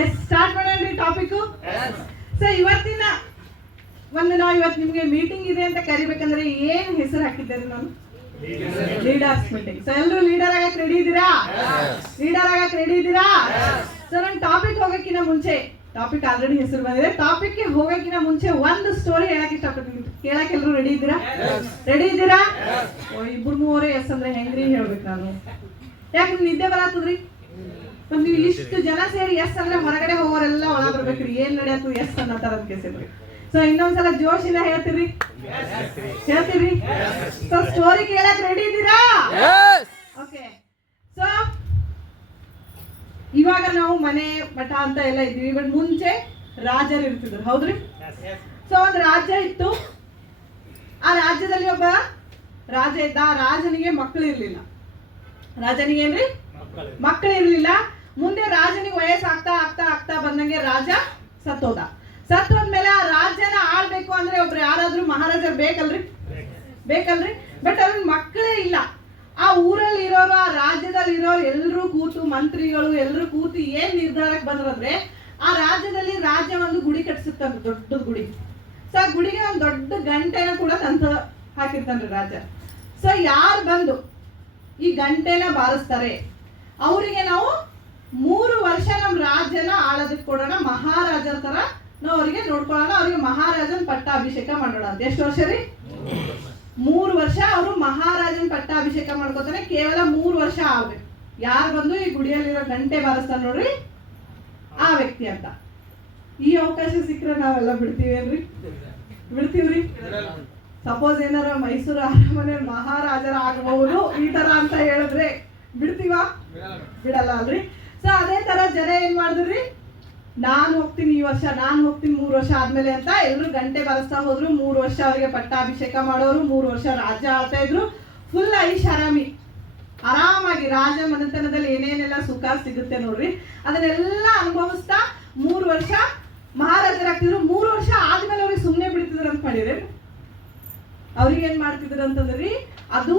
S, start ಮಾಡೋಣ topic. So ಇವತ್ತಿನ ನಾವು ಇವತ್ತು ನಿಮ್ಗೆ ಮೀಟಿಂಗ್ ಇದೆ ಅಂತ ಕರಿಬೇಕಂದ್ರೆ ಏನ್ ಹೆಸರು ಹಾಕಿದ್ದೇನೆ ನಾನು? Leaders meeting. ಸೊ ಎಲ್ಲರೂ ಲೀಡರ್ ಆಗಕ್ಕೆ ರೆಡಿ ಇದ್ದೀರಾ? ಲೀಡರ್ ಆಗಕ್ಕೆ ರೆಡಿ ಇದ್ದೀರಾ? ಸೊ ನಾನು ಟಾಪಿಕ್ ಹೋಗಕ್ಕಿಂತ ಮುಂಚೆ, ಟಾಪಿಕ್ ಆಲ್ರೆಡಿ ಹೆಸರು ಬಂದಿದೆ, ಟಾಪಿಕ್ ಗೆ ಹೋಗಕ್ಕಿಂತ ಮುಂಚೆ ಒಂದು ಸ್ಟೋರಿ ಹೇಳಕ್ ಇಷ್ಟಪಡ್ತೀನಿ. ಕೇಳಕ್ ಎಲ್ಲರೂ ರೆಡಿ ಇದ್ದೀರಾ? ರೆಡಿ ಇದ್ದೀರಾ? ಇಬ್ರು ಮೂವರೇ ಎಸ್ ಅಂದ್ರೆ ಹೆಂಗ್ರಿ ಹೇಳ್ಬೇಕು ನಾನು? ಯಾಕೆ ನಿದ್ದೆ ಬರತ್ತದ್ರಿ? ಮತ್ತೆ ನೀವು ಇಷ್ಟು ಜನ ಸೇರಿ ಎಸ್ ಅಂದ್ರೆ ಹೊರಗಡೆ ಹೋಗೋರೆಲ್ಲ ಒಳ ಬರ್ಬೇಕ್ರಿ. ಏನ್ ನಡೆಯತ್ತು ಎಸ್ ಅನ್ನತ್ತಾರ ಅಂತ ಕೇಸಿದ್ರಿ. ಸೊ ಇನ್ನೊಂದ್ಸಲ ಜೋಶಿಂದ ಹೇಳ್ತೀರಿ? ಹೇಳ್ತೀರಿ? ಸೊ ಸ್ಟೋರಿ ಕೇಳಕ್ ರೆಡಿ ಇದ್ದೀರಾ? ಓಕೆ. ಸೊ ಇವಾಗ ನಾವು ಮನೆ ಮಠ ಅಂತ ಎಲ್ಲ ಇದ್ದೀವಿ, ಬಟ್ ಮುಂಚೆ ರಾಜರು ಇರ್ತಿದ್ರು, ಹೌದ್ರಿ? ಸೊ ಒಂದು ರಾಜ್ಯ ಇತ್ತು. ಆ ರಾಜ್ಯದಲ್ಲಿ ಒಬ್ಬ ರಾಜ ಇದ್ದ. ಆ ರಾಜನಿಗೆ ಮಕ್ಕಳು ಇರ್ಲಿಲ್ಲ. ರಾಜನಿಗೆ ಏನ್ರಿ? ಮಕ್ಕಳು ಇರ್ಲಿಲ್ಲ. ಮುಂದೆ ರಾಜನಿಗೆ ವಯಸ್ಸಾಗ್ತಾ ಆಗ್ತಾ ಆಗ್ತಾ ಬಂದಂಗೆ ರಾಜ ಸತ್ತೋದ. ಸತ್ತೋದ್ಮೇಲೆ ಆ ರಾಜ್ಯನ ಆಳ್ಬೇಕು ಅಂದ್ರೆ ಒಬ್ರು ಯಾರಾದ್ರೂ ಮಹಾರಾಜರು ಬೇಕಲ್ರಿ? ಬೇಕಲ್ರಿ? ಬಟ್ ಅವ್ರಿಗೆ ಮಕ್ಕಳೇ ಇಲ್ಲ. ಆ ಊರಲ್ಲಿ ಇರೋರು, ಆ ರಾಜ್ಯದಲ್ಲಿ ಇರೋರು ಎಲ್ಲರೂ ಕೂತು, ಮಂತ್ರಿಗಳು ಎಲ್ಲರೂ ಕೂತು ಏನ್ ನಿರ್ಧಾರಕ್ಕೆ ಬಂದ್ರಂದ್ರೆ, ಆ ರಾಜ್ಯದಲ್ಲಿ ರಾಜ್ಯ ಒಂದು ಗುಡಿ ಕಟ್ಸುತ್ತಂತ, ದೊಡ್ಡ ಗುಡಿ. ಸೊ ಆ ಗುಡಿಗೆ ಒಂದು ದೊಡ್ಡ ಗಂಟೆನ ಕೂಡ ತಂತ ಹಾಕಿರ್ತಾನ್ರಿ ರಾಜ. ಸೊ ಯಾರು ಬಂದು ಈ ಗಂಟೆನ ಬಾರಿಸ್ತಾರೆ ಅವರಿಗೆ ನಾವು 3 ವರ್ಷ ನಮ್ಮ ರಾಜ್ಯನ ಆಳೋದಕ್ಕೆ ಕೊಡೋಣ, ಮಹಾರಾಜರ ತರ ನಾವು ಅವರಿಗೆ ನೋಡ್ಕೊಳ್ಳೋಣ, ಅವರಿಗೆ ಮಹಾರಾಜನ್ ಪಟ್ಟಾಭಿಷೇಕ ಮಾಡೋಣ ಅಂತ. ಎಷ್ಟು ವರ್ಷ ರೀ? 3 ವರ್ಷ ಅವರು ಮಹಾರಾಜನ್ ಪಟ್ಟಾಭಿಷೇಕ ಮಾಡ್ಕೋತಾನೆ. ಕೇವಲ 3 ವರ್ಷ ಆಗ್ಬೇಕು. ಯಾರು ಬಂದು ಈ ಗುಡಿಯಲ್ಲಿರೋ ಗಂಟೆ ಬಾರಿಸ್ತಾನೆ ನೋಡ್ರಿ, ಆ ವ್ಯಕ್ತಿ ಅಂತ. ಈ ಅವಕಾಶ ಸಿಕ್ಕರೆ ನಾವೆಲ್ಲ ಬಿಡ್ತೀವೇನ್ರಿ? ಬಿಡ್ತೀವ್ರಿ? ಸಪೋಸ್ ಏನಾರ ಮೈಸೂರು ಅರಮನೆ ಮಹಾರಾಜರ ಆಗಬಹುದು ಈ ತರ ಅಂತ ಹೇಳಿದ್ರೆ ಬಿಡ್ತೀವ? ಬಿಡಲ್ಲ ಅಲ್ರಿ? ಸೊ ಅದೇ ತರ ಜನ ಏನ್ ಮಾಡಿದ್ರಿ, ನಾನ್ ಹೋಗ್ತೀನಿ ಈ ವರ್ಷ, ನಾನ್ ಹೋಗ್ತೀನಿ 3 ವರ್ಷ ಆದ್ಮೇಲೆ ಅಂತ ಎಲ್ರು ಗಂಟೆ ಬಾರಿಸ್ತಾ ಹೋದ್ರು. 3 ವರ್ಷ ಅವರಿಗೆ ಪಟ್ಟಾಭಿಷೇಕ ಮಾಡೋರು. 3 ವರ್ಷ ರಾಜ್ಯ ಆಳ್ತಾ ಇದ್ರು. ಫುಲ್ ಐಷಾರಾಮಿ, ಆರಾಮಾಗಿ ರಾಜ ಮನೆತನದಲ್ಲಿ ಏನೇನೆಲ್ಲ ಸುಖ ಸಿಗುತ್ತೆ ನೋಡ್ರಿ ಅದನ್ನೆಲ್ಲ ಅನುಭವಿಸ್ತಾ 3 ವರ್ಷ ಮಹಾರಾಜರಾಗ್ತಿದ್ರು. 3 ವರ್ಷ ಆದ್ಮೇಲೆ ಅವ್ರಿಗೆ ಸುಮ್ನೆ ಬಿಡ್ತಿದ್ರು ಅಂತ ಮಾಡಿದ್ರೆ ಅವ್ರಿಗೆ ಏನ್ ಮಾಡ್ತಿದ್ರು ಅಂತಂದ್ರಿ, ಅದು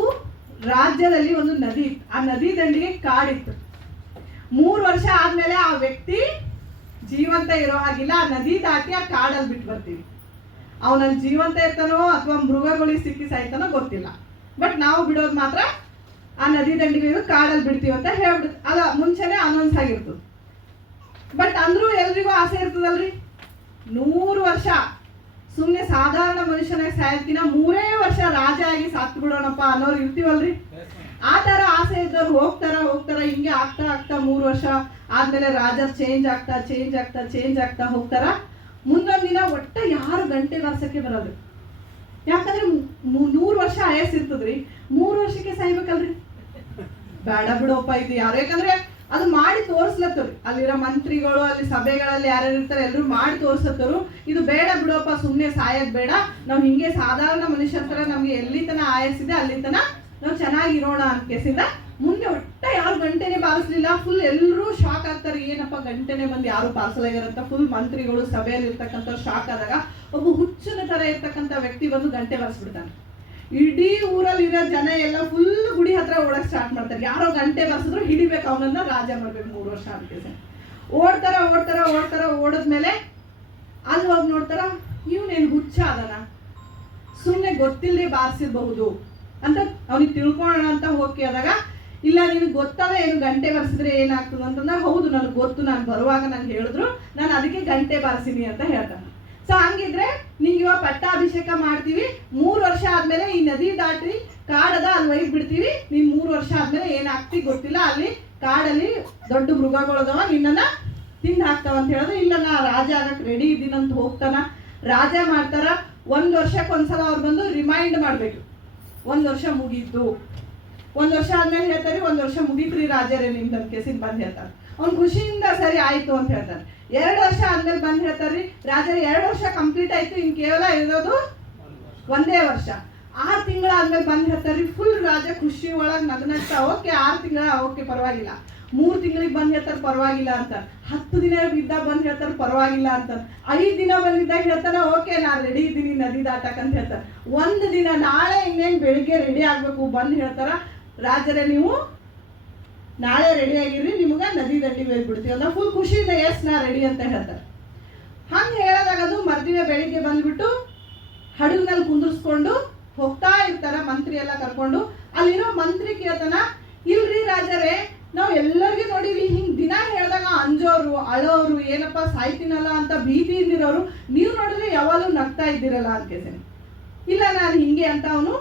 ರಾಜ್ಯದಲ್ಲಿ ಒಂದು ನದಿ ಇತ್ತು. ಆ ನದಿ ದಂಡಿಗೆ ಕಾಡಿತ್ತು. 3 ವರ್ಷ ಆದ್ಮೇಲೆ ಆ ವ್ಯಕ್ತಿ ಜೀವಂತ ಇರೋ ಹಾಗಿಲ್ಲ. ಆ ನದಿ ದಾಟಿ ಆ ಕಾಡಲ್ಲಿ ಬಿಟ್ಟು ಬರ್ತೀವಿ. ಅವನಲ್ಲಿ ಜೀವಂತ ಇರ್ತಾನೋ ಅಥವಾ ಮೃಗಗಳಿಗೆ ಸಿಕ್ಕಿ ಸಾಯ್ತಾನೋ ಗೊತ್ತಿಲ್ಲ. ಬಟ್ ನಾವು ಬಿಡೋದು ಮಾತ್ರ ಆ ನದಿ ದಂಡಿಗೆ ಕಾಡಲ್ಲಿ ಬಿಡ್ತೀವಿ ಅಂತ ಹೇಳ್ಬಿಡುತ್ತೆ. ಅದ ಮುಂಚೆನೆ ಅನೌನ್ಸ್ ಆಗಿರ್ತದೆ. ಬಟ್ ಅಂದ್ರೂ ಎಲ್ರಿಗೂ ಆಸೆ ಇರ್ತದಲ್ರಿ, 100 ವರ್ಷ ಸುಮ್ನೆ ಸಾಧಾರಣ ಮನುಷ್ಯನಾಗಿ ಸಾಯ್ತಿನ 3 ವರ್ಷ ರಾಜ ಆಗಿ ಸಾತ್ ಬಿಡೋಣಪ್ಪ ಅನ್ನೋರು ಇರ್ತೀವಲ್ರಿ. ಆ ತರ ಆಸೆ ಇದ್ದವ್ರು ಹೋಗ್ತಾರ ಹಿಂಗೆ ಆಗ್ತಾ ಆಗ್ತಾ 3 ವರ್ಷ ಆದ್ಮೇಲೆ ರಾಜರ್ ಚೇಂಜ್ ಆಗ್ತಾ ಹೋಗ್ತಾರ. ಮುಂದೊಂದ್ ದಿನ ಒಟ್ಟ ಯಾರು ಗಂಟೆ ಬಾರ್ಸಕ್ಕೆ ಬರೋದು. ಯಾಕಂದ್ರೆ 100 ವರ್ಷ ಆಯಸ್ ಇರ್ತದ್ರಿ, 3 ವರ್ಷಕ್ಕೆ ಸಾಯ್ಬೇಕಲ್ರಿ. ಬೇಡ ಬಿಡೋಪ್ಪ ಇದು ಯಾರು, ಯಾಕಂದ್ರೆ ಅದು ಮಾಡಿ ತೋರ್ಸ್ಲತ್ತವ್ರಿ. ಅಲ್ಲಿರೋ ಮಂತ್ರಿಗಳು, ಅಲ್ಲಿ ಸಭೆಗಳಲ್ಲಿ ಯಾರ್ಯಾರು ಇರ್ತಾರೆ ಎಲ್ಲರೂ ಮಾಡಿ ತೋರ್ಸತ್ತವ್ರು. ಇದು ಬೇಡ ಬಿಡೋಪ್ಪ, ಸುಮ್ನೆ ಸಾಯದ್ ಬೇಡ, ನಾವು ಹಿಂಗೆ ಸಾಧಾರಣ ಮನುಷ್ಯರ ತರ ನಮ್ಗೆ ಎಲ್ಲಿ ತನ ಆಯಸ್ಸಿದೆ ಅಲ್ಲಿ ತನ ನಾವು ಚೆನ್ನಾಗಿರೋಣ ಅಂತ ಕೇಸಿಂದ ಮುಂದೆ ಒಟ್ಟ ಯಾರು ಗಂಟೆನೆ ಬಾರಿಸ್ಲಿಲ್ಲ. ಫುಲ್ ಎಲ್ಲರೂ ಶಾಕ್ ಆಗ್ತಾರೆ, ಏನಪ್ಪ ಗಂಟೆನೆ ಬಂದು ಯಾರು ಬಾರಿಸಲಾಗ್ಯಾರಂತ. ಫುಲ್ ಮಂತ್ರಿಗಳು ಸಭೆಯಲ್ಲಿ ಇರ್ತಕ್ಕಂಥ ಶಾಕ್ ಆದಾಗ ಒಬ್ಬ ಹುಚ್ಚನ ತರ ಇರ್ತಕ್ಕಂಥ ವ್ಯಕ್ತಿ ಬಂದು ಗಂಟೆ ಬಾರಿಸ್ಬಿಡ್ತಾನೆ. ಇಡೀ ಊರಲ್ಲಿ ಇರೋ ಜನ ಎಲ್ಲ ಫುಲ್ ಗುಡಿ ಹತ್ರ ಓಡಕ್ ಸ್ಟಾರ್ಟ್ ಮಾಡ್ತಾರೆ. ಯಾರೋ ಗಂಟೆ ಬಾರಿಸಿದ್ರು ಹಿಡಿಬೇಕು, ಅವನನ್ನ ರಾಜ ಮಾಡ್ಬೇಕು 3 ವರ್ಷ ಅಂತ. ಓಡ್ತಾರ ಓಡದ್ಮೇಲೆ ಅಲ್ಲಿ ಹೋಗಿ ನೋಡ್ತಾರ, ಇವನೇನು ಹುಚ್ಚ ಅದನ, ಸುಮ್ನೆ ಗೊತ್ತಿಲ್ಲದೆ ಬಾರಿಸಿರ್ಬಹುದು ಅಂತ ಅವ್ನಿಗೆ ತಿಳ್ಕೊಳ್ಳೋಣ ಅಂತ ಹೋಗಿ ಆದಾಗ, ಇಲ್ಲ ನಿನಗೆ ಗೊತ್ತದ ಏನು ಗಂಟೆ ಬಾರಿಸಿದ್ರೆ ಏನಾಗ್ತದೆ ಅಂತಂದ್ರೆ, ಹೌದು ನನಗೆ ಗೊತ್ತು, ನಾನು ಬರುವಾಗ ನಂಗೆ ಹೇಳಿದ್ರು, ನಾನು ಅದಕ್ಕೆ ಗಂಟೆ ಬಾರಿಸಿನಿ ಅಂತ ಹೇಳ್ತಾನೆ. ಸೊ ಹಂಗಿದ್ರೆ ನಿಂಗೆ ಇವಾಗ ಪಟ್ಟಾಭಿಷೇಕ ಮಾಡ್ತೀವಿ, 3 ವರ್ಷ ಆದ್ಮೇಲೆ ಈ ನದಿ ದಾಟಿ ಕಾಡದ ಅಲ್ಲಿ ಒಯ್ದು ಬಿಡ್ತೀವಿ, ನೀನ್ 3 ವರ್ಷ ಆದ್ಮೇಲೆ ಏನಾಗ್ತಿ ಗೊತ್ತಿಲ್ಲ, ಅಲ್ಲಿ ಕಾಡಲ್ಲಿ ದೊಡ್ಡ ಮೃಗಗಳದವ ನಿನ್ನನ್ನ ತಿಂದು ಹಾಕ್ತಾವ ಅಂತ ಹೇಳಿದ್ರೆ, ಇಲ್ಲ ನಾ ರಾಜ ಆಗಕ್ ರೆಡಿ ಇದ್ದೀನಂತ ಹೋಗ್ತಾನ. ರಾಜ ಮಾಡ್ತಾರ. 1 ವರ್ಷಕ್ಕೊಂದ್ಸಲ ಅವ್ರು ಬಂದು ರಿಮೈಂಡ್ ಮಾಡ್ಬೇಕು, 1 ವರ್ಷ ಮುಗೀತು. 1 ವರ್ಷ ಆದ್ಮೇಲೆ ಹೇಳ್ತಾರೆ, 1 ವರ್ಷ ಮುಗೀತ್ರಿ ರಾಜರೇ ನಿಮ್ದು ಅಂತ ಕೇಸಿಂದ ಬಂದ್ ಹೇಳ್ತಾರೆ. ಅವ್ನು ಖುಷಿಯಿಂದ ಸರಿ ಆಯ್ತು ಅಂತ ಹೇಳ್ತಾರೆ. 2 ವರ್ಷ ಆದ್ಮೇಲೆ ಬಂದ್ ಹೇಳ್ತಾರ್ರಿ, ರಾಜರೇ 2 ವರ್ಷ ಕಂಪ್ಲೀಟ್ ಆಯ್ತು, ಇನ್ ಕೇವಲ ಇರೋದು 1 ವರ್ಷ. 6 ತಿಂಗಳ ಆದ್ಮೇಲೆ ಬಂದ್ ಹೇಳ್ತಾರ್ರಿ. ಫುಲ್ ರಾಜ ಖುಷಿ ಒಳಗ್ ನಗ್ನಗ್ತಾ, ಓಕೆ 6 ತಿಂಗಳ ಓಕೆ ಪರವಾಗಿಲ್ಲ. 3 ತಿಂಗಳಿಗೆ ಬಂದ್ ಹೇಳ್ತಾರೆ ಪರವಾಗಿಲ್ಲ ಅಂತ. 10 ದಿನ ಇದ್ದಾಗ ಬಂದ್ ಹೇಳ್ತಾರೆ ಪರವಾಗಿಲ್ಲ ಅಂತ. 5 ದಿನ ಬಂದಿದ್ದಾಗ ಹೇಳ್ತಾರ, ಓಕೆ ನಾ ರೆಡಿ ಇದ್ದೀನಿ ನದಿ ದಾಟಕ್ ಅಂತ ಹೇಳ್ತಾರೆ. 1 ದಿನ ನಾಳೆ ಇನ್ನೇನ್ ಬೆಳಿಗ್ಗೆ ರೆಡಿ ಆಗ್ಬೇಕು ಬಂದ್ ಹೇಳ್ತಾರ, ರಾಜರೇ ನೀವು ನಾಳೆ ರೆಡಿ ಆಗಿರ್ರಿ, ನಿಮ್ಗೆ ನದಿ ದಂಡಿ ಮೇಲೆ ಬಿಡ್ತೀವಿ ಅಂದ್ರೆ ಫುಲ್ ಖುಷಿಯಿಂದ ಎಸ್ ನಾ ರೆಡಿ ಅಂತ ಹೇಳ್ತಾರೆ. ಹಂಗೆ ಹೇಳಿದಾಗ ಅದು ಮರ್ದಿನ ಬೆಳಿಗ್ಗೆ ಬಂದ್ಬಿಟ್ಟು ಹಡಗಿನಲ್ಲಿ ಕುಂದಿರ್ಸ್ಕೊಂಡು ಹೋಗ್ತಾ ಇರ್ತಾರ, ಮಂತ್ರಿ ಎಲ್ಲ ಕರ್ಕೊಂಡು. ಅಲ್ಲಿರೋ ಮಂತ್ರಿ ಕೇಳ್ತಾನ, ಇಲ್ರಿ ರಾಜರೇ, ನಾವು ಎಲ್ಲರಿಗೂ ನೋಡಿವಿ ಹಿಂಗ್ ದಿನ ಹೇಳಿದಾಗ ಅಂಜೋರು ಅಳೋರು, ಏನಪ್ಪ ಸಾಯ್ತೀನಲ್ಲ ಅಂತ ಭೀತಿಯಿಂದಿರೋರು, ನೀವು ನೋಡಿದ್ರೆ ಯಾವಾಗಲೂ ನಗ್ತಾ ಇದ್ದೀರಲ್ಲ ಅಂತ ಕೇಳ್ತೇನೆ. ಇಲ್ಲ ನಾನು ಹಿಂಗೆ ಅಂತ ಅವನು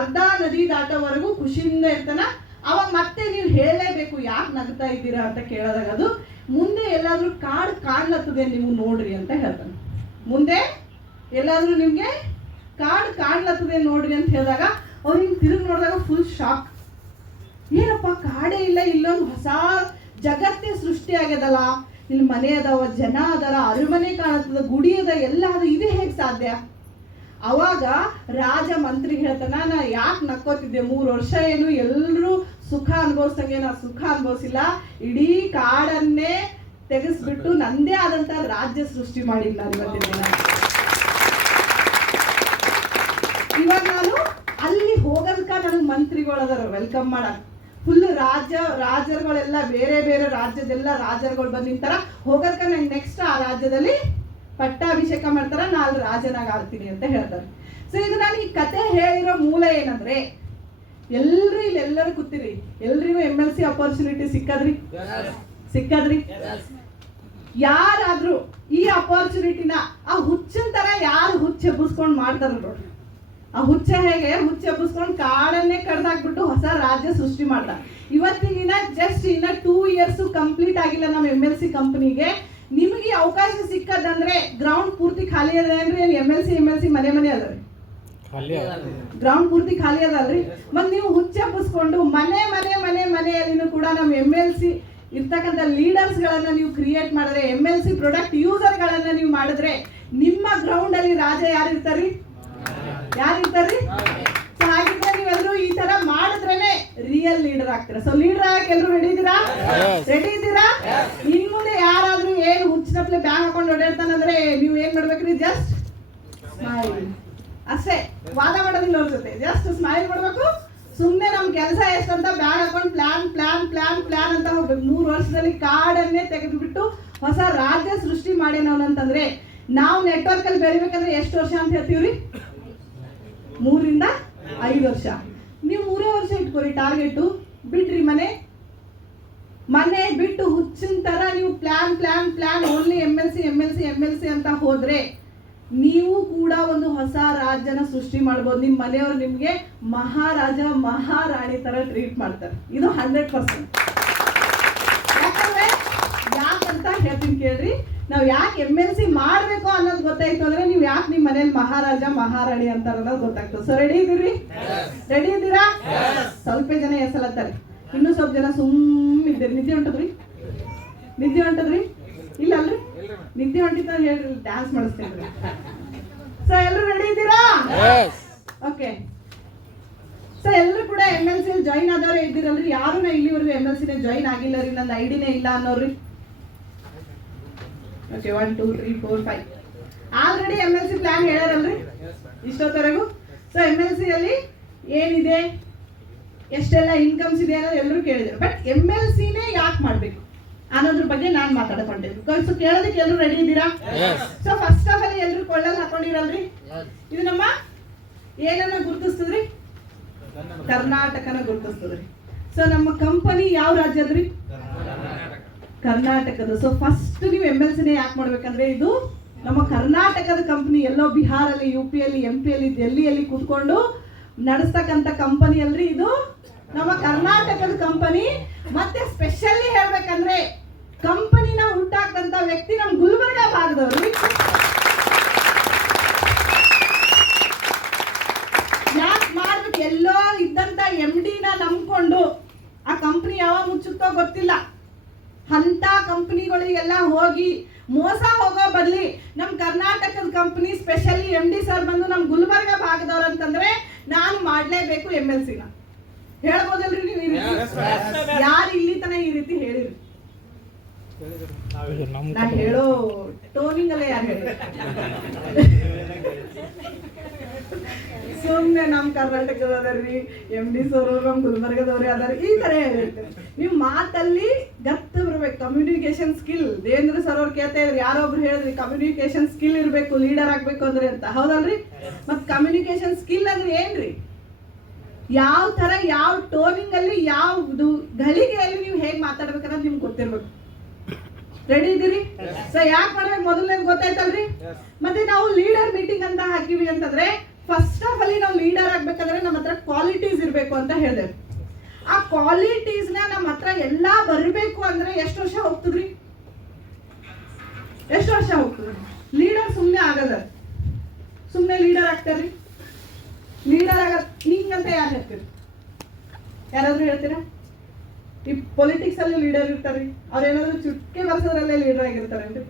ಅರ್ಧ ನದಿ ದಾಟೋವರೆಗೂ ಖುಷಿಯಿಂದ ಇರ್ತಾನ. ಅವಾಗ ಮತ್ತೆ ನೀವು ಹೇಳಲೇಬೇಕು ಯಾಕೆ ನಗ್ತಾ ಇದ್ದೀರಾ ಅಂತ ಕೇಳಿದಾಗ ಅದು ಮುಂದೆ ಎಲ್ಲಾದ್ರೂ ಕಾಡ್ಲತ್ತದೆ ನಿಮ್ಗೆ ನೋಡ್ರಿ ಅಂತ ಹೇಳ್ತಾನೆ. ಮುಂದೆ ಎಲ್ಲಾದ್ರೂ ನಿಮ್ಗೆ ಕಾಡ್ಲತ್ತದೆ ನೋಡ್ರಿ ಅಂತ ಹೇಳಿದಾಗ ಅವ್ರು ಹಿಂಗೆ ತಿರುಗಿ ನೋಡಿದಾಗ ಫುಲ್ ಶಾಕ್. ಏನಪ್ಪ ಕಾಡೇ ಇಲ್ಲ, ಇಲ್ಲೊಂದು ಹೊಸ ಜಗತ್ತೇ ಸೃಷ್ಟಿ ಆಗ್ಯದಲ್ಲ, ಇಲ್ಲಿ ಮನೆ ಅದಾವ, ಜನ ಅದರ, ಅರಮನೆ ಕಾಣುತ್ತದ, ಗುಡಿ ಅದ, ಎಲ್ಲ ಅದು, ಇದೇ ಹೇಗೆ ಸಾಧ್ಯ? ಅವಾಗ ರಾಜ ಮಂತ್ರಿ ಹೇಳ್ತಾನ, ನಾ ಯಾಕೆ ನಕ್ಕೋತಿದ್ದೆ, 3 ವರ್ಷ ಏನು ಎಲ್ಲರೂ ಸುಖ ಅನುಭವಿಸ್ತಂಗೆ ನಾ ಸುಖ ಅನುಭವಿಸಿಲ್ಲ, ಇಡೀ ಕಾಡನ್ನೇ ತೆಗೆಸ್ಬಿಟ್ಟು ನಂದೇ ಆದಂತ ರಾಜ್ಯ ಸೃಷ್ಟಿ ಮಾಡಿಲ್ಲ ಇವತ್ತಿನ ದಿನ. ಇವಾಗ ನಾನು ಅಲ್ಲಿ ಹೋಗೋದಕ್ಕ ನನಗೆ ಮಂತ್ರಿಗಳದಾರ ವೆಲ್ಕಮ್ ಮಾಡಕ್, ಫುಲ್ ರಾಜರುಗಳೆಲ್ಲ ಬೇರೆ ಬೇರೆ ರಾಜ್ಯದೆಲ್ಲ ರಾಜರುಗಳು ಬಂದು ನಿಂತಾರ, ಹೋಗೋದಕ್ಕ ನಂಗೆ ನೆಕ್ಸ್ಟ್ ಆ ರಾಜ್ಯದಲ್ಲಿ ಪಟ್ಟಾಭಿಷೇಕ ಮಾಡ್ತಾರ, ನಾನು ರಾಜನಾಗ ಆಡ್ತೀನಿ ಅಂತ ಹೇಳ್ತಾರೆ. ಸೊ ಇದು ನಾನು ಈ ಕತೆ ಹೇಳಿರೋ ಮೂಲ ಏನಂದ್ರೆ, ಇಲ್ಲೆಲ್ಲರೂ ಕೂತಿರಿ, ಎಲ್ರಿಗೂ MLC ಅಪರ್ಚುನಿಟಿ ಸಿಕ್ಕದ್ರಿ. ಯಾರಾದ್ರೂ ಈ ಅಪರ್ಚುನಿಟಿನ ಆ ಹುಚ್ಚಿನ ತರ ಯಾರು ಹುಚ್ಚ ಎಬ್ಬಿಸ್ಕೊಂಡು ಮಾಡ್ತಾರ ನೋಡ್ರಿ, ಆ ಹುಚ್ಚ ಹೇಗೆ ಹುಚ್ಚ ಎಬ್ಬಿಸ್ಕೊಂಡು ಕಾಡನ್ನೇ ಕಡ್ದಾಕ್ಬಿಟ್ಟು ಹೊಸ ರಾಜ್ಯ ಸೃಷ್ಟಿ ಮಾಡ್ತಾರೆ. ಇವತ್ತಿನ ಜಸ್ಟ್ ಇನ್ನ 2 years ಕಂಪ್ಲೀಟ್ ಆಗಿಲ್ಲ ನಮ್ಮ MLC ಕಂಪನಿಗೆ. ನಿಮಗೆ ಅವಕಾಶ ಸಿಕ್ಕದಂದ್ರೆ ಗ್ರೌಂಡ್ ಪೂರ್ತಿ ಖಾಲಿ ಅದ ಏನ್ರಿ? MLC ಮನೆ ಅದ್ರಿ, ಗ್ರೌಂಡ್ ಪೂರ್ತಿ ಖಾಲಿ ಅದಲ್ರಿ. ಮತ್ ನೀವು ಹುಚ್ಚೆಬ್ಬಿಸ್ಕೊಂಡು ಮನೆಯಲ್ಲಿನೂ ಕೂಡ ನಮ್ಮ MLC ಇರ್ತಕ್ಕಂಥ ಲೀಡರ್ಸ್ ಗಳನ್ನ ನೀವು ಕ್ರಿಯೇಟ್ ಮಾಡಿದ್ರೆ, MLC ಪ್ರಾಡಕ್ಟ್ ಯೂಸರ್ ಗಳನ್ನ ನೀವು ಮಾಡಿದ್ರೆ, ನಿಮ್ಮ ಗ್ರೌಂಡ್ ಅಲ್ಲಿ ರಾಜ ಯಾರಿರ್ತಾರ್ರಿ? ಸೊ ಹಾಗಿದ್ರೆ ನೀವೆಲ್ಲರೂ ಈ ತರ ಮಾಡಿದ್ರೇನೆ ರಿಯಲ್ ಲೀಡರ್ ಆಗ್ತೀರಾ. ಸೊ ಲೀಡರ್ ಆಗಕ್ಕೆ ಎಲ್ಲರೂ ರೆಡಿ ಇದ್ದೀರಾ? ಇನ್ ಮುಂದೆ ಯಾರಾದ್ರೂ ಏನು ಹುಚ್ಚಿನಪ್ಲೆ ಬ್ಯಾಗ್ ಹಾಕೊಂಡು ಓಡಾಡ್ತಾನಂದ್ರೆ ನೀವು ಏನ್ ಮಾಡ್ಬೇಕ್ರಿ? ಜಸ್ಟ್ ಸ್ಮೈಲ್ ಅಷ್ಟೇ, ವಾದ ಮಾಡೋದಿಲ್ಲ ಅವ್ರ ಜೊತೆ, ಜಸ್ಟ್ ಸ್ಮೈಲ್ ಮಾಡ್ಬೇಕು. ಸುಮ್ಮನೆ ನಮ್ ಕೆಲಸ ಎಷ್ಟಂತ ಬ್ಯಾಗ್ ಹಾಕೊಂಡು ಪ್ಲಾನ್ ಅಂತ ಹೋಗ್ಬೇಕು. 3 ವರ್ಷದಲ್ಲಿ ಕಾಡನ್ನೇ ತೆಗೆದುಬಿಟ್ಟು ಹೊಸ ರಾಜ್ಯ ಸೃಷ್ಟಿ ಮಾಡ್ಯಾನವನಂತಂದ್ರೆ, ನಾವು ನೆಟ್ವರ್ಕ್ ಅಲ್ಲಿ ಬೆಳಿಬೇಕಂದ್ರೆ ಎಷ್ಟು ವರ್ಷ ಅಂತ ಹೇಳ್ತೀವ್ರಿ? 3 ರಿಂದ 5 ವರ್ಷ. ನೀವು 3 ವರ್ಷ ಇಟ್ಕೋರಿ ಟಾರ್ಗೆಟ್, ಬಿಡ್ರಿ ಮನೆ ಬಿಟ್ಟು ಹುಚ್ಚಿನ ತರ ನೀವು ಪ್ಲಾನ್ ಓನ್ಲಿ MLC ಅಂತ ಹೋದ್ರೆ ನೀವು ಕೂಡ ಒಂದು ಹೊಸ ರಾಜ್ಯನ ಸೃಷ್ಟಿ ಮಾಡ್ಬೋದು. ನಿಮ್ಮ ಮನೆಯವರು ನಿಮ್ಗೆ ಮಹಾರಾಜ ಮಹಾರಾಣಿ ತರ ಟ್ರೀಟ್ ಮಾಡ್ತಾರೆ. ಇದು 100%. ಯಾಕಂತ ಹೇಳ್ತೀನಿ ಕೇಳ್ರಿ. ನಾವು ಯಾಕೆ MLC ಮಾಡ್ಬೇಕು ಅನ್ನೋದು ಗೊತ್ತಾಯ್ತು ಅಂದ್ರೆ ನೀವು ಯಾಕೆ ನಿಮ್ಮ ಮನೇಲಿ ಮಹಾರಾಜ ಮಹಾರಾಣಿ ಅಂತಾರ ಅನ್ನೋದು ಗೊತ್ತಾಗ್ತದೆ. ಸೊ ರೆಡಿ ಇದ್ದೀರಾ? ಸ್ವಲ್ಪ ಜನ ಎಸಲತ್ತಾರೆ, ಇನ್ನೂ ಸ್ವಲ್ಪ ಜನ ಸುಮ್ಮಿದ್ದೀರಿ. ನಿದ್ದೆ ಹೊಂಟದ್ರಿ? ಇಲ್ಲ ಅಲ್ರಿ, ನಿದ್ದೆ ಹೊಂಟಿತ್ತ ಹೇಳ್ರಿ, ಡ್ಯಾನ್ಸ್ ಮಾಡಿಸ್ತೇನೆ. ಸೊ ಎಲ್ಲರೂ ರೆಡಿ ಇದ್ದೀರಾ? ಓಕೆ. ಸೊ ಎಲ್ಲರೂ ಕೂಡ MLC ಜಾಯಿನ್ ಆದವ್ರೆ ಇದ್ದೀರಲ್ರಿ? ಯಾರು ಇಲ್ಲಿವರೆಗೂ MLC ಜಾಯಿನ್ ಆಗಿಲ್ಲ ರೀ, ನಂದು ಐಡಿನೇ ಇಲ್ಲ ಅನ್ನೋರಿ? ಓಕೆ, 1 2 3 4 5 ಆಲ್ರೆಡಿ MLC ಪ್ಲಾನ್ ಹೇಳ್ಯಾರಲ್ರಿ ಇಷ್ಟೊತ್ತವರೆಗೂ. ಸೊ MLC ಅಲ್ಲಿ ಏನಿದೆ, ಎಷ್ಟೆಲ್ಲ ಇನ್ಕಮ್ಸ್ ಇದೆ ಅನ್ನೋದು ಎಲ್ಲರೂ ಕೇಳಿದ್ರು. ಬಟ್ MLCನೇ ಯಾಕೆ ಮಾಡ್ಬೇಕು ಅನ್ನೋದ್ರ ಬಗ್ಗೆ ನಾನು ಮಾತಾಡ್ಕೊಂಡಿದ್ದೆ. ಸೊ ಕೇಳೋದಕ್ಕೆ ಎಲ್ಲರೂ ರೆಡಿ ಇದ್ದೀರಾ? ಸೊ ಫಸ್ಟ್ ಆಫ್ ಆಲ್ ಎಲ್ಲರೂ ಕೊಳ್ಳಲ್ಲಿ ಹಾಕೊಂಡಿರಲ್ರಿ? ಇದು ನಮ್ಮ ಏನನ್ನ ಗುರುತಿಸ್ತದ್ರಿ? ಕರ್ನಾಟಕನ ಗುರುತಿಸ್ತದ್ರಿ. ಸೊ ನಮ್ಮ ಕಂಪನಿ ಯಾವ ರಾಜ್ಯದ್ರಿ? ಕರ್ನಾಟಕದ. ಸೊ ಫಸ್ಟ್ ನೀವು MLCನೇ ಯಾಕೆ ಮಾಡ್ಬೇಕಂದ್ರೆ, ಇದು ನಮ್ಮ ಕರ್ನಾಟಕದ ಕಂಪನಿ. ಎಲ್ಲೋ ಬಿಹಾರಲ್ಲಿ, UP ಯಲ್ಲಿ, MP ಯಲ್ಲಿ, ಡೆಲ್ಲಿಯಲ್ಲಿ ಕೂತ್ಕೊಂಡು ನಡೆಸ್ತಕ್ಕಂಥ ಕಂಪನಿ ಅಲ್ರಿ ಇದು, ನಮ್ಮ ಕರ್ನಾಟಕದ ಕಂಪನಿ. ಮತ್ತೆ ಸ್ಪೆಷಲಿ ಹೇಳ್ಬೇಕಂದ್ರೆ ಕಂಪನಿನ ಹುಟ್ಟಾಕಂತ ವ್ಯಕ್ತಿ ನಮ್ಮ ಗುಲ್ಬರ್ಗ ಭಾಗದವರು. ಯಾಕೆ ಮಾಡ್ಬೇಕು? ಎಲ್ಲೋ ಇದ್ದಂತ MDನ ನಂಬ್ಕೊಂಡು ಆ ಕಂಪನಿ ಯಾವಾಗ ಮುಚ್ಚುತ್ತೋ ಗೊತ್ತಿಲ್ಲ. ಅಂತ ಕಂಪನಿಗಳಿಗೆಲ್ಲ ಹೋಗಿ ಮೋಸ ಹೋಗೋ ಬದಲಿ ನಮ್ಮ ಕರ್ನಾಟಕದ ಕಂಪನಿ ಸ್ಪೆಷಲಿ MD ಸರ್ ಬಂದು ನಮ್ಮ ಗುಲ್ಬರ್ಗ ಭಾಗದವ್ರು ಅಂತಂದ್ರೆ ನಾನು ಮಾಡ್ಲೇಬೇಕು MLCನ. ಹೇಳ್ಬೋದಲ್ರಿ ನೀವು? ಈ ರೀತಿ ಯಾರು ಇಲ್ಲಿ ತನ ಈ ರೀತಿ ಹೇಳಿರಿ? ನಾ ಹೇಳೋ ಟೋನಿಂಗ್ ಅಲ್ಲೇ ಯಾರು ಹೇಳಿ? ಸುಮ್ಮನೆ ನಮ್ಮ ಕರ್ನಾಟಕದವ್ರಿ MD ಸರ್ ನಮ್ಮ ಗುಲ್ಬರ್ಗದವ್ರಿ ಅದಾರ ಈ ತರ ಹೇಳಿರ್ತಾರೆ. ನೀವು ಮಾತಲ್ಲಿ ಗತ್ತು ಬರ್ಬೇಕು, ಕಮ್ಯುನಿಕೇಶನ್ ಸ್ಕಿಲ್. ದೇವೇಂದ್ರ ಸರ್ ಅವ್ರು ಕೇಳ್ತಾ ಇದ್ರಿ, ಯಾರೊಬ್ರು ಹೇಳಿದ್ರಿ ಕಮ್ಯುನಿಕೇಶನ್ ಸ್ಕಿಲ್ ಇರ್ಬೇಕು ಲೀಡರ್ ಆಗ್ಬೇಕು ಅಂದ್ರೆ ಅಂತ, ಹೌದಲ್ರಿ? ಮತ್ ಕಮ್ಯುನಿಕೇಶನ್ ಸ್ಕಿಲ್ ಅಂದ್ರೆ ಏನ್ರಿ? ಯಾವ ತರ, ಯಾವ ಟೋನಿಂಗ್ ಅಲ್ಲಿ, ಯಾವ್ದು ಗಳಿಗೆಯಲ್ಲಿ ನೀವು ಹೇಗ್ ಮಾತಾಡ್ಬೇಕನ್ನೋದು ನಿಮ್ಗೆ ಗೊತ್ತಿರ್ಬೇಕು. ರೆಡಿ ಇದ್ದೀರಿ? ಸೊ ಯಾಕೆ ಮಾಡ್ಬೇಕು ಮೊದಲನೇದು ಗೊತ್ತಾಯ್ತಲ್ರಿ? ಮತ್ತೆ ನಾವು ಲೀಡರ್ ಮೀಟಿಂಗ್ ಅಂತ ಹಾಕಿವಿ ಅಂತಂದ್ರೆ ಫಸ್ಟ್ ಆಫ್ ಆಲ್ ನಾವು ಲೀಡರ್ ಆಗ್ಬೇಕಂದ್ರೆ ನಮ್ಮ ಹತ್ರ ಕ್ವಾಲಿಟೀಸ್ ಇರ್ಬೇಕು ಅಂತ ಹೇಳಿದೆ. ಆ ಕ್ವಾಲಿಟೀಸ್ ನಮ್ಮ ಹತ್ರ ಎಲ್ಲಾ ಬರ್ಬೇಕು ಅಂದ್ರೆ ಎಷ್ಟು ವರ್ಷ ಹೋಗ್ತದ್ರಿ? ಎಷ್ಟು ವರ್ಷ ಹೋಗ್ತದ್ರಿ? ಲೀಡರ್ ಸುಮ್ನೆ ಆಗಲ್ಲ. ಸುಮ್ನೆ ಲೀಡರ್ ಆಗ್ತಾರ್ರಿ? ಲೀಡರ್ ಆಗ ಹಿಂಗಂತ ಯಾರು ಹೇಳ್ತೀರಿ? ಯಾರಾದ್ರೂ ಹೇಳ್ತೀರಾ? ಈ ಪೊಲಿಟಿಕ್ಸ್ ಅಲ್ಲಿ ಲೀಡರ್ ಇರ್ತಾರ್ರಿ, ಅವ್ರೇನಾದ್ರು ಚುಟ್ಕೆ ವರ್ಷದ್ರಲ್ಲೇ ಲೀಡರ್ ಆಗಿರ್ತಾರೇನ್ರಿ?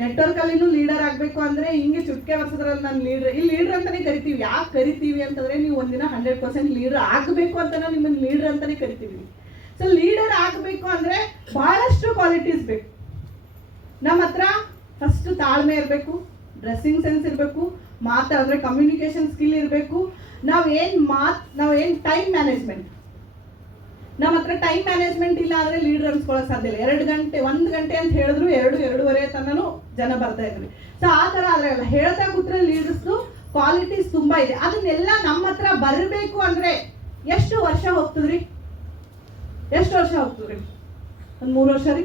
ನೆಟ್ವರ್ಕ್ ಅಲ್ಲಿನೂ ಲೀಡರ್ ಆಗ್ಬೇಕು ಅಂದ್ರೆ ಹಿಂಗೆ ಚುಟ್ಕೆ ವರ್ಷದ್ರಲ್ಲಿ ನಾನು ಲೀಡರ್, ಇಲ್ಲಿ ಲೀಡರ್ ಅಂತಾನೆ ಕರಿತೀವಿ. ಯಾಕೆ ಕರಿತೀವಿ ಅಂತಂದ್ರೆ ನೀವು ಒಂದಿನ 100% ಲೀಡರ್ ಆಗ್ಬೇಕು ಅಂತ ನಿಮ್ಮನ್ನ ಲೀಡರ್ ಅಂತಾನೆ ಕರಿತೀವಿ. ಸೊ ಲೀಡರ್ ಆಗ್ಬೇಕು ಅಂದ್ರೆ ಬಹಳಷ್ಟು ಕ್ವಾಲಿಟೀಸ್ ಬೇಕು. ನಮ್ಮ ಹತ್ರ ಫಸ್ಟ್ ತಾಳ್ಮೆ ಇರಬೇಕು, ಡ್ರೆಸ್ಸಿಂಗ್ ಸೆನ್ಸ್ ಇರಬೇಕು, ಮಾತಾಡಿದ್ರೆ ಕಮ್ಯುನಿಕೇಶನ್ ಸ್ಕಿಲ್ ಇರಬೇಕು. ನಾವೇನ್ ಟೈಮ್ ಮ್ಯಾನೇಜ್ಮೆಂಟ್, ನಮ್ಮ ಹತ್ರ ಟೈಮ್ ಮ್ಯಾನೇಜ್ಮೆಂಟ್ ಇಲ್ಲ ಅಂದ್ರೆ ಲೀಡರ್ ಅನ್ಸ್ಕೊಳಕ್ ಸಾಧ್ಯ ಇಲ್ಲ. 2 ಗಂಟೆ 1 ಗಂಟೆ ಅಂತ ಹೇಳಿದ್ರು 2-2:30 ತನೂ ಜನ ಬರ್ತಾ ಇದ್ವಿ. ಸೊ ಆ ತರ ಆದ್ರೆ ಅಲ್ಲ, ಹೇಳ್ತಾ ಕೂತ್ರೆ ಲೀಡರ್ಸ್ ಕ್ವಾಲಿಟೀಸ್ ತುಂಬಾ ಇದೆ. ಅದನ್ನೆಲ್ಲ ನಮ್ಮ ಹತ್ರ ಬರಬೇಕು ಅಂದ್ರೆ ಎಷ್ಟು ವರ್ಷ ಹೋಗ್ತದ್ರಿ? ಎಷ್ಟು ವರ್ಷ ಹೋಗ್ತದ್ರಿ? ಒಂದ್ 3 ವರ್ಷ ರೀ?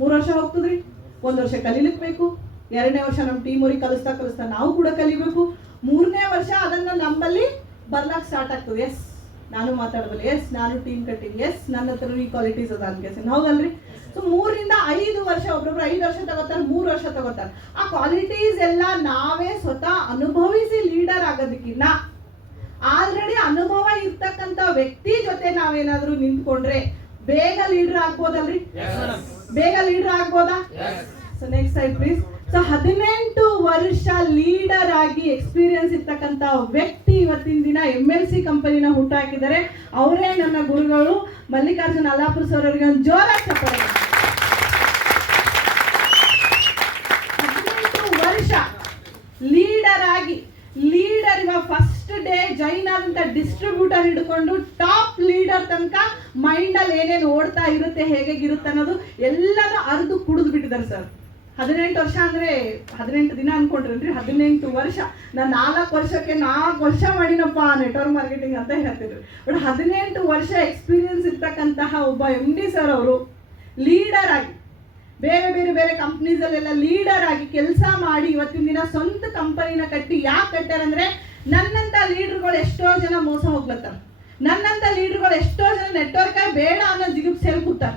3 ವರ್ಷ ಹೋಗ್ತದ್ರಿ. 1 ವರ್ಷ ಕಲೀಲಿಕ್ ಬೇಕು, 2ನೇ ವರ್ಷ ನಮ್ಮ ಟೀಮ್ ಅವ್ರಿಗೆ ಕಲಿಸ್ತಾ ನಾವು ಕೂಡ ಕಲಿಬೇಕು, 3ನೇ ವರ್ಷ ಅದನ್ನ ನಮ್ಮಲ್ಲಿ ಬರ್ಲಾಕ್ ಸ್ಟಾರ್ಟ್ ಆಗ್ತದೆ. ಎಸ್ ನಾನು ಮಾತಾಡಬಲ್ಲೆ, ಎಸ್ ನಾನು ಟೀಮ್ ಕಟ್ಟಿಂಗ್, ಎಸ್ ನನ್ನ ಹತ್ರ ಈ ಕ್ವಾಲಿಟೀಸ್ ಅದ ಅನ್ಕೇಸಿ, ಹೌದಲ್ರಿ? ಸೊ 3 ರಿಂದ 5 ವರ್ಷ, ಒಬ್ಬೊಬ್ರು 5 ವರ್ಷ ತಗೋತಾರೆ, 3 ವರ್ಷ ತಗೋತಾರೆ. ಆ ಕ್ವಾಲಿಟೀಸ್ ಎಲ್ಲ ನಾವೇ ಸ್ವತಃ ಅನುಭವಿಸಿ ಲೀಡರ್ ಆಗೋದಕ್ಕಿನ್ನ ಆಲ್ರೆಡಿ ಅನುಭವ ಇರ್ತಕ್ಕಂಥ ವ್ಯಕ್ತಿ ಜೊತೆ ನಾವೇನಾದ್ರೂ ನಿಂತ್ಕೊಂಡ್ರೆ ಬೇಗ ಲೀಡರ್ ಆಗ್ಬೋದಲ್ರಿ? ಬೇಗ ಲೀಡರ್ ಆಗ್ಬೋದಾ? So next side please. So 18 ವರ್ಷ ಲೀಡರ್ ಆಗಿ ಎಕ್ಸ್ಪೀರಿಯನ್ಸ್ ಇರ್ತಕ್ಕಂಥ ವ್ಯಕ್ತಿ ಇವತ್ತಿನ ದಿನ MLC ಕಂಪನಿನ ಹುಟ್ಟು ಹಾಕಿದ್ದಾರೆ. ಅವರೇ ನನ್ನ ಗುರುಗಳು ಮಲ್ಲಿಕಾರ್ಜುನ್ ಅಲ್ಲಾಪುರ ಸರ್ ಅವರಿಗೆ ಒಂದು ಜೋರಾಗಿ ಚಪ್ಪಾಳೆ. 18 ವರ್ಷ ಲೀಡರ್ ಆಗಿ, ಲೀಡರ್ ಇವಾಗ ಫಸ್ಟ್ ಡೇ ಜಾಯಿನ್ ಆದಂತ ಡಿಸ್ಟ್ರಿಬ್ಯೂಟರ್ ಹಿಡ್ಕೊಂಡು ಟಾಪ್ ಲೀಡರ್ ತನಕ ಮೈಂಡ್ ಅಲ್ಲಿ ಏನೇನು ಓಡ್ತಾ ಇರುತ್ತೆ, ಹೇಗಿರುತ್ತೆ ಅನ್ನೋದು ಎಲ್ಲಾನು ಅರ್ದು ಕುಡಿದು ಬಿಟ್ಟಿದ್ದಾರೆ ಸರ್. 18 ವರ್ಷ ಅಂದ್ರೆ 18 ದಿನ ಅನ್ಕೊಂಡ್ರೇನ್ರಿ? 18 ವರ್ಷ. ನಾನು 4 ವರ್ಷಕ್ಕೆ 4 ವರ್ಷ ಮಾಡಿನಪ್ಪ ನೆಟ್ವರ್ಕ್ ಮಾರ್ಕೆಟಿಂಗ್ ಅಂತ ಹೇಳ್ತಿದ್ರು. ಬಟ್ 18 ವರ್ಷ ಎಕ್ಸ್ಪೀರಿಯನ್ಸ್ ಇರ್ತಕ್ಕಂತಹ ಒಬ್ಬ MD ಸರ್ ಅವರು ಲೀಡರ್ ಆಗಿ ಬೇರೆ ಕಂಪ್ನೀಸ್ ಅಲ್ಲೆಲ್ಲ ಲೀಡರ್ ಆಗಿ ಕೆಲಸ ಮಾಡಿ ಇವತ್ತಿನ ದಿನ ಸ್ವಂತ ಕಂಪನಿನ ಕಟ್ಟಿ. ಯಾಕೆ ಕಟ್ಟಾರಂದ್ರೆ ನನ್ನಂತ ಲೀಡರ್ಗಳು ಎಷ್ಟೋ ಜನ ಮೋಸ ಹೋಗ್ಲತ್ತಾರ, ನನ್ನಂತ ಲೀಡರ್ಗಳು ಎಷ್ಟೋ ಜನ ನೆಟ್ವರ್ಕ್ ಬೇಡ ಅನ್ನೋ ಜಿಗುಪ್ಸೆಲ್ ಕೂತಾರ,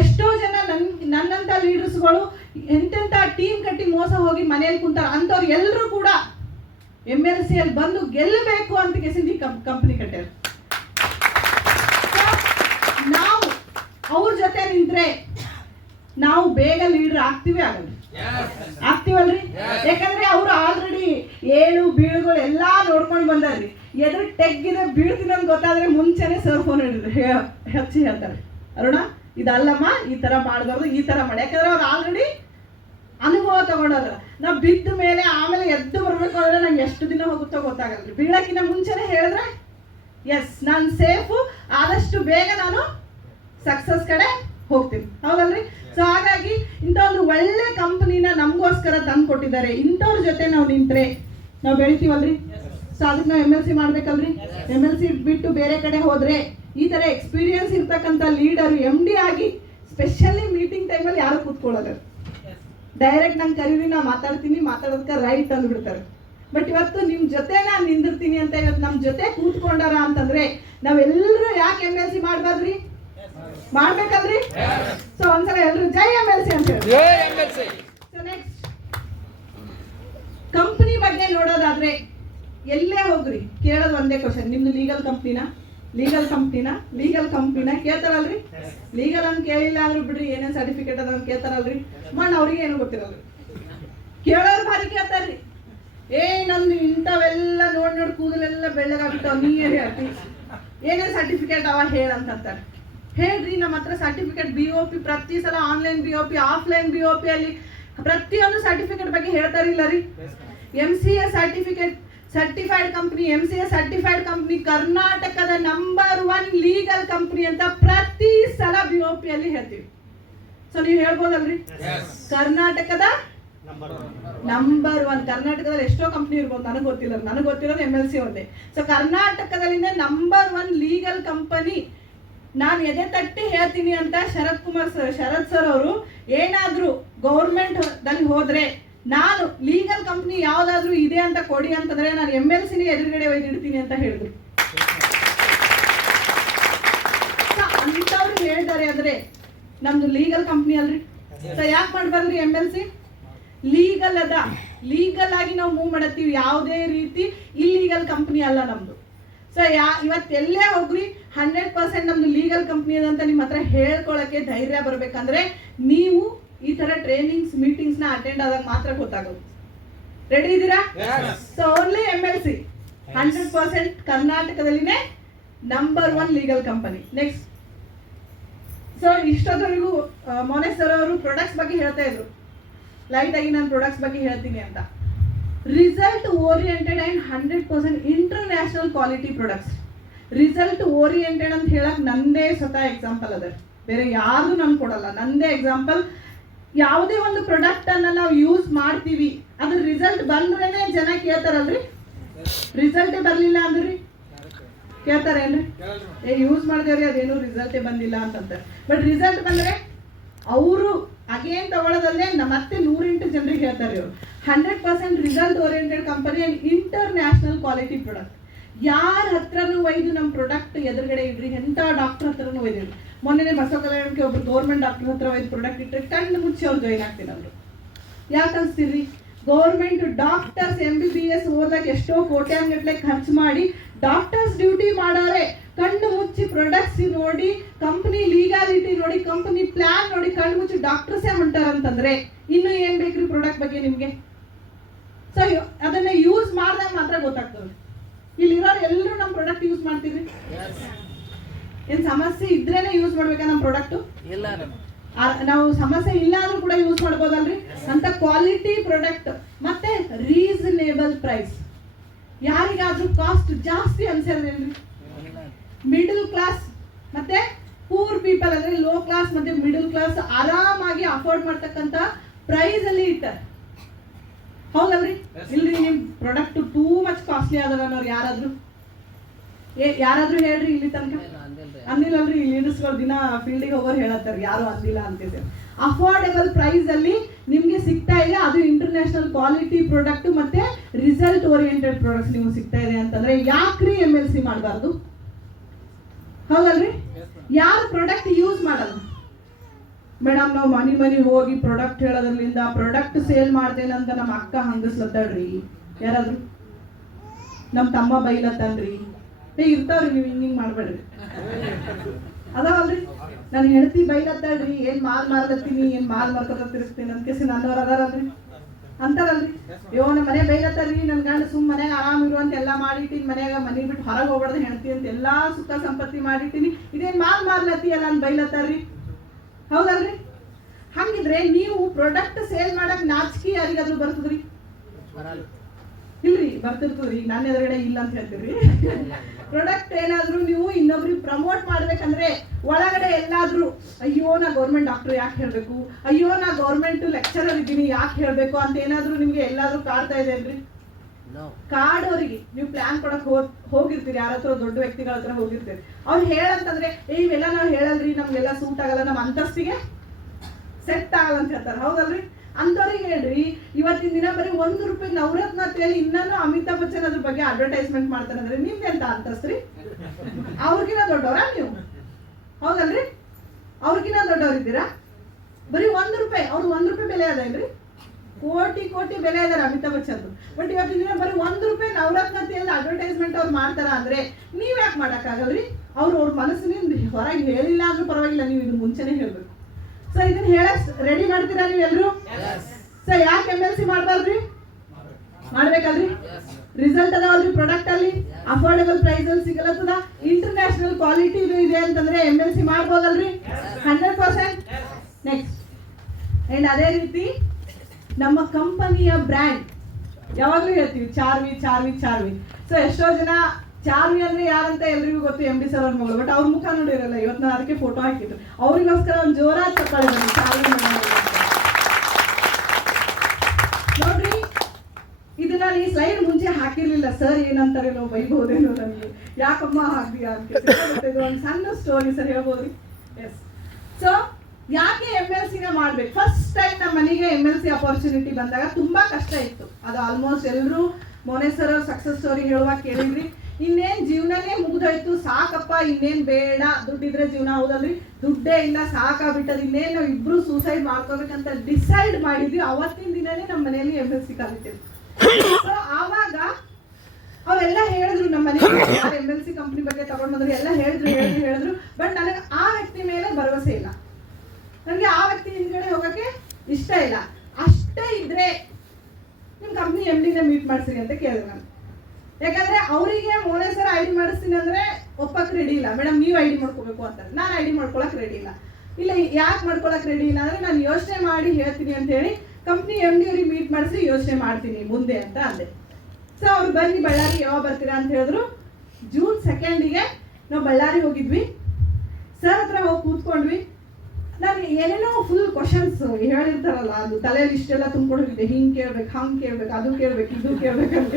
ಎಷ್ಟೋ ಜನ ನನ್ನಂತ ಲೀಡರ್ಸ್ಗಳು ಎಂತೆಂತ ಟೀಮ್ ಕಟ್ಟಿ ಮೋಸ ಹೋಗಿ ಮನೆಯಲ್ಲಿ ಕುಂತಾರ. ಅಂತವ್ರು ಎಲ್ಲರೂ ಕೂಡ MLC ಅಲ್ಲಿ ಬಂದು ಗೆಲ್ಲಬೇಕು ಅಂತ ಕೇಸಿಂದ ಕಂಪನಿ ಕಟ್ಟಾರ. ನಾವು ಅವ್ರ ಜೊತೆ ನಿಂತ್ರೆ ನಾವು ಬೇಗ ಲೀಡರ್ ಆಗ್ತೀವಲ್ರಿ? ಯಾಕಂದ್ರೆ ಅವ್ರು ಆಲ್ರೆಡಿ ಏಳು ಬೀಳುಗಳು ಎಲ್ಲಾ ನೋಡ್ಕೊಂಡು ಬಂದಾರ್ರಿ. ಎದ್ರ ಟೆಗ್ಗಿದೆ ಬೀಳ್ತೀನಿ ಅಂತ ಗೊತ್ತಾದ್ರೆ ಮುಂಚೆನೆ ಸರ್ ಫೋನ್ ಹಚ್ಚಿ ಹೇಳ್ತಾರೆ, ಅರುಣ ಇದಲ್ಲಮ್ಮ, ಈ ತರ ಮಾಡಬಾರ್ದು, ಈ ತರ ಮಾಡಿ. ಯಾಕಂದ್ರೆ ಅವ್ರು ಆಲ್ರೆಡಿ ಅನುಭವ ತಗೊಂಡಾರ. ನಾವು ಬಿದ್ದ ಮೇಲೆ ಆಮೇಲೆ ಎದ್ದು ಬರ್ಬೇಕು ಅಂದ್ರೆ ನಂಗೆ ಎಷ್ಟು ದಿನ ಹೋಗುತ್ತೋ ಗೊತ್ತಾಗಲ್ರಿ. ಬೀಳಕ್ಕಿಂತ ಮುಂಚೆನೆ ಹೇಳಿದ್ರೆ ಎಸ್ ನಾನು ಸೇಫು, ಆದಷ್ಟು ಬೇಗ ನಾನು ಸಕ್ಸಸ್ ಕಡೆ ಹೋಗ್ತೀನಿ, ಹೌದಲ್ರಿ? ಸೊ ಹಾಗಾಗಿ ಇಂಥ ಒಂದು ಒಳ್ಳೆ ಕಂಪನಿನ ನಮಗೋಸ್ಕರ ತಂದು ಕೊಟ್ಟಿದ್ದಾರೆ. ಇಂಥವ್ರ ಜೊತೆ ನಾವು ನಿಂತ್ರೆ ನಾವು ಬೆಳಿತೀವಲ್ರಿ? ಸೊ ಅದಕ್ಕೆ ನಾವು MLC ಮಾಡ್ಬೇಕಲ್ರಿ? MLC ಬಿಟ್ಟು ಬೇರೆ ಕಡೆ ಹೋದ್ರೆ ಈ ತರ ಎಕ್ಸ್ಪೀರಿಯನ್ಸ್ ಇರ್ತಕ್ಕಂಥ ಲೀಡರ್ MD ಆಗಿ ಸ್ಪೆಷಲಿ ಮೀಟಿಂಗ್ ಟೈಮಲ್ಲಿ ಯಾರು ಕೂತ್ಕೊಳ್ಳೋದು, ಡೈರೆಕ್ಟ್ ನಂಗೆ ಕರೀರಿ, ನಾ ಮಾತಾಡೋದಕ್ಕೆ ರೈಟ್ ಅಂದ್ಬಿಡ್ತಾರೆ. ಬಟ್ ಇವತ್ತು ನಿಮ್ ಜೊತೆ ನಾನು ನಿಂದಿರ್ತೀನಿ ಅಂತ ಇವತ್ತು ನಮ್ ಜೊತೆ ಕೂತ್ಕೊಂಡಾರ ಅಂತಂದ್ರೆ ನಾವೆಲ್ಲರೂ ಯಾಕೆ MLC ಮಾಡ್ಬಾರ್ದ್ರಿ? ಮಾಡ್ಬೇಕಲ್ರಿ? ಸೊ ಒಂದ್ಸಲ ಎಲ್ಲರೂ ಜೈ MLC ಅಂತ ಹೇಳಿ. ಸೊ ನೆಕ್ಸ್ಟ್ ಕಂಪನಿ ಬಗ್ಗೆ ನೋಡೋದಾದ್ರೆ ಎಲ್ಲೇ ಹೋಗ್ರಿ ಕೇಳೋದು ಒಂದೇ ಕ್ವಶನ್, ನಿಮ್ದು ಲೀಗಲ್ ಕಂಪ್ನಿನ ಕೇಳ್ತಾರಲ್ರಿ? ಲೀಗಲ್ ಅಂತ ಕೇಳಿಲ್ಲ ಅಂದ್ರೂ ಬಿಡ್ರಿ, ಏನೇನ್ ಸರ್ಟಿಫಿಕೇಟ್ ಅದ ಅಂತ ಕೇಳ್ತಾರಲ್ರಿ? ಅವ್ರಿಗೆ ಏನು ಗೊತ್ತಿರಲ್ರಿ, ಕೇಳೋರು ಭಾರಿ ಕೇಳ್ತಾರ್ರಿ. ನಂದು ಇಂಥವೆಲ್ಲ ನೋಡಿ ಕೂದಲೆಲ್ಲ ಬೆಳ್ಳಗಾಗ್ಬಿಟ್ಟು ನೀ ಹೇಳ್ತಿ, ಏನೇನ್ ಸರ್ಟಿಫಿಕೇಟ್ ಅವ ಹೇಳಂತಾರೆ. ಹೇಳ್ರಿ, ನಮ್ಮ ಹತ್ರ ಸರ್ಟಿಫಿಕೇಟ್ BOP ಪ್ರತಿ ಸಲ ಆನ್ಲೈನ್ BOP ಆಫ್ಲೈನ್ BOP ಅಲ್ಲಿ ಪ್ರತಿಯೊಂದು ಸರ್ಟಿಫಿಕೇಟ್ ಬಗ್ಗೆ ಹೇಳ್ತಾರಿಲ್ಲ ರೀ? MCA certified company, MCA certified company, ಕರ್ನಾಟಕದ ನಂಬರ್ 1 ಲೀಗಲ್ ಕಂಪ್ನಿ ಅಂತ ಪ್ರತಿ ಸಲ BOP ಅಲ್ಲಿ ಹೇಳ್ತೀವಿ. ಸೊ ನೀವು ಹೇಳ್ಬೋದಲ್ರಿ, ಕರ್ನಾಟಕದ ನಂಬರ್ 1. ಕರ್ನಾಟಕದಲ್ಲಿ ಎಷ್ಟೋ ಕಂಪ್ನಿ ಇರ್ಬೋದು, ನನಗೆ ಗೊತ್ತಿರೋದು MLC ಒಂದೇ. ಸೊ ಕರ್ನಾಟಕದಲ್ಲಿನೇ ನಂಬರ್ 1 ಲೀಗಲ್ ಕಂಪನಿ. ನಾನು ಎದೆ ತಟ್ಟಿ ಹೇಳ್ತೀನಿ ಅಂತ ಶರತ್ ಸರ್ ಅವರು ಏನಾದ್ರೂ ಗೌರ್ಮೆಂಟ್ ದಲ್ಲಿ ಹೋದ್ರೆ ನಾನು ಲೀಗಲ್ ಕಂಪ್ನಿ ಯಾವ್ದಾದ್ರು ಇದೆ ಅಂತ ಕೊಡಿ ಅಂತಂದ್ರೆ ನಾನು MLC ಎದುರುಗಡೆ ಒಯ್ದಿಡ್ತೀನಿ ಅಂತ ಹೇಳಿದ್ರು. ಅಂತವ್ರು ಹೇಳ್ತಾರೆ ಅಂದ್ರೆ ನಮ್ದು ಲೀಗಲ್ ಕಂಪ್ನಿ ಅಲ್ರಿ. ಸೊ ಯಾಕೆ ಮಾಡ್ಬಾರ್ದ್ರಿ MLC? ಲೀಗಲ್ ಆಗಿ ನಾವು ಮೂವ್ ಮಾಡತ್ತೀವಿ, ಯಾವುದೇ ರೀತಿ ಇಲ್ಲೀಗಲ್ ಕಂಪ್ನಿ ಅಲ್ಲ ನಮ್ದು. ಸೊ ಇವತ್ತೆಲ್ಲೇ ಹೋಗ್ರಿ 100% ನಮ್ದು ಲೀಗಲ್ ಕಂಪ್ನಿ ಅದಂತ ನಿಮ್ಮ ಹತ್ರ ಹೇಳ್ಕೊಳಕ್ಕೆ ಧೈರ್ಯ ಬರ್ಬೇಕಂದ್ರೆ ನೀವು ಈ ತರ ಟ್ರೈನಿಂಗ್ಸ್ ಮೀಟಿಂಗ್ಸ್ ನ ಅಟೆಂಡ್ ಆದಾಗ ಮಾತ್ರ ಗೊತ್ತಾಗೋದು. ರೆಡಿ ಇದ್ದೀರಾ? ಸೊ ಓನ್ಲಿ MLC 100% ಕರ್ನಾಟಕದಲ್ಲಿನೇ number 1 legal company. Next, so ಇಷ್ಟೊತ್ತವರೆಗೂ ಮೋನೇಶ್ ಸರ್ ಅವರು ಪ್ರಾಡಕ್ಟ್ಸ್ ಬಗ್ಗೆ ಹೇಳ್ತಾ ಇದ್ರು. ಲೈಟ್ ಆಗಿ ನಾನು ಪ್ರಾಡಕ್ಟ್ಸ್ ಬಗ್ಗೆ ಹೇಳ್ತೀನಿ ಅಂತ. Result oriented and 100% international quality products. Result oriented ಅಂತ ಹೇಳಕ್ ನಂದೇ ಸ್ವತಃ ಎಕ್ಸಾಂಪಲ್ ಅದ, ಬೇರೆ ಯಾರು ನಮ್ಗೆ ಕೊಡಲ್ಲ. ನಂದೇ ಎಕ್ಸಾಂಪಲ್. ಯಾವುದೇ ಒಂದು ಪ್ರಾಡಕ್ಟ್ ಅನ್ನ ನಾವು ಯೂಸ್ ಮಾಡ್ತೀವಿ, ಅದ್ರ ರಿಸಲ್ಟ್ ಬಂದ್ರೇನೆ ಜನ ಕೇಳ್ತಾರಲ್ರಿ. ರಿಸಲ್ಟೇ ಬರ್ಲಿಲ್ಲ ಅಂದ್ರಿ ಕೇಳ್ತಾರೇನ್ರಿ? ಯೂಸ್ ಮಾಡಿದೇವ್ರಿ ಅದೇನು ರಿಸಲ್ಟೇ ಬಂದಿಲ್ಲ ಅಂತಂತಾರೆ. ಬಟ್ ರಿಸಲ್ಟ್ ಬಂದ್ರೆ ಅವರು ಅಗೇನ್ ತಗೊಳ್ಳೋದಲ್ಲೇ ಮತ್ತೆ 108 ಜನರಿಗೆ ಹೇಳ್ತಾರೆ ಇವರು. 100% result oriented company and international quality product. ಯಾರ ಹತ್ರನೂ ಒಯ್ದು ನಮ್ಮ ಪ್ರಾಡಕ್ಟ್ ಎದುರುಗಡೆ ಇಡ್ರಿ, ಎಂಥ ಡಾಕ್ಟರ್ ಹತ್ರನೂ ಒಯ್ದಿಡ್ರಿ. ಮೊನ್ನೆ ಬಸವ ಕಲ್ಯಾಣಕ್ಕೆ ಒಬ್ರು ಗೌರ್ಮೆಂಟ್ ಡಾಕ್ಟರ್ ಹತ್ರ ಒಯ್ದು ಪ್ರಾಡಕ್ಟ್ ಇಟ್ಟರೆ ಕಣ್ಣು ಮುಚ್ಚಿ ಅವ್ರು ಜಾಯಿನ್ ಆಗ್ತೀನಿ ಅವರು. ಯಾಕೆ ಅನ್ಸ್ತೀರಿ? ಗೌರ್ಮೆಂಟ್ ಡಾಕ್ಟರ್ಸ್ MBBS ಓದಾಗ ಎಷ್ಟೋ ಕೋಟ್ಯಾಂಗಟ್ಲೆ ಖರ್ಚು ಮಾಡಿ ಡಾಕ್ಟರ್ಸ್ ಡ್ಯೂಟಿ ಮಾಡೋರೆ ಕಣ್ಣು ಮುಚ್ಚಿ ಪ್ರಾಡಕ್ಟ್ಸ್ ನೋಡಿ, ಕಂಪನಿ ಲೀಗಾಲಿಟಿ ನೋಡಿ, ಕಂಪನಿ ಪ್ಲಾನ್ ನೋಡಿ ಕಣ್ಣು ಮುಚ್ಚಿ ಡಾಕ್ಟರ್ಸೇ ಹೊಂಟಾರಂತಂದ್ರೆ ಇನ್ನು ಏನ್ ಬೇಕ್ರಿ ಪ್ರಾಡಕ್ಟ್ ಬಗ್ಗೆ ನಿಮ್ಗೆ? ಸೊ ಅದನ್ನ ಯೂಸ್ ಮಾಡಿದಾಗ ಮಾತ್ರ ಗೊತ್ತಾಗ್ತದೆ. ಇಲ್ಲಿರೋರು ಎಲ್ಲರೂ ನಮ್ಮ ಪ್ರಾಡಕ್ಟ್ ಯೂಸ್ ಮಾಡ್ತೀವಿ. ಏನ್ ಸಮಸ್ಯೆ ಇದ್ರೇನೆ ಯೂಸ್ ಮಾಡ್ಬೇಕಾ ನಮ್ಮ ಪ್ರಾಡಕ್ಟ್? ಇಲ್ಲ, ನಾವು ಸಮಸ್ಯೆ ಇಲ್ಲ ಆದ್ರೂ ಕೂಡ ಯೂಸ್ ಮಾಡ್ಬೋದಲ್ರಿ ಅಂತ ಕ್ವಾಲಿಟಿ ಪ್ರಾಡಕ್ಟ್. ಮತ್ತೆ ರೀಸನೇಬಲ್ ಪ್ರೈಸ್. ಯಾರಿಗಾದ್ರೂ ಕಾಸ್ಟ್ ಜಾಸ್ತಿ ಅನ್ಸಲ್ರಿ? ಮಿಡಲ್ ಕ್ಲಾಸ್ ಮತ್ತೆ ಪೂರ್ ಪೀಪಲ್ ಅಂದ್ರೆ ಲೋ ಕ್ಲಾಸ್ ಮತ್ತೆ ಮಿಡಲ್ ಕ್ಲಾಸ್ ಆರಾಮಾಗಿ ಅಫೋರ್ಡ್ ಮಾಡ್ತಕ್ಕಂತ ಪ್ರೈಸ್ ಅಲ್ಲಿ ಇಟ್ಟಾರೆ. ಹೌದಲ್ರಿ? ಇಲ್ರಿ ನಿಮ್ ಪ್ರಾಡಕ್ಟ್ ಟೂ ಮಚ್ ಕಾಸ್ಟ್ಲಿ ಆದವ ಅನ್ನೋರು ಯಾರಾದ್ರೂ ಹೇಳ್ರಿ ಇಲ್ಲಿ ತನಕ? ಅಂದಿಲ್ಲಲ್ರಿ. ಲೀಡರ್ಸ್ಗಳು ದಿನ ಫೀಲ್ಡಿಗೆ ಹೋಗೋರು ಹೇಳತ್ತಾರೆ, ಯಾರು ಅಂದಿಲ್ಲ ಅಂತಿದೆ. ಅಫೋರ್ಡೆಬಲ್ ಪ್ರೈಸ್ ಅಲ್ಲಿ ನಿಮ್ಗೆ ಸಿಗ್ತಾ ಇದೆ, ಅದು ಇಂಟರ್ನ್ಯಾಷನಲ್ ಕ್ವಾಲಿಟಿ ಪ್ರಾಡಕ್ಟ್ ಮತ್ತೆ ರಿಸಲ್ಟ್ ಓರಿಯೆಂಟೆಡ್ ಪ್ರಾಡಕ್ಟ್ಸ್ ನಿಮ್ಗೆ ಸಿಗ್ತಾ ಇದೆ ಅಂತಂದ್ರೆ ಯಾಕ್ರಿ MLC ಮಾಡಬಾರ್ದು? ಹೌದಲ್ರಿ? ಯಾರು ಪ್ರಾಡಕ್ಟ್ ಯೂಸ್ ಮಾಡಲ್ಲ? ಮೇಡಮ್ ನಾವು ಮನಿ ಹೋಗಿ ಪ್ರಾಡಕ್ಟ್ ಹೇಳೋದ್ರಲ್ಲಿಂದ ಪ್ರಾಡಕ್ಟ್ ಸೇಲ್ ಮಾಡ್ತೇನಂತ ನಮ್ಮ ಅಕ್ಕ ಹಂಗಸ್ಲತ್ತಾಳ್ರಿ, ಯಾರಾದ್ರು ನಮ್ಮ ತಮ್ಮ ಬೈಲತ್ತನ್ರಿ, ಇರ್ತಾವ್ರಿ. ನೀವು ಹಿಂಗ್ ಮಾಡ್ಬೇಡ್ರಿ. ಅದಾವಲ್ರಿ, ನಾನು ಹೆಂಡತಿ ಬೈಲತ್ತಾಳ್ರಿ, ಏನ್ ಮಾರ್ಲತ್ತೀನಿ, ಏನ್ ಮಾರ್ಕೊತ ತಿರುಗ್ತೀನಿ ಅಂತ ಕೇಸಿ ನನ್ನವ್ರು ಅದಾರಲ್ರಿ ಅಂತಾರಲ್ರಿ. ನಮ್ಮ ಮನೆ ಬೈಲತ್ತಾರ್ರಿ, ನನ್ ಗಂಡ ಸುಮ್ ಮನ್ಯಾಗ ಆರಾಮ್ ಇರುವಂತ ಎಲ್ಲಾ ಮಾಡಿಟ್ಟಿನಿ, ಮನ್ಯಾಗ ಮನಿ ಬಿಟ್ಟು ಹೊರಗೆ ಹೋಗ್ಬಾರ್ದು ಹೆಂಡತಿ ಅಂತ ಎಲ್ಲಾ ಸುಖ ಸಂಪತ್ತಿ ಮಾಡಿಟ್ಟಿನಿ, ಇದೇನ್ ಮಾರ್ಲತ್ತಿ ಎಲ್ಲ ಅಂತ ಬೈಲತ್ತಾರ್ರಿ. ಹೌದಲ್ರಿ? ಹಂಗಿದ್ರೆ ನೀವು ಪ್ರಾಡಕ್ಟ್ ಸೇಲ್ ಮಾಡಕ್ ನಾಚಿಕೆ ಯಾರಿಗಾದ್ರೂ ಬರ್ತದ್ರಿ? ಇಲ್ರಿ, ಬರ್ತಿರ್ತದ್ರಿ. ನಾನು ಎದುರುಗಡೆ ಇಲ್ಲ ಅಂತ ಹೇಳ್ತೀರಿ. ಪ್ರಾಡಕ್ಟ್ ಏನಾದ್ರು ನೀವು ಇನ್ನೊಬ್ರಿಗೆ ಪ್ರಮೋಟ್ ಮಾಡ್ಬೇಕಂದ್ರೆ ಒಳಗಡೆ ಎಲ್ಲಾದ್ರೂ ಅಯ್ಯೋ ನಾ ಗೌರ್ಮೆಂಟ್ ಡಾಕ್ಟರ್ ಯಾಕೆ ಹೇಳ್ಬೇಕು, ಅಯ್ಯೋ ನಾ ಗೌರ್ಮೆಂಟ್ ಲೆಕ್ಚರರ್ ಇದ್ದೀನಿ ಯಾಕೆ ಹೇಳ್ಬೇಕು ಅಂತ ಏನಾದ್ರು ನಿಮ್ಗೆ ಎಲ್ಲಾದ್ರೂ ಕಾಡ್ತಾ ಇದೆ ಅಲ್ರಿ? ಕಾಡೋರಿಗೆ ನೀವು ಪ್ಲಾನ್ ಕೊಡಕ್ ಹೋಗಿರ್ತೀರಿ, ಯಾರ ಹತ್ರ ದೊಡ್ಡ ವ್ಯಕ್ತಿಗಳ ಹತ್ರ ಹೋಗಿರ್ತೀರಿ. ಅವ್ರು ಹೇಳಂತಂದ್ರೆ ಇವೆಲ್ಲ ನಾವು ಹೇಳಲ್ರಿ, ನಮ್ಗೆಲ್ಲ ಸೂಟ್ ಆಗಲ್ಲ, ನಮ್ಮ ಅಂತಸ್ತಿಗೆ ಸೆಟ್ ಆಗಲ್ಲ ಅಂತ ಹೇಳ್ತಾರೆ. ಹೌದಲ್ರಿ? ಅಂತವ್ರಿಗೆ ಹೇಳ್ರಿ, ಇವತ್ತಿನ ದಿನ ಬರೀ ₹1 ನವರತ್ನ ಅಂತ ಹೇಳಿ ಇನ್ನೂ ಅಮಿತಾಬ್ ಬಚ್ಚನ್ ಅದ್ರ ಬಗ್ಗೆ ಅಡ್ವರ್ಟೈಸ್ಮೆಂಟ್ ಮಾಡ್ತಾರೆ ಅಂದ್ರೆ ನಿಮ್ಗೆ ಎಂತ ಅಂತಸ್ತ್ರಿ? ಅವ್ರಿಗಿನ ದೊಡ್ಡವ್ರ ನೀವು? ಹೌದಲ್ರಿ? ಅವ್ರಿಗಿನ ದೊಡ್ಡವ್ರಿದ್ದೀರಾ? ಬರೀ ₹1, ಅವ್ರು ₹1 ಬೆಲೆ ಅದ ಇಲ್ರಿ? ಕೋಟಿ ಬೆಲೆ ಇದಾರೆ ಅಮಿತಾಬ್ ಬಚ್ಚನ್. ಬಟ್ ಇವತ್ತಿನ ದಿನ ಬರೀ ₹1 ನವರತ್ನ ಅಂತ ಹೇಳಿ ಅಡ್ವರ್ಟೈಸ್ಮೆಂಟ್ ಅವ್ರು ಮಾಡ್ತಾರ ಅಂದ್ರೆ ನೀವ್ ಯಾಕೆ ಮಾಡಕ್ಕಾಗಲ್ರಿ? ಅವ್ರ ಮನಸ್ಸಿನಿಂದ ಹೊರಗೆ ಹೇಳಿಲ್ಲ ಅಂದ್ರೂ ಪರವಾಗಿಲ್ಲ, ನೀವು ಇದು ಮುಂಚೆನೆ ಹೇಳ್ಬೇಕು. ಸೊ ಇದನ್ನ ಹೇಳಕ್ ರೆಡಿ ಮಾಡ್ತೀರಾ ನೀವು ಎಲ್ರು? ಸೊ ಯಾಕೆ MLC ಮಾಡ್ಬಾರ್ದ್ರಿ? ಮಾಡ್ಬೇಕಲ್ರಿ? ರಿಸಲ್ಟ್ ಅದಾವಲ್ರಿ ಪ್ರಾಡಕ್ಟ್ ಅಲ್ಲಿ, ಅಫೋರ್ಡೆಬಲ್ ಪ್ರೈಸ್ ಅಲ್ಲಿ ಸಿಗಲತ್ತದ, ಇಂಟರ್ನ್ಯಾಷನಲ್ ಕ್ವಾಲಿಟಿ ಇದೆ ಅಂತಂದ್ರೆ MLC ಮಾಡ್ಬೋದಲ್ರಿ? 100%. ನೆಕ್ಸ್ಟ್, ಅಂಡ್ ಅದೇ ರೀತಿ ನಮ್ಮ ಕಂಪನಿಯ ಬ್ರ್ಯಾಂಡ್ ಯಾವಾಗಲೂ ಹೇಳ್ತೀವಿ ಚಾರ್ವಿ ಚಾರ್ವಿ ಚಾರ್ವಿ. ಸೊ ಎಷ್ಟೋ ಜನ ಚಾರ್ವಿ ಅಂದ್ರೆ ಯಾರಂತ ಎಲ್ರಿಗೂ ಗೊತ್ತು, MD ಸರ್ ಅವ್ರ ಮಗಳು. ಬಟ್ ಅವ್ರ ಮುಖ ನೋಡಿರಲ್ಲ. ಇವತ್ತು ನಾನು ಅದಕ್ಕೆ ಫೋಟೋ ಹಾಕಿದ್ರು. ಅವ್ರಿಗೋಸ್ಕರ ಒಂದು ಜೋರಾದ ಚಪ್ಪಾಳೆ ಬನ್ನಿ ಚಾರ್ವಿ ನೋಡ್ರಿ. ಇದು ನಾನು ಈ ಸ್ಲೈಡ್ ಮುಂಚೆ ಹಾಕಿರ್ಲಿಲ್ಲ. ಸರ್ ಏನಂತಾರೆ ನಾವು ಬೈಬಹುದೇನೋ ನನಗೆ, ಯಾಕಮ್ಮ ಹಾಕ್ತೀಯಾ ಅಂತ. ಇದು ಒಂದು ಸಣ್ಣ ಸ್ಟೋರಿ ಸರ್, ಹೇಳ್ಬೋದ್ರಿ? ಎಸ್. ಸೊ ಯಾಕೆ MLC ನ ಮಾಡ್ಬೇಕು? ಫಸ್ಟ್ ಟೈಮ್ ನಮ್ಮ ಮನೆಗೆ MLC ಅಪರ್ಚುನಿಟಿ ಬಂದಾಗ ತುಂಬಾ ಕಷ್ಟ ಇತ್ತು. ಅದು ಆಲ್ಮೋಸ್ಟ್ ಎಲ್ಲರೂ ಮೋನೆ ಸರ್ ಸಕ್ಸಸ್ ಸ್ಟೋರಿ ಹೇಳುವಾಗ ಕೇಳಿದ್ರಿ. ಇನ್ನೇನ್ ಜೀವನನೇ ಮುಗಿದೋಯ್ತು, ಸಾಕಪ್ಪ, ಇನ್ನೇನ್ ಬೇಡ, ದುಡ್ಡಿದ್ರೆ ಜೀವನ, ಹೌದಲ್ರಿ? ದುಡ್ಡೇ ಇಲ್ಲ, ಸಾಕಾಗ್ಬಿಟ್ಟದ, ಇನ್ನೇನು ನಾವು ಇಬ್ರು ಸೂಸೈಡ್ ಮಾಡ್ಕೋಬೇಕಂತ ಡಿಸೈಡ್ ಮಾಡಿದ್ವಿ. ಅವತ್ತಿನ ದಿನನೇ ನಮ್ಮ ಮನೆಯಲ್ಲಿ MLC ಕಲಿತೀವಿ. ಸೊ ಆವಾಗ ಅವೆಲ್ಲ ಹೇಳಿದ್ರು ನಮ್ಮ ಮನೆಯಲ್ಲಿ, MLC ಕಂಪ್ನಿ ಬಗ್ಗೆ ತಗೊಂಡ್ ಬಂದ್ರು, ಎಲ್ಲ ಹೇಳಿದ್ರು. ಬಟ್ ನನಗೆ ಆ ವ್ಯಕ್ತಿ ಮೇಲೆ ಭರವಸೆ ಇಲ್ಲ. ನನಗೆ ಆ ವ್ಯಕ್ತಿ ಹಿಂದ್ಗಡೆ ಹೋಗಕ್ಕೆ ಇಷ್ಟ ಇಲ್ಲ. ಅಷ್ಟೇ ಇದ್ರೆ ನಿಮ್ ಕಂಪ್ನಿ MD ಮೀಟ್ ಮಾಡ್ಸಿರಿ ಅಂತ ಕೇಳಿದ್ರು ನಾನು. ಯಾಕಂದ್ರೆ ಅವರಿಗೆ ಮೋನೆ ಸರ್ ID ಮಾಡಿಸ್ತೀನಿ ಅಂದ್ರೆ ಒಪ್ಪಕ್ ರೆಡಿ ಇಲ್ಲ. ಮೇಡಮ್ ನೀವು ID ಮಾಡ್ಕೋಬೇಕು ಅಂತಾರೆ. ನಾನು ID ಮಾಡ್ಕೊಳಕ್ ರೆಡಿ ಇಲ್ಲ. ಯಾಕೆ ಮಾಡ್ಕೊಳಕ್ ರೆಡಿ ಇಲ್ಲ ಅಂದ್ರೆ ನಾನು ಯೋಚನೆ ಮಾಡಿ ಹೇಳ್ತೀನಿ ಅಂತ ಹೇಳಿ ಕಂಪ್ನಿ MD ಅವ್ರಿಗೆ ಮೀಟ್ ಮಾಡಿಸಿ ಯೋಚನೆ ಮಾಡ್ತೀನಿ ಮುಂದೆ ಅಂತ ಅಂದೆ. ಸೊ ಅವ್ರು ಬನ್ನಿ ಬಳ್ಳಾರಿ ಯಾವಾಗ ಬರ್ತೀರಾ ಅಂತ ಹೇಳಿದ್ರು. ಜೂನ್ 2ಗೆ ನಾವು ಬಳ್ಳಾರಿ ಹೋಗಿದ್ವಿ. ಸರ್ ಹತ್ರ ಹೋಗಿ ಕೂತ್ಕೊಂಡ್ವಿ. ನಾನು ಏನೇನೋ ಫುಲ್ ಕ್ವಶನ್ಸ್ ಹೇಳಿರ್ತಾರಲ್ಲ, ಅದು ತಲೆಯಲ್ಲಿ ಇಷ್ಟೆಲ್ಲ ತುಂಬ್ಕೊಂಡು ಹೋಗಿದ್ದೆ. ಹಿಂಗೆ ಕೇಳ್ಬೇಕು, ಹಂಗೆ ಕೇಳ್ಬೇಕು, ಅದು ಕೇಳ್ಬೇಕು, ಇದು ಕೇಳ್ಬೇಕಂತ.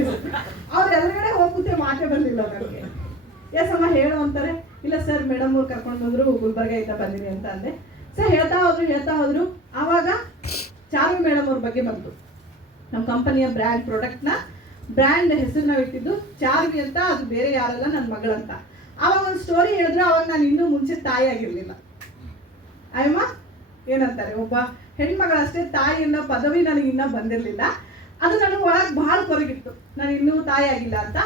ಅವ್ರ ಎದುರುಗಡೆ ಹೋಗ್ಬಿಟ್ಟೆ ಮಾತೇ ಬರಲಿಲ್ಲ ನನಗೆ. ಎಸ್ ಅಮ್ಮ ಹೇಳು ಅಂತಾರೆ. ಇಲ್ಲ ಸರ್, ಮೇಡಮ್ ಅವ್ರು ಕರ್ಕೊಂಡು ಬಂದ್ರು, ಗುಲ್ಬರ್ಗ ಇದ್ದ ಬಂದಿನಿ ಅಂತ ಅಂದೆ. ಸರ್ ಹೇಳ್ತಾ ಹೋದ್ರು. ಆವಾಗ ಚಾರ್ವಿ ಮೇಡಮ್ ಅವ್ರ ಬಗ್ಗೆ ಬಂತು. ನಮ್ಮ ಕಂಪನಿಯ ಪ್ರಾಡಕ್ಟ್ನ ಬ್ರ್ಯಾಂಡ್ ಹೆಸರು ನಾವು ಇಟ್ಟಿದ್ದು ಚಾರ್ವಿ ಅಂತ, ಅದು ಬೇರೆ ಯಾರಲ್ಲ, ನನ್ನ ಮಗಳಂತ. ಆವಾಗ ಒಂದು ಸ್ಟೋರಿ ಹೇಳಿದ್ರು. ಅವಾಗ ನಾನು ಇನ್ನೂ ಮುಂಚೆ ತಾಯಿ ಆಗಿರ್ಲಿಲ್ಲ. ಅಯ್ಯಮ್ಮ ಏನಂತಾರೆ, ಒಬ್ಬ ಹೆಣ್ಮಗಳಷ್ಟೇ, ತಾಯಿ ಅನ್ನೋ ಪದವಿ ನನಗೆ ಇನ್ನೂ ಬಂದಿರಲಿಲ್ಲ. ಅದು ನನಗೆ ಒಳಗೆ ಭಾಳ ಕೊರಗಿತ್ತು, ನಾನು ಇನ್ನೂ ತಾಯಿ ಆಗಿಲ್ಲ ಅಂತ.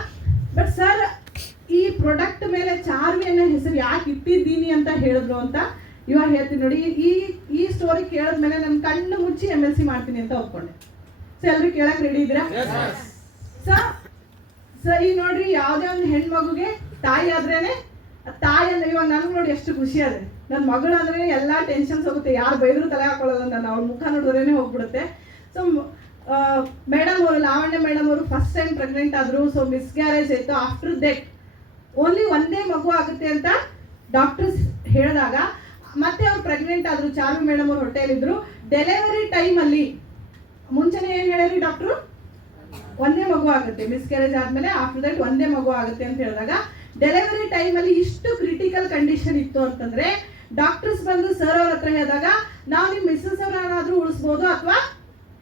ಬಟ್ ಸರ್ ಈ ಪ್ರಾಡಕ್ಟ್ ಮೇಲೆ ಚಾರ್ವಿ ಅನ್ನೋ ಹೆಸರು ಯಾಕೆ ಇಟ್ಟಿದ್ದೀನಿ ಅಂತ ಹೇಳಿದ್ರು ಅಂತ ಇವಾಗ ಹೇಳ್ತೀನಿ ನೋಡಿ. ಈ ಸ್ಟೋರಿ ಕೇಳಿದ್ಮೇಲೆ ನನ್ನ ಕಣ್ಣು ಮುಚ್ಚಿ MLC ಮಾಡ್ತೀನಿ ಅಂತ ಒಪ್ಕೊಂಡೆ. ಸೊ ಎಲ್ಲರೂ ಕೇಳಕ್ ರೆಡಿ ಇದ್ದೀರಾ? ಸರ್ ಈಗ ನೋಡ್ರಿ, ಯಾವುದೇ ಒಂದು ಹೆಣ್ಮಗುಗೆ ತಾಯಿ ಆದ್ರೇನೆ, ತಾಯಿ ಅಂದ್ರೆ ಇವಾಗ ನನಗೆ ನೋಡಿ ಎಷ್ಟು ಖುಷಿ ಅದೇ. ನನ್ನ ಮಗಳು ಅಂದ್ರೆ ಎಲ್ಲಾ ಟೆನ್ಷನ್ಸ್ ಹೋಗುತ್ತೆ. ಯಾರು ಬೈದ್ರು ತಲೆ ಹಾಕೊಳ್ಳೋದು, ನಾನು ಅವ್ರ ಮುಖ ನೋಡಿದ್ರೇನೆ ಹೋಗ್ಬಿಡುತ್ತೆ. ಸೊ ಮೇಡಮ್ ಅವರು, ಲಾವಣ್ಯ ಮೇಡಮ್ ಅವರು ಫಸ್ಟ್ ಟೈಮ್ ಪ್ರೆಗ್ನೆಂಟ್ ಆದ್ರು. ಸೊ ಮಿಸ್ಕ್ಯಾರೇಜ್ ಆಯ್ತು. ಆಫ್ಟರ್ ದಟ್ ಓನ್ಲಿ ಒಂದೇ ಮಗು ಆಗುತ್ತೆ ಅಂತ ಡಾಕ್ಟರ್ಸ್ ಹೇಳಿದಾಗ ಮತ್ತೆ ಅವ್ರು ಪ್ರೆಗ್ನೆಂಟ್ ಆದ್ರು. ಚಾರ್ವಿ ಮೇಡಮ್ ಅವ್ರು ಹೊಟ್ಟೆಯಲ್ಲಿದ್ರು. ಡೆಲಿವರಿ ಟೈಮಲ್ಲಿ ಮುಂಚೆನೇ ಏನ್ ಹೇಳಿದ್ರಿ ಡಾಕ್ಟ್ರು? ಒಂದೇ ಮಗು ಆಗುತ್ತೆ. ಮಿಸ್ಕ್ಯಾರೇಜ್ ಆದ್ಮೇಲೆ ಆಫ್ಟರ್ ದಟ್ ಒಂದೇ ಮಗು ಆಗುತ್ತೆ ಅಂತ ಹೇಳಿದಾಗ ಡೆಲಿವರಿ ಟೈಮಲ್ಲಿ ಇಷ್ಟು ಕ್ರಿಟಿಕಲ್ ಕಂಡೀಷನ್ ಇತ್ತು ಅಂತಂದ್ರೆ ಡಾಕ್ಟರ್ಸ್ ಬಂದು ಸರ್ ಅವ್ರ ಹತ್ರ ಹೇಳಿದಾಗ, ನಾವು ನಿಮ್ಮ ಮಿಸ್ಸಸ್ ಅವ್ರನ್ನಾದ್ರೂ ಉಳಿಸ್ಬೋದು ಅಥವಾ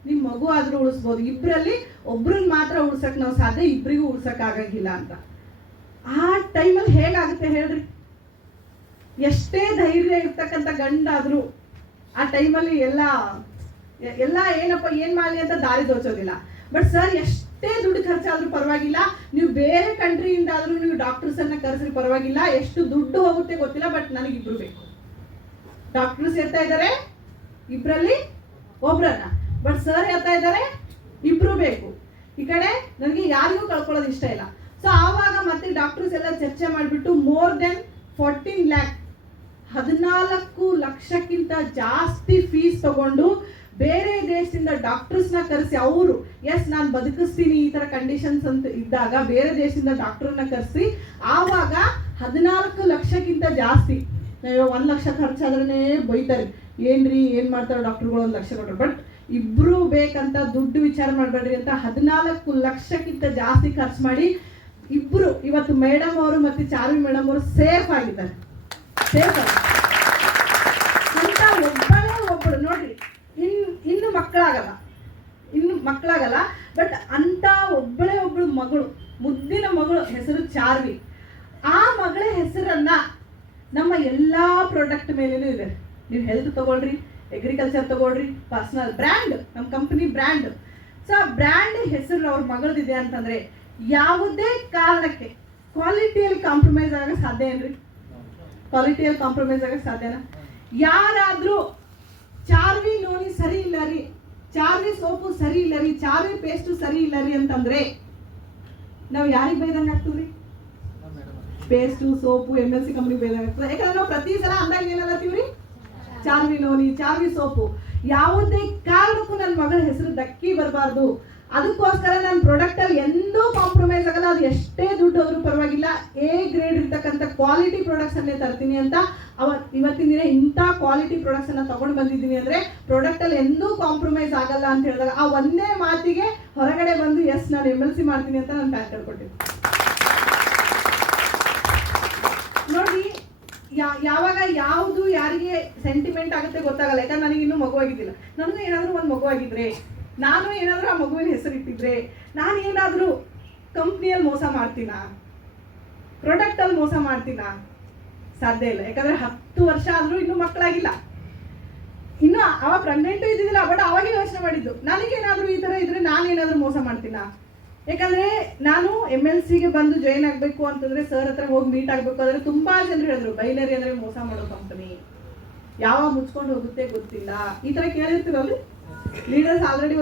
ನಿಮ್ಮ ಮಗು ಆದ್ರೂ ಉಳಿಸ್ಬೋದು, ಇಬ್ಬರಲ್ಲಿ ಒಬ್ರನ್ನ ಮಾತ್ರ ಉಳ್ಸಕ್ ನಾವು ಸಾಧ್ಯ, ಇಬ್ಬರಿಗೂ ಉಳ್ಸಕ್ ಆಗಂಗಿಲ್ಲ ಅಂತ. ಆ ಟೈಮಲ್ಲಿ ಹೇಗಾಗುತ್ತೆ ಹೇಳ್ರಿ? ಎಷ್ಟೇ ಧೈರ್ಯ ಇರ್ತಕ್ಕಂಥ ಗಂಡಾದ್ರೂ ಆ ಟೈಮಲ್ಲಿ ಎಲ್ಲ ಏನಪ್ಪ ಏನ್ ಮಾಡಲಿ ಅಂತ ದಾರಿ ದೋಚೋದಿಲ್ಲ. ಬಟ್ ಸರ್ ಎಷ್ಟೇ ದುಡ್ಡು ಖರ್ಚಾದ್ರೂ ಪರವಾಗಿಲ್ಲ, ನೀವು ಬೇರೆ ಕಂಟ್ರಿಯಿಂದ ಆದ್ರೂ ನೀವು ಡಾಕ್ಟರ್ಸ್ ಅನ್ನ ಕರೆಸ್ರಿ ಪರವಾಗಿಲ್ಲ, ಎಷ್ಟು ದುಡ್ಡು ಹೋಗುತ್ತೆ ಗೊತ್ತಿಲ್ಲ, ಬಟ್ ನನಗೆ ಇಬ್ರು ಬೇಕು. ಡಾಕ್ಟರ್ಸ್ ಹೇಳ್ತಾ ಇದ್ದಾರೆ ಇಬ್ರಲ್ಲಿ ಒಬ್ರನ್ನ, ಬಟ್ ಸರ್ ಹೇಳ್ತಾ ಇದ್ದಾರೆ ಇಬ್ರು ಬೇಕು. ಈ ಕಡೆ ನನಗೆ ಯಾರಿಗೂ ಕಳ್ಕೊಳ್ಳೋದು ಇಷ್ಟ ಇಲ್ಲ. ಸೊ ಆವಾಗ ಮತ್ತೆ ಡಾಕ್ಟರ್ಸ್ ಎಲ್ಲ ಚರ್ಚೆ ಮಾಡಿಬಿಟ್ಟು ಮೋರ್ ದೆನ್ 14 lakh 14 ಲಕ್ಷಕ್ಕಿಂತ ಜಾಸ್ತಿ ಫೀಸ್ ತಗೊಂಡು ಬೇರೆ ದೇಶದಿಂದ ಡಾಕ್ಟರ್ಸ್ನ ಕರೆಸಿ, ಅವರು ಎಸ್ ನಾನು ಬದುಕಿಸ್ತೀನಿ ಈ ತರ ಕಂಡೀಷನ್ಸ್ ಅಂತ ಇದ್ದಾಗ ಬೇರೆ ದೇಶದಿಂದ ಡಾಕ್ಟರ್ನ ಕರೆಸಿ ಆವಾಗ 14 ಲಕ್ಷಕ್ಕಿಂತ ಜಾಸ್ತಿ. ನಾವು 1 ಲಕ್ಷ ಖರ್ಚಾದ್ರೆ ಬೈತಾರೆ, ಏನ್ರಿ ಏನ್ ಮಾಡ್ತಾರೆ ಡಾಕ್ಟರ್ಗಳು 1 ಲಕ್ಷ ಕೊಟ್ಟರು. ಬಟ್ ಇಬ್ರು ಬೇಕಂತ ದುಡ್ಡು ವಿಚಾರ ಮಾಡಬೇಡ್ರಿ ಅಂತ 14 ಲಕ್ಷಕ್ಕಿಂತ ಜಾಸ್ತಿ ಖರ್ಚು ಮಾಡಿ ಇಬ್ರು ಇವತ್ತು ಮೇಡಮ್ ಅವರು ಮತ್ತೆ ಚಾರ್ವಿ ಮೇಡಮ್ ಅವರು ಸೇಫ್ ಆಗಿದ್ದಾರೆ. ಸೇಫ್ ಅಂತ ಒಬ್ಬರು ನೋಡ್ರಿ, ಇನ್ನು ಮಕ್ಕಳಾಗಲ್ಲ, ಬಟ್ ಅಂತ ಒಬ್ಬಳು ಮಗಳು, ಮುದ್ದಿನ ಮಗಳು ಹೆಸರು ಚಾರ್ವಿ. ಆ ಮಗಳ ಹೆಸರನ್ನ ನಮ್ಮ ಎಲ್ಲಾ ಪ್ರಾಡಕ್ಟ್ ಮೇಲೇನೂ ಇದೆ. ನೀವು ಹೆಲ್ತ್ ತಗೊಳ್ರಿ, ಅಗ್ರಿಕಲ್ಚರ್ ತಗೊಳ್ರಿ, ಪರ್ಸನಲ್ ಬ್ರ್ಯಾಂಡ್, ನಮ್ಮ ಕಂಪನಿ ಬ್ರ್ಯಾಂಡ್. ಸೊ ಆ ಬ್ರ್ಯಾಂಡ್ ಹೆಸರು ಅವ್ರ ಮಗಳದಿದೆ ಅಂತಂದ್ರೆ ಯಾವುದೇ ಕಾರಣಕ್ಕೆ ಕ್ವಾಲಿಟಿಯಲ್ಲಿ ಕಾಂಪ್ರಮೈಸ್ ಆಗಕ್ಕೆ ಸಾಧ್ಯ ಏನ್ರಿ? ಕ್ವಾಲಿಟಿಯಲ್ಲಿ ಕಾಂಪ್ರಮೈಸ್ ಆಗಕ್ಕೆ ಸಾಧ್ಯನಾ? ಯಾರಾದ್ರೂ ಚಾರ್ವಿ ನೋನಿ ಸರಿ ಇಲ್ಲ ರೀ, ಚಾರ್ವಿ ಸೋಪು ಸರಿ ಇಲ್ಲ ರೀ, ಚಾರ್ವಿ ಪೇಸ್ಟು ಸರಿ ಇಲ್ಲ ರೀ ಅಂತಂದ್ರೆ ನಾವು ಯಾರಿಗೆ ಬೈದಂಗೆ ಆಗ್ತದ್ರಿ? ಪೇಸ್ಟು ಸೋಪು MLC ಕಂಪ್ನಿ ಬೈದಂಗೆ ಆಗ್ತದೆ. ಯಾಕಂದ್ರೆ ನಾವು ಪ್ರತಿ ಸಲ ಅಂದಾಗ ಏನಲ್ಲತ್ತೀವ್ರಿ? Charvi noni, Charvi soap. ಯಾವುದೇ ಕಾರಣಕ್ಕೂ ನನ್ನ ಮಗಳ ಹೆಸರು ಧಕ್ಕಿ ಬರಬಾರ್ದು, ಅದಕ್ಕೋಸ್ಕರ ನಾನು ಪ್ರಾಡಕ್ಟಲ್ಲಿ ಎಂದೂ ಕಾಂಪ್ರಮೈಸ್ ಆಗಲ್ಲ. ಅದು ಎಷ್ಟೇ ದುಡ್ಡು ಹೋದ್ರೂ ಪರವಾಗಿಲ್ಲ, ಎ ಗ್ರೇಡ್ ಇರ್ತಕ್ಕಂಥ ಕ್ವಾಲಿಟಿ ಪ್ರಾಡಕ್ಟ್ಸನ್ನೇ ತರ್ತೀನಿ ಅಂತ ಇವತ್ತಿನ ದಿನ ಇಂಥ ಕ್ವಾಲಿಟಿ ಪ್ರಾಡಕ್ಟ್ಸನ್ನು ತೊಗೊಂಡು ಬಂದಿದ್ದೀನಿ ಅಂದರೆ ಪ್ರಾಡಕ್ಟಲ್ಲಿ ಎಂದೂ ಕಾಂಪ್ರಮೈಸ್ ಆಗಲ್ಲ ಅಂತ ಹೇಳಿದಾಗ ಆ ಒಂದೇ ಮಾತಿಗೆ ಹೊರಗಡೆ ಬಂದು ಎಸ್ ನಾನು MLC ಮಾಡ್ತೀನಿ ಅಂತ ನಾನು ಪ್ಯಾಕ್ ಕೊಟ್ಟಿದ್ದೆ. ನೋಡಿ, ಯಾವಾಗ ಯಾವುದು ಯಾರಿಗೆ ಸೆಂಟಿಮೆಂಟ್ ಆಗುತ್ತೆ ಗೊತ್ತಾಗಲ್ಲ. ಯಾಕಂದ್ರೆ ನನಗೆ ಇನ್ನೂ ಮಗುವಾಗಿದ್ದಿಲ್ಲ. ನನಗೂ ಏನಾದರೂ ಒಂದು ಮಗುವಾಗಿದ್ರೆ, ನಾನು ಏನಾದರೂ ಆ ಮಗುವಿನ ಹೆಸರು ಇಟ್ಟಿದ್ರೆ, ನಾನು ಏನಾದರೂ ಕಂಪ್ನಿಯಲ್ಲಿ ಮೋಸ ಮಾಡ್ತೀನಾ, ಪ್ರಾಡಕ್ಟಲ್ಲಿ ಮೋಸ ಮಾಡ್ತೀನಾ? ಸಾಧ್ಯ ಇಲ್ಲ. ಯಾಕಂದರೆ 10 ವರ್ಷ ಆದರೂ ಇನ್ನೂ ಮಕ್ಕಳಾಗಿಲ್ಲ, ಇನ್ನೂ ಅವಾಗ ಪ್ರೆಗ್ನೆಂಟು ಇದ್ದಿದ್ದಿಲ್ಲ. ಬಟ್ ಅವಾಗೇ ಯೋಚನೆ ಮಾಡಿದ್ದು, ನನಗೇನಾದರೂ ಈ ಥರ ಇದ್ರೆ ನಾನೇನಾದರೂ ಮೋಸ ಮಾಡ್ತೀನಾ? ಯಾಕಂದರೆ ನಾನು MLCಗೆ ಬಂದು ಜಾಯಿನ್ ಆಗಬೇಕು ಅಂತಂದರೆ ಸರ್ ಹತ್ರ ಹೋಗಿ ಮೀಟ್ ಆಗಬೇಕು ಅಂದರೆ ತುಂಬ ಜನರು ಹೇಳಿದ್ರು ಬೈನರಿ ಅಂದರೆ ಮೋಸ ಮಾಡೋ ಕಂಪನಿ, ಯಾವಾಗ ಮುಚ್ಕೊಂಡು ಹೋಗುತ್ತೆ ಗೊತ್ತಿಲ್ಲ, ಈ ಥರ ಕೇಳಿರ್ತೀವಲ್ಲಿ. ಲೀಡರ್ಸ್ ಆಲ್ರೆಡಿ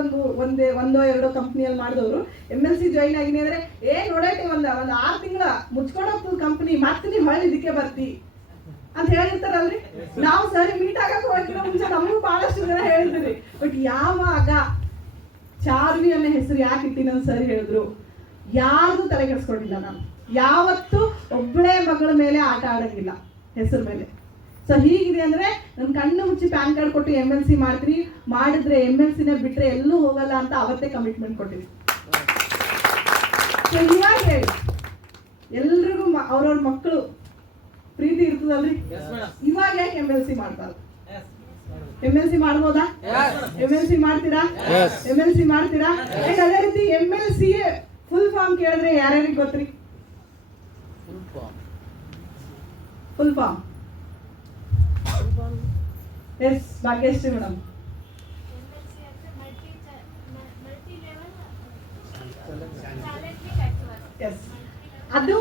ಒಂದೋ ಎರಡೋ ಕಂಪ್ನಿಯಲ್ಲಿ ಮಾಡಿದವರು MLC ಜಾಯಿನ್ ಆಗಿನಿ ಅಂದರೆ ನೋಡೈತೆ ಒಂದು 6 ತಿಂಗಳ ಮುಚ್ಕೊಂಡು ಹೋಗ್ತದೆ ಕಂಪ್ನಿ, ಮತ್ತೆ ನೀವು ಹೊಳ್ಳಿ ಇದಕ್ಕೆ ಬರ್ತಿ ಅಂತ ಹೇಳಿರ್ತಾರಲ್ರಿ. ನಾವು ಸರಿ ಮೀಟ್ ಆಗಕ್ಕೆ ಹೋಗಿರೋ ಮುಂಚೆ ನಮಗೂ ಭಾಳಷ್ಟು ಜನ ಹೇಳಿದ್ರಿ. ಬಟ್ ಯಾವಾಗ ಚಾರ್ವಿ ಅನ್ನೋ ಹೆಸರು ಯಾಕೆ ಇಟ್ಟಿನ ಸರಿ ಹೇಳಿದ್ರು, ಯಾರ್ದು ತಲೆ ಕೆಡಿಸ್ಕೊಂಡಿಲ್ಲ. ನಾನು ಯಾವತ್ತೂ ಒಬ್ಬಳೇ ಮಗಳ ಮೇಲೆ ಆಟ ಆಡೋಂಗಿಲ್ಲ, ಹೆಸರು ಮೇಲೆ. ಸೊ ಹೀಗಿದೆ ಅಂದರೆ ನನ್ನ ಕಣ್ಣು ಮುಚ್ಚಿ ಪ್ಯಾನ್ ಕಾರ್ಡ್ ಕೊಟ್ಟು MLC ಮಾಡ್ತೀನಿ, ಮಾಡಿದ್ರೆ MLCನೇ ಬಿಟ್ಟರೆ ಎಲ್ಲೂ ಹೋಗಲ್ಲ ಅಂತ ಅವತ್ತೇ ಕಮಿಟ್ಮೆಂಟ್ ಕೊಟ್ಟಿದ್ವಿ. ಸೊ ಇವಾಗ ಹೇಳಿ, ಎಲ್ರಿಗೂ ಅವ್ರವ್ರ ಮಕ್ಕಳು ಪ್ರೀತಿ ಇರ್ತದಲ್ರಿ, ಇವಾಗ ಯಾಕೆ MLC ಮಾಡ್ಬಾರ್ದು? MLC ಮಾಡ್ಬೋದಾ? MLC ಮಾಡ್ತೀರಾ? MLC ಮಾಡ್ತೀರಾ? ಅದೇ ರೀತಿ MLC ಫುಲ್ ಫಾರ್ಮ್ ಕೇಳಿದ್ರೆ ಯಾರ್ಯಾರಿಗೆ ಗೊತ್ತ್ರಿ? Full form yes Bhagyashree madam. Yes, ಅದು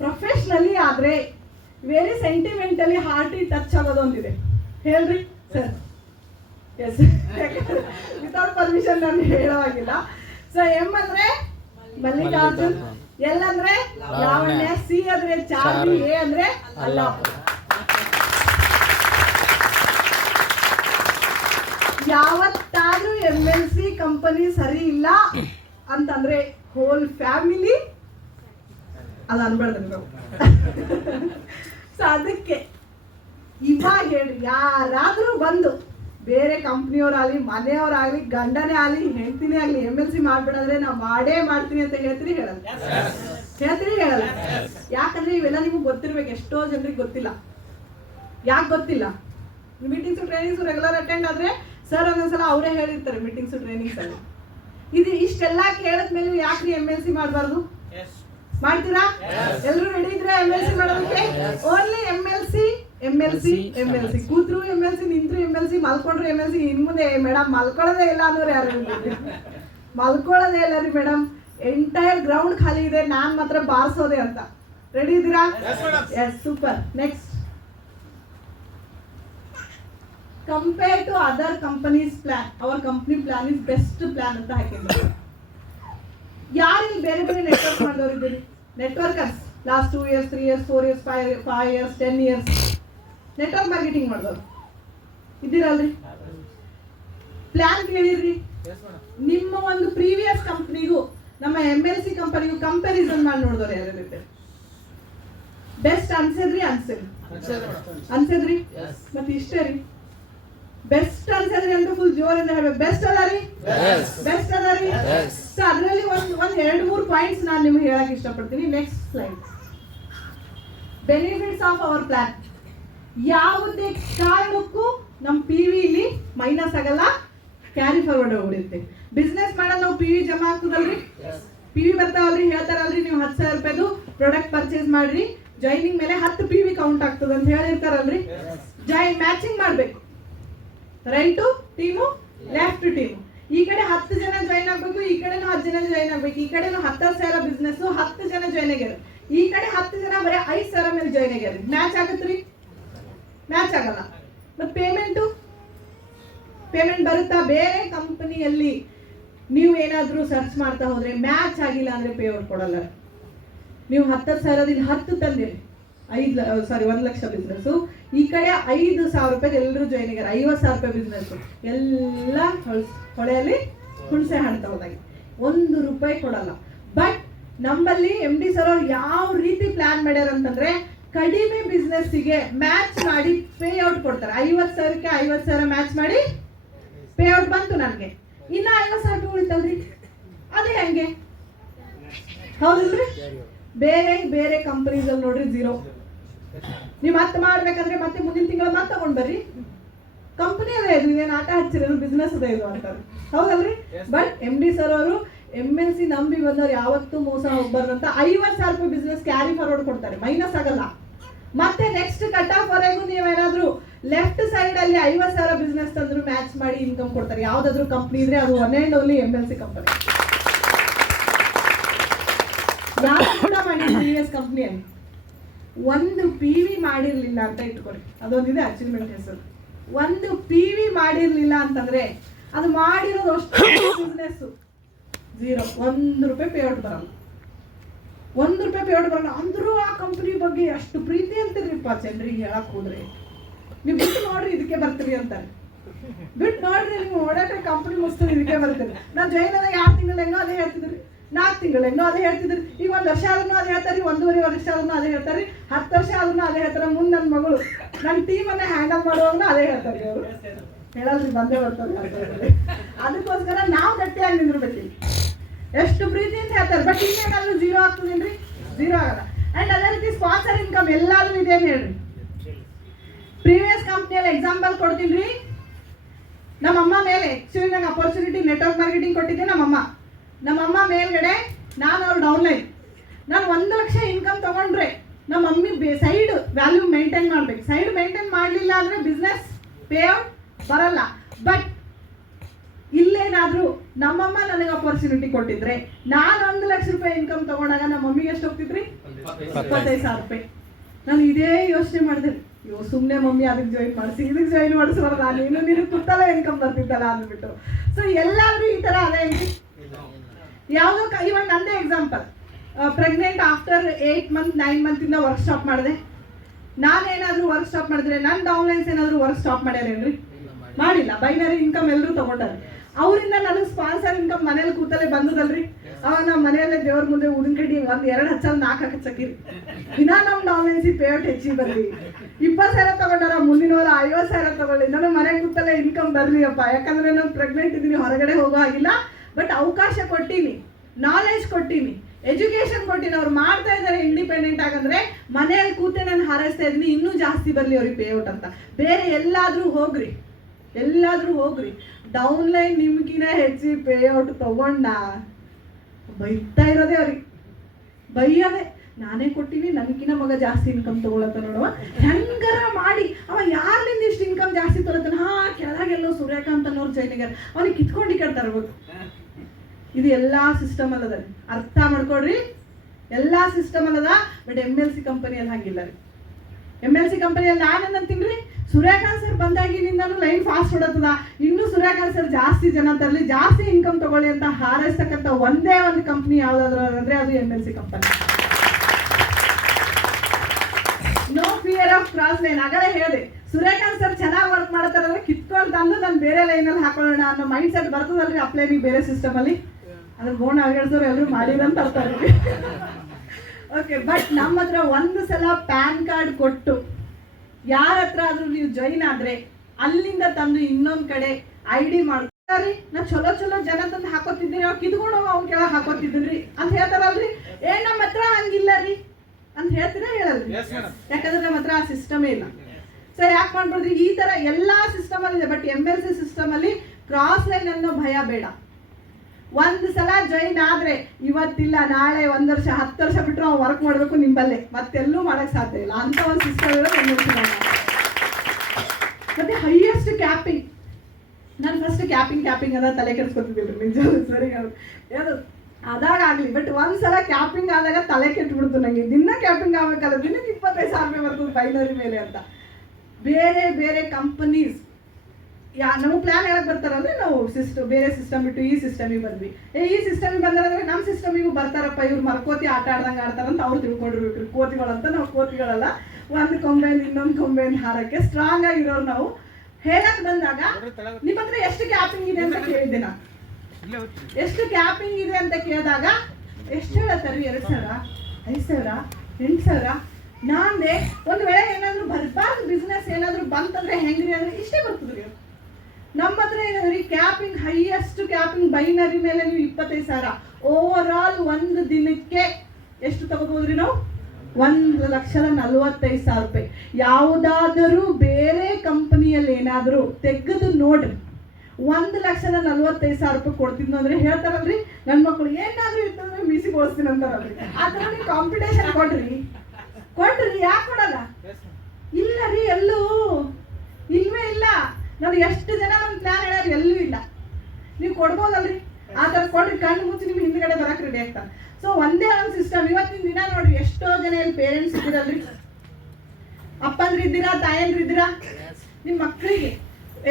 ಪ್ರೊಫೆಷನಲಿ ಆದರೆ ವೆರಿ ಸೆಂಟಿಮೆಂಟಲಿ ಹಾರ್ಟಿ ಟಚ್ ಆಗೋದು ಒಂದಿದೆ, ಹೇಳ್ರಿ ಸರ್. ಎಸ್, ವಿತೌಟ್ ಪರ್ಮಿಷನ್ ನಾನು ಹೇಳೋವಾಗಿಲ್ಲ. ಸೊ ಎಂ ಅಂದ್ರೆ ಮಲ್ಲಿಕಾರ್ಜುನ್, ಎಲ್ ಅಂದ್ರೆ ಲಾವಣ್ಯ, ಸಿ ಅಂದ್ರೆ ಚಾರ್ವಿ, ಎ ಅಂದ್ರೆ ಅಲ್ಲಾಪುರ. ಯಾವತ್ತಾದ್ರೂ MLC ಕಂಪನಿ ಸರಿ ಇಲ್ಲ ಅಂತಂದ್ರೆ ಹೋಲ್ ಫ್ಯಾಮಿಲಿ ಅದು ಅನ್ಬೇಡ್ದು ನೀವು. ಸೊ ಅದಕ್ಕೆ ಇವಾಗ ಹೇಳಿ, ಯಾರಾದ್ರೂ ಬಂದು ಬೇರೆ ಕಂಪ್ನಿಯವರಾಗಲಿ, ಮನೆಯವರಾಗಲಿ, ಗಂಡನೇ ಆಗಲಿ, ಹೆಂಡತಿನೇ ಆಗಲಿ MLC ಮಾಡ್ಬಿಡಂದ್ರೆ ನಾವು ಮಾಡೇ ಮಾಡ್ತೀನಿ ಅಂತ ಹೇಳ್ತೀರಿ ಹೇಳಲ್ಲ? ಹೇಳ್ತೀರಿ ಹೇಳಲ್ಲ? ಯಾಕಂದ್ರೆ ಇವೆಲ್ಲ ನಿಮ್ಗೆ ಗೊತ್ತಿರ್ಬೇಕು. ಎಷ್ಟೋ ಜನರಿಗೆ ಗೊತ್ತಿಲ್ಲ. ಯಾಕೆ ಗೊತ್ತಿಲ್ಲ? ಮೀಟಿಂಗ್ಸು ಟ್ರೈನಿಂಗ್ಸು ರೆಗ್ಯುಲರ್ ಅಟೆಂಡ್ ಆದ್ರೆ ಸರ್ ಒಂದೊಂದ್ಸಲ ಅವರೇ ಹೇಳಿರ್ತಾರೆ ಮೀಟಿಂಗ್ಸು ಟ್ರೈನಿಂಗ್ಸ್ ಅಲ್ಲಿ. ಇದು ಇಷ್ಟೆಲ್ಲ ಕೇಳಿದ್ಮೇಲೆ ಯಾಕ್ರಿ MLC ಮಾಡಬಾರ್ದು? ಮಾಡ್ತೀರಾ? ಎಲ್ಲರೂ ರೆಡಿ ಇದ್ರೆ MLC ಮಾಡೋದಕ್ಕೆ? Only MLC ಕೂತ್ರು MLC, ನಿಂತ್ರು MLC, ಮಲ್ಕೊಂಡ್ರು MLC. ಇನ್ ಮುಂದೆ ಮೇಡಮ್ ಮಲ್ಕೊಳ್ಳೋದೇ ಇಲ್ಲ ಅನ್ನೋರು ಯಾರು? ಮಲ್ಕೊಳ್ಳೋದೇ ಇಲ್ಲ ರೀ ಮೇಡಮ್, ಎಂಟೈರ್ ಗ್ರೌಂಡ್ ಖಾಲಿ ಇದೆ, ನಾನ್ ಮಾತ್ರ ಬಾರಿಸೋದೆ ಅಂತ. ರೆಡಿ ಇದ್ದೀರಾ? Yes, super. Next, compare to other companies plan, our company plan is best plan ಅಂತ ಹಾಕಿದ್ರು. ಯಾರಿಗೆ ಬೇರೆ ಬೇರೆ ನೆಟ್ವರ್ಕ್ ಮಾಡಿದವರು ಇದ್ದೀರಿ? Networkers last 2 years 3 years 4 years 5 years 10 years network marketing ಮಾಡಿದವರು ಇದ್ದೀರಲ್ರಿ? ಪ್ಲಾನ್ ಕೇಳಿರ್ರಿ? ನಿಮ್ಮ ಒಂದು ಪ್ರೀವಿಯಸ್ ಕಂಪ್ನಿಗೂ ನಮ್ಮ MLC ಕಂಪನಿಗೂ ಕಂಪ್ಯಾರಿಸನ್ ಮಾಡಿ ನೋಡಿದವ್ರು ಯಾರ್ಯಾರಿದ್ದಾರೆ? ಬೆಸ್ಟ್ ಅನ್ಸಿದ್ರಿ? ಅನ್ಸಿದ್ರಿ? ಮತ್ತೆ ಇಷ್ಟೇ ರೀ, ಬೆಸ್ಟ್ ಅನ್ಸಿದ್ರಿ ಅಂತ ಫುಲ್ ಜೋರಿಂದ ಹೇಳ್ಬೇಕು. ಬೆಸ್ಟ್ ಅದ ರೀ? ಬೆಸ್ಟ್ ಅದ ರೀ? ಸೊ ಅದರಲ್ಲಿ ಒಂದ್ 2-3 ಪಾಯಿಂಟ್ಸ್ ನಾನು ನಿಮ್ಗೆ ಹೇಳಕ್ ಇಷ್ಟಪಡ್ತೀನಿ. Next slide. Benefits of our plan. ಯಾವುದೇ ಕಾರಣಕ್ಕೂ ನಮ್ಮ PV ಇಲ್ಲಿ ಮೈನಸ್ ಆಗಲ್ಲ, ಕ್ಯಾರಿ ಫಾರ್ವರ್ಡ್ ಹೋಗ್ಬಿಡುತ್ತೆ. ಬಿಸ್ನೆಸ್ ಮಾಡೋದು ನಾವು PV ಜಮಾ ಆಗ್ತದಲ್ರಿ? PV ಬರ್ತಾವಲ್ರಿ, ಹೇಳ್ತಾರಲ್ರಿ ನೀವು 10,000 ರೂಪಾಯಿದು ಪ್ರಾಡಕ್ಟ್ ಪರ್ಚೇಸ್ ಮಾಡ್ರಿ, ಜಾಯಿನಿಂಗ್ ಮೇಲೆ 10 PV ಕೌಂಟ್ ಆಗ್ತದೆ ಅಂತ ಹೇಳಿರ್ತಾರಲ್ರಿ. ಮ್ಯಾಚಿಂಗ್ ಮಾಡ್ಬೇಕು, ರೈಟ್ ಟೀಮು ಲೆಫ್ಟ್ ಟೀಮು. ಈ ಕಡೆ 10 ಜನ ಜಾಯಿನ್ ಆಗ್ಬೇಕು, ಈ ಕಡೆ 10 ಜನ ಜಾಯಿನ್ ಆಗ್ಬೇಕು. ಈ ಕಡೆ 10,000 ಬಿಸ್ನೆಸ್ 10 ಜನ ಜಾಯಿನ್ ಆಗ್ಯಾರ, ಈ ಕಡೆ 10 ಜನ ಬರೀ 5,000 ಮೇಲೆ ಜಾಯಿನ್ ಆಗ್ಯಾರ. ಮ್ಯಾಚ್ ಆಗತ್ರಿ? ಮ್ಯಾಚ್ ಆಗಲ್ಲ. ಮತ್ತೆ ಪೇಮೆಂಟ್ ಬರುತ್ತಾ? ಬೇರೆ ಕಂಪನಿಯಲ್ಲಿ ನೀವು ಏನಾದರೂ ಸರ್ಚ್ ಮಾಡ್ತಾ ಹೋದ್ರೆ ಮ್ಯಾಚ್ ಆಗಿಲ್ಲ ಅಂದ್ರೆ ಪೇಔಟ್ ಕೊಡಲ್ಲ. ನೀವು 10,000ದಿಂದ 10 ತಂದಿರಿ, 1 ಲಕ್ಷ ಬಿಸ್ನೆಸ್, ಈ ಕಡೆ 5,000 ರೂಪಾಯಿ ಎಲ್ಲರೂ ಜಾಯಿನ್ ಆಗ್ಯಾರ, 50,000 ರೂಪಾಯಿ ಬಿಸ್ನೆಸ್, ಎಲ್ಲ ಹೊಳೆಯಲ್ಲಿ ಹುಣಸೆ ಹಣ್ಣು ತಗೋದಾಗಿ. ₹1 ಕೊಡಲ್ಲ. ಬಟ್ ನಮ್ಮಲ್ಲಿ MD ಸರ್ ಅವ್ರು ಯಾವ ರೀತಿ ಪ್ಲಾನ್ ಮಾಡ್ಯಾರ ಅಂತಂದ್ರೆ ಕಡಿಮೆ ಬಿಸ್ನೆಸ್ಸಿಗೆ ಮ್ಯಾಚ್ ಮಾಡಿ ಪೇ ಔಟ್ ಕೊಡ್ತಾರೆ. 50,000ಕ್ಕೆ 50,000 ಮ್ಯಾಚ್ ಮಾಡಿ ಪೇ ಔಟ್ ಬಂತು ನನಗೆ, ಇನ್ನ 50,000 ಉಳಿತಲ್ರಿ. ಅದೇ ಹೆಂಗೆ? ಹೌದಿಲ್ರಿ? ಬೇರೆ ಬೇರೆ ಕಂಪನೀಸ್ ಅಲ್ಲಿ ನೋಡ್ರಿ 0. ನೀವು ಮತ್ತೆ ಮಾಡ್ಬೇಕಂದ್ರೆ ಮತ್ತೆ ಮುಂದಿನ ತಿಂಗಳು ಮತ್ತೆ ತಗೊಂಡ್ ಬರ್ರಿ, ಕಂಪನಿ ಅದೇ ಇದು, ಏನ್ ಆಟ ಹಚ್ಚಿರೋದು, ಬಿಸ್ನೆಸ್ ಅದೇ ಇದು ಅಂತಾರೆ. ಹೌದಲ್ರಿ? ಬಟ್ MD ಸರ್ ಅವರು MNC ನಂಬಿ ಬಂದವ್ರು ಯಾವತ್ತೂ ಮೋಸ ಹೋಗ್ಬಾರ್ದು ಅಂತ 50,000 ಬಿಸ್ನೆಸ್ ಕ್ಯಾರಿ ಫಾರ್ವರ್ಡ್ ಕೊಡ್ತಾರೆ, ಮೈನಸ್ ಆಗಲ್ಲ. ಮತ್ತೆ ನೆಕ್ಸ್ಟ್ ಕಟ್ ಆಫ್ ವರೆಗೂ ನೀವೇನಾದ್ರೂ ಲೆಫ್ಟ್ ಸೈಡ್ ಅಲ್ಲಿ 50,000 ಬಿಸ್ನೆಸ್ ತಂದ್ರು ಮ್ಯಾಚ್ ಮಾಡಿ ಇನ್ಕಮ್ ಕೊಡ್ತಾರೆ. ಯಾವ್ದಾದ್ರು ಕಂಪ್ನಿ ಇದ್ರೆ ಅದು one and only MNC company. ನಾನು ಕೂಡ ಮಾಡಿ ಪ್ರೀವಿಯಸ್ ಕಂಪ್ನಿಯಲ್ಲಿ ಒಂದು PV ಮಾಡಿರ್ಲಿಲ್ಲ ಅಂತ ಇಟ್ಕೊಳ್ಳಿ, ಅದೊಂದಿದೆ ಅಚೀವ್ಮೆಂಟ್ ಹೆಸರು. ಒಂದು PV ಮಾಡಿರ್ಲಿಲ್ಲ ಅಂತಂದ್ರೆ ಅದು ಮಾಡಿರೋದು ಅಷ್ಟು ಬಿಸ್ನೆಸ್ $0, ₹1 ಪೇ ಔಟ್ ಬರಲ್ಲ. ₹1 ಪೇ ಔಟ್ ಬರಲ್ಲ ಅಂದ್ರೂ ಆ ಕಂಪನಿ ಬಗ್ಗೆ ಅಷ್ಟು ಪ್ರೀತಿ ಅಂತಿರ್ರಿಪ್ಪ ಜನರಿಗೆ ಹೇಳಕ್ ಹೋದ್ರೆ. ನೀವು ಬಿಟ್ಟು ನೋಡ್ರಿ ಇದಕ್ಕೆ ಬರ್ತೀರಿ ಅಂತಾರೆ, ಬಿಟ್ಟು ನೋಡ್ರಿ ನೀವು ಓಡಾಟ ಕಂಪನಿ ಮುಗಿಸ್ತೀರಿ ಇದಕ್ಕೆ ಬರ್ತೀರಿ. ನಾನು ಜಾಯಿನ್ ಆದಾಗ 6 ತಿಂಗಳು ಹೆಂಗೋ ಅದೇ ಹೇಳ್ತಿದ್ರಿ, 4 ತಿಂಗಳು ಹೆಂಗೋ ಅದೇ ಹೇಳ್ತಿದ್ರಿ, ಈಗ 1 ವರ್ಷ ಆದ್ರೂ ಅದೇ ಹೇಳ್ತಾರೆ, 1.5 ವರ್ಷ ಆದ್ರೂ ಅದೇ ಹೇಳ್ತಾರೆ, 10 ವರ್ಷ ಆದ್ರೂ ಅದೇ ಹೇಳ್ತಾರೆ. ಮುಂದೆ ನನ್ನ ಮಗಳು ನನ್ನ ಟೀಮನ್ನೇ ಹ್ಯಾಂಡಲ್ ಮಾಡುವಾಗ ಅದೇ ಹೇಳ್ತಾರೆ. ಅವರು ಹೇಳಲ್ರಿ, ಬಂದೇ ಬರ್ತಾರೆ. ಅದಕ್ಕೋಸ್ಕರ ನಾವು ಗಟ್ಟಿಯಾಗಿ ನಿಂದಿರ್ಬೇಕು. ಎಷ್ಟು ಪ್ರೀತಿ ಅಂತ ಹೇಳ್ತಾರೆ, ಬಟ್ ಇನ್ನೇನಾದ್ರೂ 0 ಆಗ್ತದೇನ್ರಿ? 0 ಆಗಲ್ಲ. ಅಂಡ್ ಅದೇ ರೀತಿ ಸ್ಪಾನ್ಸರ್ ಇನ್ಕಮ್ ಎಲ್ಲಾದ್ರೂ ಇದೆ ಅಂತ ಹೇಳ್ರಿ. ಪ್ರೀವಿಯಸ್ ಕಂಪ್ನಿಯಲ್ಲಿ ಎಕ್ಸಾಂಪಲ್ ಕೊಡ್ತೀನಿ. ನಮ್ಮಮ್ಮ ಮೇಲೆ ಆಕ್ಚುಲಿ ನಂಗೆ ಅಪರ್ಚುನಿಟಿ ನೆಟ್ವರ್ಕ್ ಮಾರ್ಕೆಟಿಂಗ್ ಕೊಟ್ಟಿದ್ದೆ ನಮ್ಮಮ್ಮ ಮೇಲ್ಗಡೆ, ನಾನು ಅವ್ರು ಡೌನ್ಲೈನ್. ನಾನು 1 ಲಕ್ಷ ಇನ್ಕಮ್ ತಗೊಂಡ್ರೆ ನಮ್ಮ ಮಮ್ಮಿ ಸೈಡ್ ವ್ಯಾಲ್ಯೂ ಮೇಂಟೈನ್ ಮಾಡ್ಬೇಕು. ಸೈಡ್ ಮೇಂಟೈನ್ ಮಾಡಲಿಲ್ಲ ಅಂದ್ರೆ ಬಿಸ್ನೆಸ್ ಪೇ ಔಟ್ ಬರಲ್ಲ. ಬಟ್ ಇಲ್ಲೇನಾದ್ರೂ ನಮ್ಮಮ್ಮ ನನಗೆ ಅಪರ್ಚುನಿಟಿ ಕೊಟ್ಟಿದ್ರೆ ನಾನು ₹1 ಲಕ್ಷ ಇನ್ಕಮ್ ತಗೊಂಡಾಗ ನಮ್ಮ ಮಮ್ಮಿಗೆ ಎಷ್ಟು ಹೋಗ್ತಿದ್ರಿ? 25,000. ನಾನು ಇದೇ ಯೋಚನೆ ಮಾಡಿದೆ, ಇವ್ ಸುಮ್ಮನೆ ಮಮ್ಮಿ ಅದಕ್ಕೆ ಜಾಯಿನ್ ಮಾಡಿಸಿ ಇದಕ್ಕೆ ಜಾಯಿನ್ ಮಾಡಿಸ್ಬಾರ್ದ, ನೀನು ಕುತ್ತಲ್ಲ ಇನ್ಕಮ್ ಬರ್ತಿತ್ತಲ್ಲ ಅಂದ್ಬಿಟ್ಟು. ಸೊ ಎಲ್ಲಾದ್ರೂ ಈ ತರ ಅದೇ ಯಾವುದೋ ಇವಾಗ ನಂದೇ ಎಕ್ಸಾಂಪಲ್, ಪ್ರೆಗ್ನೆಂಟ್ ಆಫ್ಟರ್ 8 ಮಂತ್ 9 ಮಂತಿಂದ ವರ್ಕ್ ಸ್ಟಾಪ್ ಮಾಡಿದೆ. ನಾನೇನಾದ್ರೂ ವರ್ಕ್ ಸ್ಟಾಪ್ ಮಾಡಿದ್ರೆ ನನ್ನ ಡೌನ್ಲೈನ್ಸ್ ಏನಾದ್ರು ವರ್ಕ್ ಸ್ಟಾಪ್ ಮಾಡ್ಯಾರೇನ್ರಿ? ಮಾಡಿಲ್ಲ. ಬೈನರಿ ಇನ್ಕಮ್ ಎಲ್ಲರೂ ತಗೊಂಡಾರೆ. ಅವರಿಂದ ನನಗೆ ಸ್ಪಾನ್ಸರ್ ಇನ್ಕಮ್ ಮನೇಲಿ ಕೂತಲ್ಲೇ ಬಂದದಲ್ರಿ. ಅವಾಗ ನಮ್ಮ ಮನೆಯಲ್ಲೇ ದೇವ್ರ ಮುಂದೆ ಉದಿನ ಕಡ್ಡಿ 1-2 ಹಚ್ಚಲ್ 4 ಹಚ್ಚಕಿರಿ, ದಿನ ನಮ್ಮ ಡೌನ್ಲೈನ್ಸ್ ಪೇ ಔಟ್ ಹೆಚ್ಚಿಗೆ ಬರ್ಲಿ. 20,000 ತಗೊಂಡಾರ, ಮುಂದಿನ ವಾರ 50,000 ತಗೊಳ್ಳಿ, ನಾನು ಮನೆ ಕೂತಲ್ಲೇ ಇನ್ಕಮ್ ಬರ್ಲಿ ಅಪ್ಪ. ಯಾಕಂದ್ರೆ ನಾನು ಪ್ರೆಗ್ನೆಂಟ್ ಇದ್ದೀನಿ, ಹೊರಗಡೆ ಹೋಗೋ ಆಗಿಲ್ಲ. ಬಟ್ ಅವಕಾಶ ಕೊಟ್ಟಿನಿ, ನಾಲೆಜ್ ಕೊಟ್ಟಿನಿ, ಎಜುಕೇಶನ್ ಕೊಟ್ಟಿನಿ. ಅವ್ರು ಮಾಡ್ತಾ ಇದ್ದಾರೆ ಇಂಡಿಪೆಂಡೆಂಟ್ ಆಗಂದ್ರೆ ಮನೆಯಲ್ಲಿ ಕೂತೆ ನಾನು ಹಾರೈಸ್ತಾ ಇದ್ದೀನಿ, ಇನ್ನೂ ಜಾಸ್ತಿ ಬರ್ಲಿ ಅವ್ರಿಗೆ ಪೇ ಔಟ್ ಅಂತ. ಬೇರೆ ಎಲ್ಲಾದ್ರೂ ಹೋಗ್ರಿ, ಡೌನ್ಲೈನ್ ನಿಮ್ಗಿನ ಹೆಚ್ಚಿಗೆ ಪೇ ಔಟ್ ತಗೊಂಡ ಬೈತಾ ಇರೋದೇ ಅವ್ರಿಗೆ, ಬೈಯದೆ. ನಾನೇ ಕೊಟ್ಟಿನಿ, ನನಗಿನ ಮಗ ಜಾಸ್ತಿ ಇನ್ಕಮ್ ತಗೊಳತ್ತ ನೋಡುವ, ಹೆಂಗಾರ ಮಾಡಿ ಅವ ಯಾರಿಂದ ಇಷ್ಟು ಇನ್ಕಮ್ ಜಾಸ್ತಿ ತೊಗೊಳತ್ತಾನ. ಕೆಳಗೆಲ್ಲೋ ಸೂರ್ಯಕಾಂತ್ ಅನ್ನೋರು ಜೈನಿಗಾರ, ಅವನಿಗೆ ಕಿತ್ಕೊಂಡು ಈ ಕಡೆ ತರಬೇಕು. ಇದು ಎಲ್ಲಾ ಸಿಸ್ಟಮ್ ಅಲ್ಲದ, ಅರ್ಥ ಮಾಡ್ಕೊಡ್ರಿ. ಎಲ್ಲಾ ಸಿಸ್ಟಮ್ ಅಲ್ಲದ. ಬಟ್ MNC ಕಂಪನಿಯಲ್ಲಿ ಹಂಗಿಲ್ಲ ರೀ. MNC ಕಂಪನಿಯಲ್ಲಿ ನಾನೇನಂತೀನ್ರಿ, ಸೂರ್ಯಕಾಂತ್ ಸರ್ ಬಂದಾಗಿನಿಂದನೂ ಲೈನ್ ಫಾಸ್ಟ್ ಹೊಡತದ, ಇನ್ನೂ ಸೂರ್ಯಕಾಂತ್ ಸರ್ ಜಾಸ್ತಿ ಜನ ತರಲಿ, ಜಾಸ್ತಿ ಇನ್ಕಮ್ ತಗೊಳ್ಳಿ ಅಂತ ಹಾರೈಸ್ತಕ್ಕಂಥ ಒಂದೇ ಒಂದು ಕಂಪ್ನಿ ಯಾವ್ದಾದ್ರು ಅಂದ್ರೆ ಅದು MNC company. No fear of cross line. ಆಗಲೇ ಹೇಳಿದೆ, ಸೂರ್ಯಕಾಂತ್ ಸರ್ ಚೆನ್ನಾಗಿ ವರ್ಕ್ ಮಾಡ್ತಾರಂದ್ರೆ ಕಿತ್ಕೊಂಡು ತಂದು ನಾನು ಬೇರೆ ಲೈನಲ್ಲಿ ಹಾಕೊಳ್ಳೋಣ ಅನ್ನೋ ಮೈಂಡ್ ಸೆಟ್ ಬರ್ತದಲ್ರಿ ಅಪ್ಲೈನಿಗೆ ಬೇರೆ ಸಿಸ್ಟಮ್ ಅಲ್ಲಿ. ಅದ್ರ ಬೋನ್ ಅಲ್ಗಡ್ಸೋರು ಎಲ್ಲರೂ ಮಾಡಿರಂತ ಅರ್ಥ. ಓಕೆ, ಬಟ್ ನಮ್ಮ ಹತ್ರ ಒಂದು ಸಲ ಪ್ಯಾನ್ ಕಾರ್ಡ್ ಕೊಟ್ಟು ಯಾರ ಹತ್ರ ಆದ್ರೂ ನೀವು ಜಾಯಿನ್ ಆದ್ರೆ ಅಲ್ಲಿಂದ ತಂದು ಇನ್ನೊಂದ್ ಕಡೆ ID ಮಾಡ್ತಾರೆ. ನಾ ಚಲೋ ಜನ ತಂದು ಹಾಕೋತಿದ್ದೀರಿ, ಅವ್ರು ಕಿತ್ಕೊಂಡು ಹೋಗಿ ಅವ್ನ ಕೆಳಗೆ ಹಾಕೋತಿದ್ರಿ ಅಂತ ಹೇಳ್ತಾರಲ್ರಿ. ನಮ್ಮ ಹತ್ರ ಹಂಗಿಲ್ಲ ರೀ ಅಂತ ಹೇಳ್ತೀರಾ? ಹೇಳಲ್ರಿ. ಯಾಕಂದ್ರೆ ನಮ್ಮ ಹತ್ರ ಆ ಸಿಸ್ಟಮೇ ಇಲ್ಲ. ಸೊ ಯಾಕೆ ಮಾಡ್ಬಿಡ್ರಿ? ಈ ತರ ಎಲ್ಲಾ ಸಿಸ್ಟಮ್ ಅಲ್ಲಿ ಇದೆ. ಬಟ್ MNC ಸಿಸ್ಟಮ್ ಅಲ್ಲಿ ಕ್ರಾಸ್ ಲೈನ್ ಅನ್ನೋ ಭಯ ಬೇಡ. ಒಂದು ಸಲ ಜಾಯಿನ್ ಆದ್ರೆ ಇವತ್ತಿಲ್ಲ ನಾಳೆ 1 ವರ್ಷ 10 ವರ್ಷ ಬಿಟ್ಟರು ಅವ್ನು ವರ್ಕ್ ಮಾಡಬೇಕು ನಿಂಬಲ್ಲೇ, ಮತ್ತೆಲ್ಲೂ ಮಾಡಕ್ ಸಾಧ್ಯ ಇಲ್ಲ ಅಂತ ಒಂದು ಸಿಸ್ಟಮ್ ಇರೋದು. ಮತ್ತೆ ಹೈಯೆಸ್ಟ್ ಕ್ಯಾಪಿಂಗ್. ನಾನು ಫಸ್ಟ್ ಕ್ಯಾಪಿಂಗ್ ಅದ ತಲೆ ಕೆಡಿಸ್ಕೊತಿದ್ದಿಲ್ಲ ನಿಜ ಸರಿ ಯಾವುದು ಅದಾಗಲಿ. ಬಟ್ ಒಂದ್ಸಲ ಕ್ಯಾಪಿಂಗ್ ಆದಾಗ ತಲೆ ಕೆಟ್ಬಿಡ್ತು ನಂಗೆ. ದಿನ ಕ್ಯಾಪಿಂಗ್ ಆಗ್ಬೇಕಲ್ಲ, ದಿನಕ್ಕೆ 25,000 ಬರ್ತದೆ ಬೈನರಿ ಮೇಲೆ ಅಂತ. ಬೇರೆ ಕಂಪನೀಸ್ ನಮಗೆ ಪ್ಲಾನ್ ಹೇಳಕ್ ಬರ್ತಾರಲ್ರಿ, ನಾವು ಬೇರೆ ಸಿಸ್ಟಮ್ ಬಿಟ್ಟು ಈ ಸಿಸ್ಟಮಿಗೆ ಬಂದ್ವಿ. ಈ ಸಿಸ್ಟಮಿಗೆ ಬಂದ್ರೆ ನಮ್ಮ ಸಿಸ್ಟಮಿಗೂ ಬರ್ತಾರಪ್ಪ, ಇವ್ರು ಮರ್ಕೋತಿ ಆಟ ಆಡ್ದಂಗೆ ಆಡ್ತಾರಂತ ಅವ್ರು ತಿಳ್ಕೊಂಡಿರ್ಬೇಕ್ರಿ. ಕೋತಿಗಳಂತ ನಾವು ಕೋತಿಗಳಲ್ಲ, ಒಂದು ಕೊಂಬೆಯಿಂದ ಇನ್ನೊಂದು ಕೊಂಬೆಯಿಂದ ಹಾರಕ್ಕೆ ಸ್ಟ್ರಾಂಗ್ ಆಗಿರೋರು ನಾವು. ಹೇಳಕ್ ಬಂದಾಗ ನಿಮ್ಮ ಹತ್ರ ಎಷ್ಟು ಕ್ಯಾಪಿಂಗ್ ಇದೆ ಅಂತ ಕೇಳಿದ್ದೆ ನಾನು. ಎಷ್ಟು ಕ್ಯಾಪಿಂಗ್ ಇದೆ ಅಂತ ಕೇಳಿದಾಗ ಎಷ್ಟು ಹೇಳ್ತಾರೆ? 2,000, 5,000, 8,000. ನಾನೇ ಒಂದು ವೇಳೆ ಏನಾದರೂ ಬರ್ಬಾರ್ದು ಬಿಸ್ನೆಸ್ ಏನಾದರೂ ಬಂತಂದ್ರೆ ಹೆಂಗ್ರಿ ಅಂದ್ರೆ ಇಷ್ಟೇ ಬರ್ತದ್ರಿ. ನಮ್ಮ ಹತ್ರ ಏನಂದ್ರಿ ಕ್ಯಾಪಿಂಗ್, ಹೈಯೆಸ್ಟ್ ಕ್ಯಾಪಿಂಗ್ ಬೈನರಿ ಮೇಲೆ ನೀವು 25,000. ಓವರ್ ಆಲ್ ಒಂದು ದಿನಕ್ಕೆ ಎಷ್ಟು ತಗೋಬೋದ್ರಿ ನಾವು? 1,45,000 ರೂಪಾಯಿ. ಯಾವುದಾದರೂ ಬೇರೆ ಕಂಪನಿಯಲ್ಲಿ ಏನಾದರೂ ತೆಗೆದು ನೋಡ್ರಿ, 1,45,000 ರೂಪಾಯಿ ಕೊಡ್ತಿದ್ನು ಅಂದ್ರೆ ಹೇಳ್ತಾರಲ್ರಿ, ನನ್ನ ಮಕ್ಕಳು ಏನಾದರೂ ಇರ್ತಂದ್ರೆ ಮೀಸಿ ಬೋಳಿಸ್ತೀನಿ ಅಂತಾರಲ್ರಿ. ಆ ಥರ ನೀವು ಕಾಂಪಿಟೇಷನ್ ಕೊಡ್ರಿ. ಯಾಕೆ ಕೊಡಲ್ಲ? ಇಲ್ಲ ರೀ, ಎಲ್ಲೂ ಇಲ್ವೇ ಇಲ್ಲ. ನೋಡಿ ಎಷ್ಟು ಜನ ಒಂದು ಪ್ಲಾನ್ ಹೇಳ್ಯಾರ, ಎಲ್ಲೂ ಇಲ್ಲ. ನೀವು ಕೊಡ್ಬೋದಲ್ರಿ? ಆ ಥರ ಕೊಡ್ರಿ, ಕಣ್ಣು ಮುಚ್ಚಿ ನಿಮ್ಗೆ ಹಿಂದ್ಗಡೆ ಬರಕ್ಕೆ ರೆಡಿ ಆಗ್ತಾರೆ. ಸೊ ಒಂದೇ ಒಂದು ಸಿಸ್ಟಮ್. ಇವತ್ತಿನ ದಿನ ನೋಡ್ರಿ, ಎಷ್ಟೋ ಜನ ಇಲ್ಲಿ ಪೇರೆಂಟ್ಸ್ ಇದ್ದೀರಲ್ರಿ, ಅಪ್ಪಂದ್ರು ಇದ್ದೀರಾ, ತಾಯಂದ್ರು ಇದ್ದೀರಾ. ನಿಮ್ಮ ಮಕ್ಕಳಿಗೆ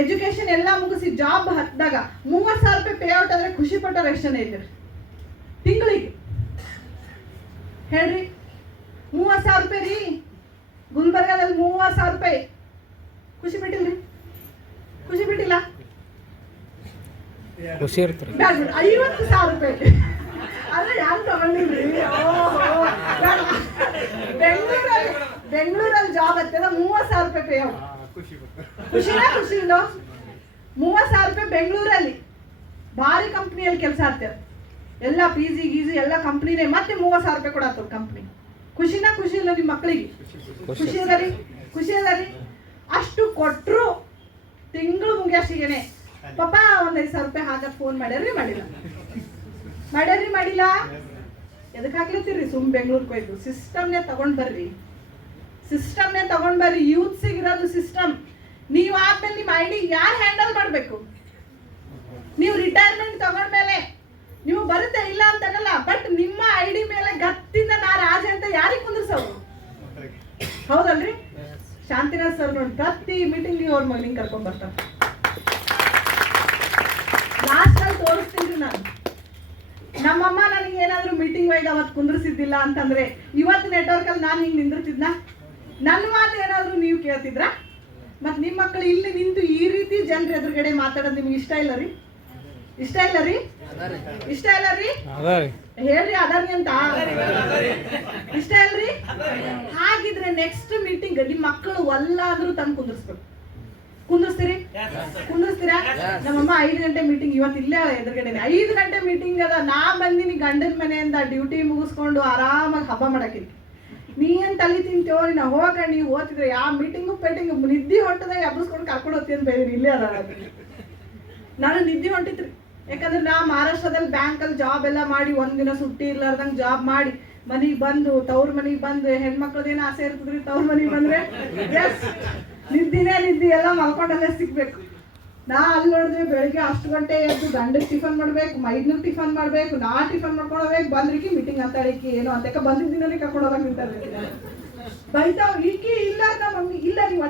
ಎಜುಕೇಶನ್ ಎಲ್ಲ ಮುಗಿಸಿ ಜಾಬ್ ಹತ್ತಿದಾಗ 30,000 ರೂಪಾಯಿ ಪೇ ಔಟ್ ಆದ್ರೆ ಖುಷಿ ಪಟ್ಟವ್ರು ಎಷ್ಟು ಜನ ಇದ್ದೀರಿ ತಿಂಗಳಿಗೆ? ಹೇಳ್ರಿ. 30,000 ರೂಪಾಯಿ ರೀ, ಗುಲ್ಬರ್ಗಾದಲ್ಲಿ 30,000 ರೂಪಾಯಿ. ಖುಷಿ ಬಿಟ್ಟಿಲ್ರಿ? ಖುಷಿ ಬಿಟ್ಟಿಲ್ಲ? ಖುಷಿ ಇರ್ತಾರೆ. 50,000 ರೂಪಾಯಿ ಅಲ್ಲ, ಯಾರು ತಗೊಂಡಿಲ್ರಿ? ಬೆಂಗಳೂರಲ್ಲಿ ಜಾಬ್ ಹತ್ತಿರ 30,000 ರೂಪಾಯಿ ಪೇ ಔಟ್. ಖುಷಿ ಇಲ್ಲೋ? 30,000 ರೂಪಾಯಿ ಬೆಂಗಳೂರಲ್ಲಿ ಭಾರಿ ಕಂಪ್ನಿಯಲ್ಲಿ ಕೆಲಸ ಆಗ್ತೇವೆ, ಎಲ್ಲ ಪಿ.ಜಿ ಗೀಜಿ ಎಲ್ಲ ಕಂಪ್ನಿನೇ, ಮತ್ತೆ 30,000 ರೂಪಾಯಿ ಕೊಡತ್ತವ್ರು ಕಂಪ್ನಿ. ಖುಷಿ ಇಲ್ಲ ನಿಮ್ಮ ಮಕ್ಕಳಿಗೆ? ಖುಷಿ ಅದ ರೀ. ಅಷ್ಟು ಕೊಟ್ಟರು ತಿಂಗಳು ಮುಗಿಯಷ್ಟಿಗೆನೆ ಪಾಪ 1,5,000 ರೂಪಾಯಿ ಹಾಕತ್ ಫೋನ್ ಮಾಡಿಲ್ಲ. ಎದಕ್ಕೆ ಹಾಕ್ಲತ್ತೀರಿ? ಸುಮ್ ಬೆಂಗಳೂರಿಗೆ ಹೋಯ್ತು. ಸಿಸ್ಟಮ್ನೇ ತಗೊಂಡ್ ಬರ್ರಿ. ಯೂತ್ ಸಿಗಿರೋದು ಸಿಸ್ಟಮ್. ನೀವು ಆದ್ಮೇಲೆ ನಿಮ್ಮ ಐಡಿ ಯಾರು ಹ್ಯಾಂಡಲ್ ಮಾಡಬೇಕು? ನೀವು ರಿಟೈರ್ಮೆಂಟ್ ತಗೊಂಡ್ಮೇಲೆ ನೀವು ಬರುತ್ತೆ, ಇಲ್ಲ ಅಂತನಲ್ಲ, ಬಟ್ ನಿಮ್ಮ ಐಡಿ ಮೇಲೆ ಗತ್ತಿಂದ ನಾ ರಾಜ ಅಂತ ಯಾರಿಗೆ ಕುಂದ್ರಸೋರು? ಹೌದಲ್ರಿ? ಶಾಂತಿನಾಥ್ ಸರ್ ನೋಡಿ, ಪ್ರತಿ ಮೀಟಿಂಗ್ ಅವ್ರ ಮಗನಿಗೆ ಕರ್ಕೊಂಡ್ ಬರ್ತಾರೆ. ಲಾಸ್ಟ್ ಅಲ್ಲಿ ತೋರಿಸ್ತೀನಿ ನಾನು. ನಮ್ಮಮ್ಮ ನನಗೆ ಏನಾದ್ರು ಮೀಟಿಂಗ್ ಒಯ್ದು ಅವತ್ತು ಕುಂದ್ರಿಸಿದ್ದಿಲ್ಲ ಅಂತಂದ್ರೆ ಇವತ್ತು ನೆಟ್ವರ್ಕ್ ಅಲ್ಲಿ ನಾನು ಹಿಂಗೆ ನಿಂದಿರ್ತಿದ್ನ? ನನ್ನ ಮಾತು ಏನಾದ್ರು ನೀವು ಕೇಳ್ತಿದ್ರಾ? ಮತ್ ನಿಮ್ಮ ಮಕ್ಕಳು ಇಲ್ಲಿ ನಿಂತು ಈ ರೀತಿ ಜನರ ಎದುರುಗಡೆ ಮಾತಾಡೋದು ನಿಮ್ಗೆ ಇಷ್ಟ ಇಲ್ಲ ರೀ? ಹೇಳ್ರಿ, ಅದಾರಿ ಅಂತ ಇಷ್ಟ ಇಲ್ರಿ? ಹಾಗಿದ್ರೆ ನೆಕ್ಸ್ಟ್ ಮೀಟಿಂಗ್ ನಿಮ್ಮ ಮಕ್ಕಳು ಒಲ್ಲಾದ್ರೂ ತಂದು ಕುಂದಿರ್ಸ್ತೀರಾ? ನಮ್ಮಮ್ಮ 5 ಗಂಟೆ ಮೀಟಿಂಗ್ ಇವತ್ತು ಇಲ್ಲೇ ಎದುರುಗಡೆ 5 ಗಂಟೆ ಮೀಟಿಂಗ್ ಅದ. ನಾ ಬಂದಿನಿ ಗಂಡನ ಮನೆಯಿಂದ ಡ್ಯೂಟಿ ಮುಗಿಸ್ಕೊಂಡು ಆರಾಮಾಗಿ ಹಬ್ಬ ಮಾಡಕ್ಕಿರಿ. ನೀ ಏನ್ ತಲೆ ತಿಂತೇವೋ, ನಾ ಹೋಗ ನೀವು ಓದ್ತಿದ್ರೆ ಯಾವ ಮೀಟಿಂಗು ಪೇಟಿಂಗು ನಿದ್ದೆ ಹೊಂಟದಾಗ ಎಬ್ಬಿಸ್ಕೊಂಡು ಕರ್ಕೊಂಡು ಹೋಗ್ತೀನಿ ಅಂತ ಬೇರೆ ಇಲ್ಲೇ ಅದ. ನಾನು ನಿದ್ದೆ ಹೊಂಟಿತ್ರಿ, ಯಾಕಂದ್ರೆ ನಾ ಮಹಾರಾಷ್ಟ್ರದಲ್ಲಿ ಬ್ಯಾಂಕಲ್ಲಿ ಜಾಬ್ ಎಲ್ಲ ಮಾಡಿ ಒಂದಿನ ಸುಟ್ಟಿ ಇರ್ಲಾರ್ದಂಗೆ ಜಾಬ್ ಮಾಡಿ ಮನೆಗೆ ಬಂದು ತವ್ರ ಮನೆಗೆ ಬಂದು ಹೆಣ್ಮಕ್ಳದೇನು ಆಸೆ ಇರ್ತದ್ರಿ, ತವ್ರ ಮನೆಗೆ ಬಂದ್ರೆ ನಿದ್ದೆ ಎಲ್ಲ ಮಲ್ಕೊಂಡಲ್ಲೇ ಸಿಗ್ಬೇಕು. ನಾ ಅಲ್ಲಿ ನೋಡಿದ್ರೆ ಬೆಳಿಗ್ಗೆ 10 ಗಂಟೆ ಎದ್ದು ಗಂಡಕ್ಕೆ ಟಿಫನ್ ಮಾಡ್ಬೇಕು, ಮೈದ್ನಿಗೆ ಟಿಫನ್ ಮಾಡ್ಬೇಕು, ನಾ ಟಿಫನ್ ಮಾಡ್ಕೊಳ್ಬೇಕು, ಬಂದ್ರಿಕಿ ಮೀಟಿಂಗ್ ಅಂತಾಳಿಕಿ ಏನೋ ಅಂತ ಬಂದಿದ್ದೀನಲ್ಲಿ ಕರ್ಕೊಂಡು ಹೋಗಂಗೆ ನಿಂತಾರೆ. ಬೈತಾವ್ ಈಕಿ ಇಲ್ಲ ಮಮ್ಮಿ, ಇಲ್ಲ ನೀವು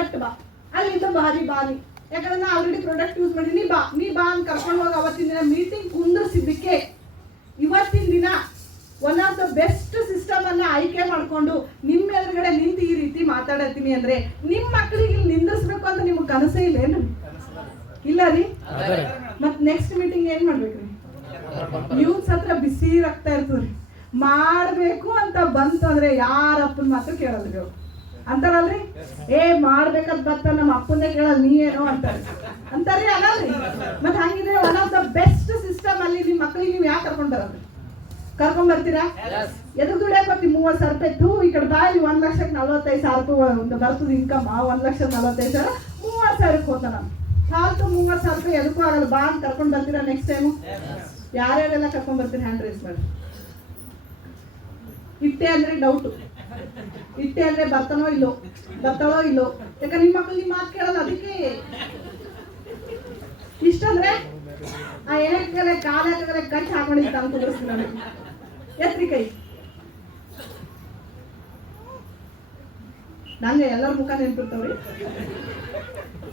ಒಟ್ಟು ಬಾ ಅಲ್ಲಿಂದ ಭಾರಿ ಬಾನಿ, ಯಾಕಂದ್ರೆ ನಾ ಆಲ್ರೆಡಿ ಪ್ರಾಡಕ್ಟ್ ಯೂಸ್ ಮಾಡಿ ನೀ ಬಾ ಅಂತ ಕರ್ಕೊಂಡು ಹೋಗಿ ಅವತ್ತಿನ ದಿನ ಮೀಟಿಂಗ್ ಕುಂದಿರ್ಸಿದ್ದಕ್ಕೆ ಇವತ್ತಿನ ದಿನ one of the best system ಅನ್ನ ಆಯ್ಕೆ ಮಾಡ್ಕೊಂಡು ನಿಮ್ಮ ಎದುರುಗಡೆ ನಿಂತು ಈ ರೀತಿ ಮಾತಾಡತ್ತೀನಿ ಅಂದ್ರೆ ನಿಮ್ಮ ಮಕ್ಕಳಿಗೆ ಇಲ್ಲಿ ನಿಂದಿಸ್ಬೇಕು ಅಂತ ನಿಮ್ಗೆ ಕನಸೇ ಇಲ್ಲೇನು? ಇಲ್ಲ ರೀ? ಮತ್ ನೆಕ್ಸ್ಟ್ ಮೀಟಿಂಗ್ ಏನ್ ಮಾಡ್ಬೇಕ್ರಿ? ಯೂತ್ಸ್ ಹತ್ರ ಬಿಸಿ ರಕ್ತ ಇರ್ತದ್ರಿ, ಮಾಡ್ಬೇಕು ಅಂತ ಬಂತು ಅಂದ್ರೆ ಯಾರ ಅಪ್ಪನ ಮಾತ್ರ ಕೇಳಲ್ರಿ ಅವ್ರು. ಅಂತಾರಲ್ರಿ, ಮಾಡ್ಬೇಕಂತ ಬತ್ತ ನಮ್ಮ ಅಪ್ಪನೇ ಕೇಳಲ್ಲ, ನೀ ಏನೋ ಅಂತಾರಿ ಅಲ್ಲಲ್ರಿ? ಮತ್ ಹಂಗಿದ್ರೆ one of the best system ಅಲ್ಲಿ ನಿಮ್ ಮಕ್ಕಳಿಗೆ ನೀವು ಯಾಕೆ ಕರ್ಕೊಂಡ್ ಬರ್ತೀರಾ? ಎದುರು ದುಡಿಯಕ್ ಬರ್ತೀವಿ 30,000 ರೂಪಾಯಿ ಈ ಕಡೆ ಬಾಯಿ 1,45,000 ರೂಪಾಯಿ ಒಂದು ಬರ್ತದ ಇನ್ಕಮ್. 1,45,000 30,000 ಹೋತಾನ ಫಾಲ್ತು 30,000 ರೂಪಾಯಿ ಎದಕ್ಕೂ ಆಗಲ್ಲ. ಬಾ ಅಂತ ಕರ್ಕೊಂಡ್ ಬರ್ತೀರಾ ನೆಕ್ಸ್ಟ್ ಟೈಮು? ಯಾರ್ಯಾರೆಲ್ಲ ಕರ್ಕೊಂಡ್ ಬರ್ತೀರಿ ಹ್ಯಾಂಡ್ ರೈಸ್ ಮಾಡಿ. ಇಟ್ಟೆ ಅಂದ್ರೆ ಡೌಟು, ಇಟ್ಟೆ ಅಂದ್ರೆ ಬರ್ತಾಳೋ ಇಲ್ಲೋ ಯಾಕಂದ್ರೆ ನಿಮ್ಮ ಮಕ್ಕಳು ನಿಮ್ಮ ಮಾತು ಕೇಳಲ್ಲ. ಅದಕ್ಕೆ ಇಷ್ಟಂದ್ರೆ ಆ ಏನಕ್ಕೆ ಕಾಲಕ್ಕೆ ಕಟ್ಟಿ ಹಾಕೊಂಡಿದ್ದ ಅಂತ ಕುದುರಿಸ್ತೀನಿ ನಾನು. ಎತ್ರಿ ಕೈ. ನಂಗೆ ಎಲ್ಲರ ಮುಖ ನೆನ್ಪಿರ್ತಾವ್ರಿ.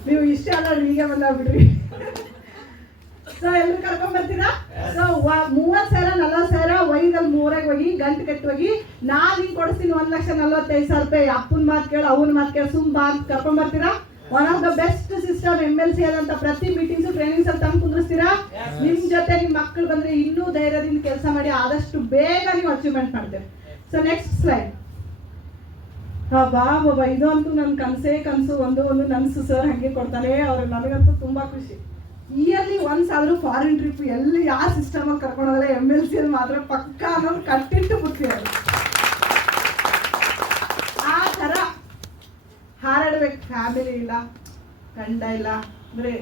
ನೀವು ಇಷ್ಟ ಅಲ್ಲ, ಈಗ ಬಂದ ಬಿಡ್ರಿ. ಸೊ ಎಲ್ಲರೂ ಕರ್ಕೊಂಡ್ ಬರ್ತೀರಾ? ಸೊ 30,000 40,000 ಒಯ್ದಲ್ಲಿ 3 ಹೋಗಿ ಗಂಟು ಕಟ್ಟಿ ಹೋಗಿ ನಾನು ಹಿಂಗೆ ಕೊಡಿಸ್ತೀನಿ 1,45,000 ರೂಪಾಯಿ. ಅಪ್ಪನ ಮಾತು ಕೇಳ, ಅವನ ಮಾತು ಕೇಳ, ಸುಮ್ ಬಾ ಅಂತ ಕರ್ಕೊಂಡ್ ಬರ್ತೀರಾ? One of the best system MLC ಅಂತ ಪ್ರತಿ ಮೀಟಿಂಗ್ಸ್ ಟ್ರೈನಿಂಗ್ಸ್ ಅಲ್ಲಿ ತಂದು ಕುಂದ್ರಿಸ್ತೀರಾ. ನಿಮ್ ಜೊತೆ ನಿಮ್ ಮಕ್ಕಳು ಬಂದ್ರೆ ಇನ್ನೂ ಧೈರ್ಯದಿಂದ ಕೆಲಸ ಮಾಡಿ ಆದಷ್ಟು ಬೇಗ ನೀವು ಅಚೀವ್ಮೆಂಟ್ ಮಾಡ್ತೀರಿ. So next slide. ಬಾಬಾ ಇದು ಅಂತೂ ನನ್ನ ಕನಸು ಒಂದು ನನ್ಸು ಸರ್ ಹಂಗೆ ಕೊಡ್ತಾನೆ ಅವ್ರು. ನನಗಂತೂ ತುಂಬಾ ಖುಷಿ. ಇಯರ್ಲಿ ಒನ್ಸ್ ಆದ್ರೂ ಫಾರಿನ್ ಟ್ರಿಪ್ ಎಲ್ಲಿ ಯಾವ ಸಿಸ್ಟಮ್ ಅಲ್ಲಿ ಕರ್ಕೊಂಡು ಹೋಗಲ್ಲ, MLC ಅಲ್ಲಿ ಮಾತ್ರ ಪಕ್ಕ ಅನ್ನೋದು ಕಟ್ಟಿಟ್ಟು ಬಿಡ್ತೀವಿ. ಆ ತರ ಹಾರಾಡ್ಬೇಕು. ಫ್ಯಾಮಿಲಿ ಇಲ್ಲ, ಗಂಡ ಇಲ್ಲ ಅಂದ್ರೆ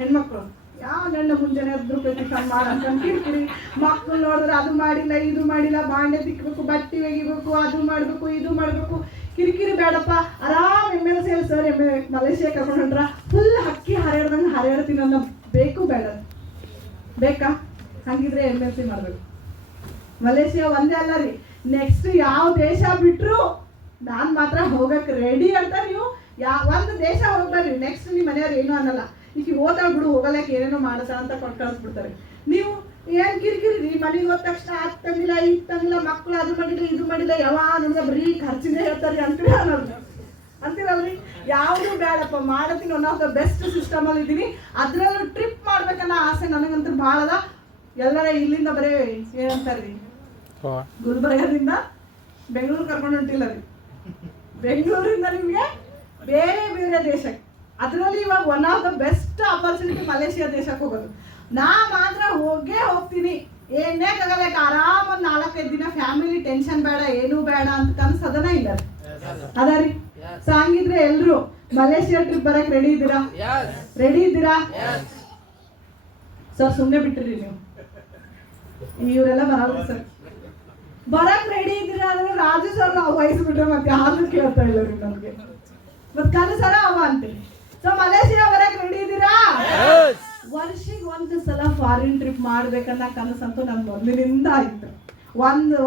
ಹೆಣ್ಮಕ್ಳು ಯಾವ ಗಂಡ ಮುಂಜಾನೆ 10 ರೂಪಾಯಿ ಟಿಫನ್ ಮಾಡಂತ ಕಿರ್ಕಿರಿ, ಮಕ್ಕಳು ನೋಡಿದ್ರೆ ಅದು ಮಾಡಿಲ್ಲ ಇದು ಮಾಡಿಲ್ಲ, ಬಾಂಡೆ ತಿಕ್ಕಬೇಕು, ಬಟ್ಟೆ ಒಗಿಬೇಕು, ಅದು ಮಾಡಬೇಕು ಇದು ಮಾಡಬೇಕು, ಕಿರಿಕಿರಿ ಬೇಡಪ್ಪ. ಆರಾಮ್ MLC ಅಲ್ಲಿ ಸರ್ ಮಲೇಷಿಯಾ ಕರ್ಕೊಂಡು ಹೊಂಟ್ರ ಫುಲ್ ಹಕ್ಕಿ ಹಾರಾಡ್ದಂಗೆ ಹಾರಾಡ್ತೀನಿ ಅನ್ನೋ ಬೇಕು ಬೇಡ ಬೇಕಾ? ಹಂಗಿದ್ರೆ MLC ಮಾಡ್ಬೇಕು. ಮಲೇಷಿಯಾ ಒಂದೇ ಅಲ್ಲ ರೀ, ನೆಕ್ಸ್ಟ್ ಯಾವ ದೇಶ ಬಿಟ್ರು ನಾನ್ ಮಾತ್ರ ಹೋಗಕ್ಕೆ ರೆಡಿ ಅಂತ. ನೀವು ಒಂದು ದೇಶ ಹೋಗ್ಬರ್ರಿ, ನೆಕ್ಸ್ಟ್ ನಿಮ್ಮ ಮನೆಯವ್ರು ಏನು ಅನ್ನಲ್ಲ, ಈಗ ಓದ್ತಾ ಬಿಡು ಹೋಗಲಕ್ಕೆ ಏನೇನೋ ಮಾಡಸ ಅಂತ ಕೊಟ್ಟು ಕಳಿಸ್ಬಿಡ್ತಾರೆ. ನೀವು ಏನ್ ಕಿರಿಕಿರಿ, ಮನೆಗೆ ಹೋದ ತಕ್ಷಣ ಅದು ತಂದಿಲ್ಲ ಇದು ತಂದಿಲ್ಲ, ಮಕ್ಕಳು ಅದು ಮಾಡಿಲ್ಲ ಇದು ಮಾಡಿಲ್ಲ, ಯಾವಾಗ ನಮ್ಗೆ ಬರೀ ಖರ್ಚಿನೇ ಹೇಳ್ತಾರೆ ಅಂತೀರಲ್ರಿ. ಯಾವುದು ಬೇಡಪ್ಪ, ಮಾಡತೀನಿ. One of the best system ಅಲ್ಲಿ ಇದ್ದೀನಿ. ಅದ್ರಲ್ಲೂ ಟ್ರಿಪ್ ಮಾಡ್ಬೇಕನ್ನೋ ಆಸೆ ನನಗಂತೂ ಭಾಳ ಅದ. ಎಲ್ಲರ ಇಲ್ಲಿಂದ ಬರೀ ಏನಂತಾರ್ರಿ, ಗುಲ್ಬರ್ಗದಿಂದ ಬೆಂಗಳೂರು ಕರ್ಕೊಂಡು ಹೊಂಟಿಲ್ಲ ರೀ, ಬೆಂಗಳೂರಿಂದ ನಿಮಗೆ ಬೇರೆ ಬೇರೆ ದೇಶಕ್ಕೆ. ಅದರಲ್ಲಿ ಇವಾಗ one of the best opportunity Malaysia ದೇಶಕ್ಕೆ ಹೋಗೋದು. ನಾ ಮಾತ್ರ ಹೋಗ್ತೀನಿ, ಏನೇ ಆಗಲ್ಲ, ಆರಾಮ್ ಒಂದು 4-5 ದಿನ ಫ್ಯಾಮಿಲಿ ಟೆನ್ಷನ್ ಬೇಡ ಏನೂ ಬೇಡ ಅಂತ ಕನ್ಸದನ ಇಲ್ಲ ಅದ ರೀ. ಸೊ ಹಂಗಿದ್ರೆ ಎಲ್ರು ಮಲೇಷಿಯಾ ಟ್ರಿಪ್ ಬರಕ್ ರೆಡಿ ಇದ್ದೀರಾ? ಸರ್ ಸುಮ್ಮನೆ ಬಿಟ್ಟಿರಿ ನೀವು, ಇವರೆಲ್ಲ ಬರಲ್ಲ ಸರ್. ಬರಕ್ ರೆಡಿ ಇದ್ದೀರಾ ಅಂದ್ರೆ ರಾಜು ಸರ್ ವಹಿಸ್ಬಿಟ್ರೆ ಮತ್ತೆ ಯಾರು ಕೇಳ್ತಾ ಇಲ್ಲ ರೀ ನಮ್ಗೆ. ಮತ್ ಕನಸರ ಅವ ಅಂತೀನಿ. ಸೊ ಮಲೇಷಿಯಾ ಬರಕ್ ರೆಡಿ ಇದ್ದೀರಾ? ವರ್ಷಿಗೆ ಒಂದು ಸಲ ಫಾರಿನ್ ಟ್ರಿಪ್ ಮಾಡ್ಬೇಕನ್ನ ಕನಸಂತೂ ನನ್ ಮೊದಲಿನಿಂದ ಆಯ್ತು.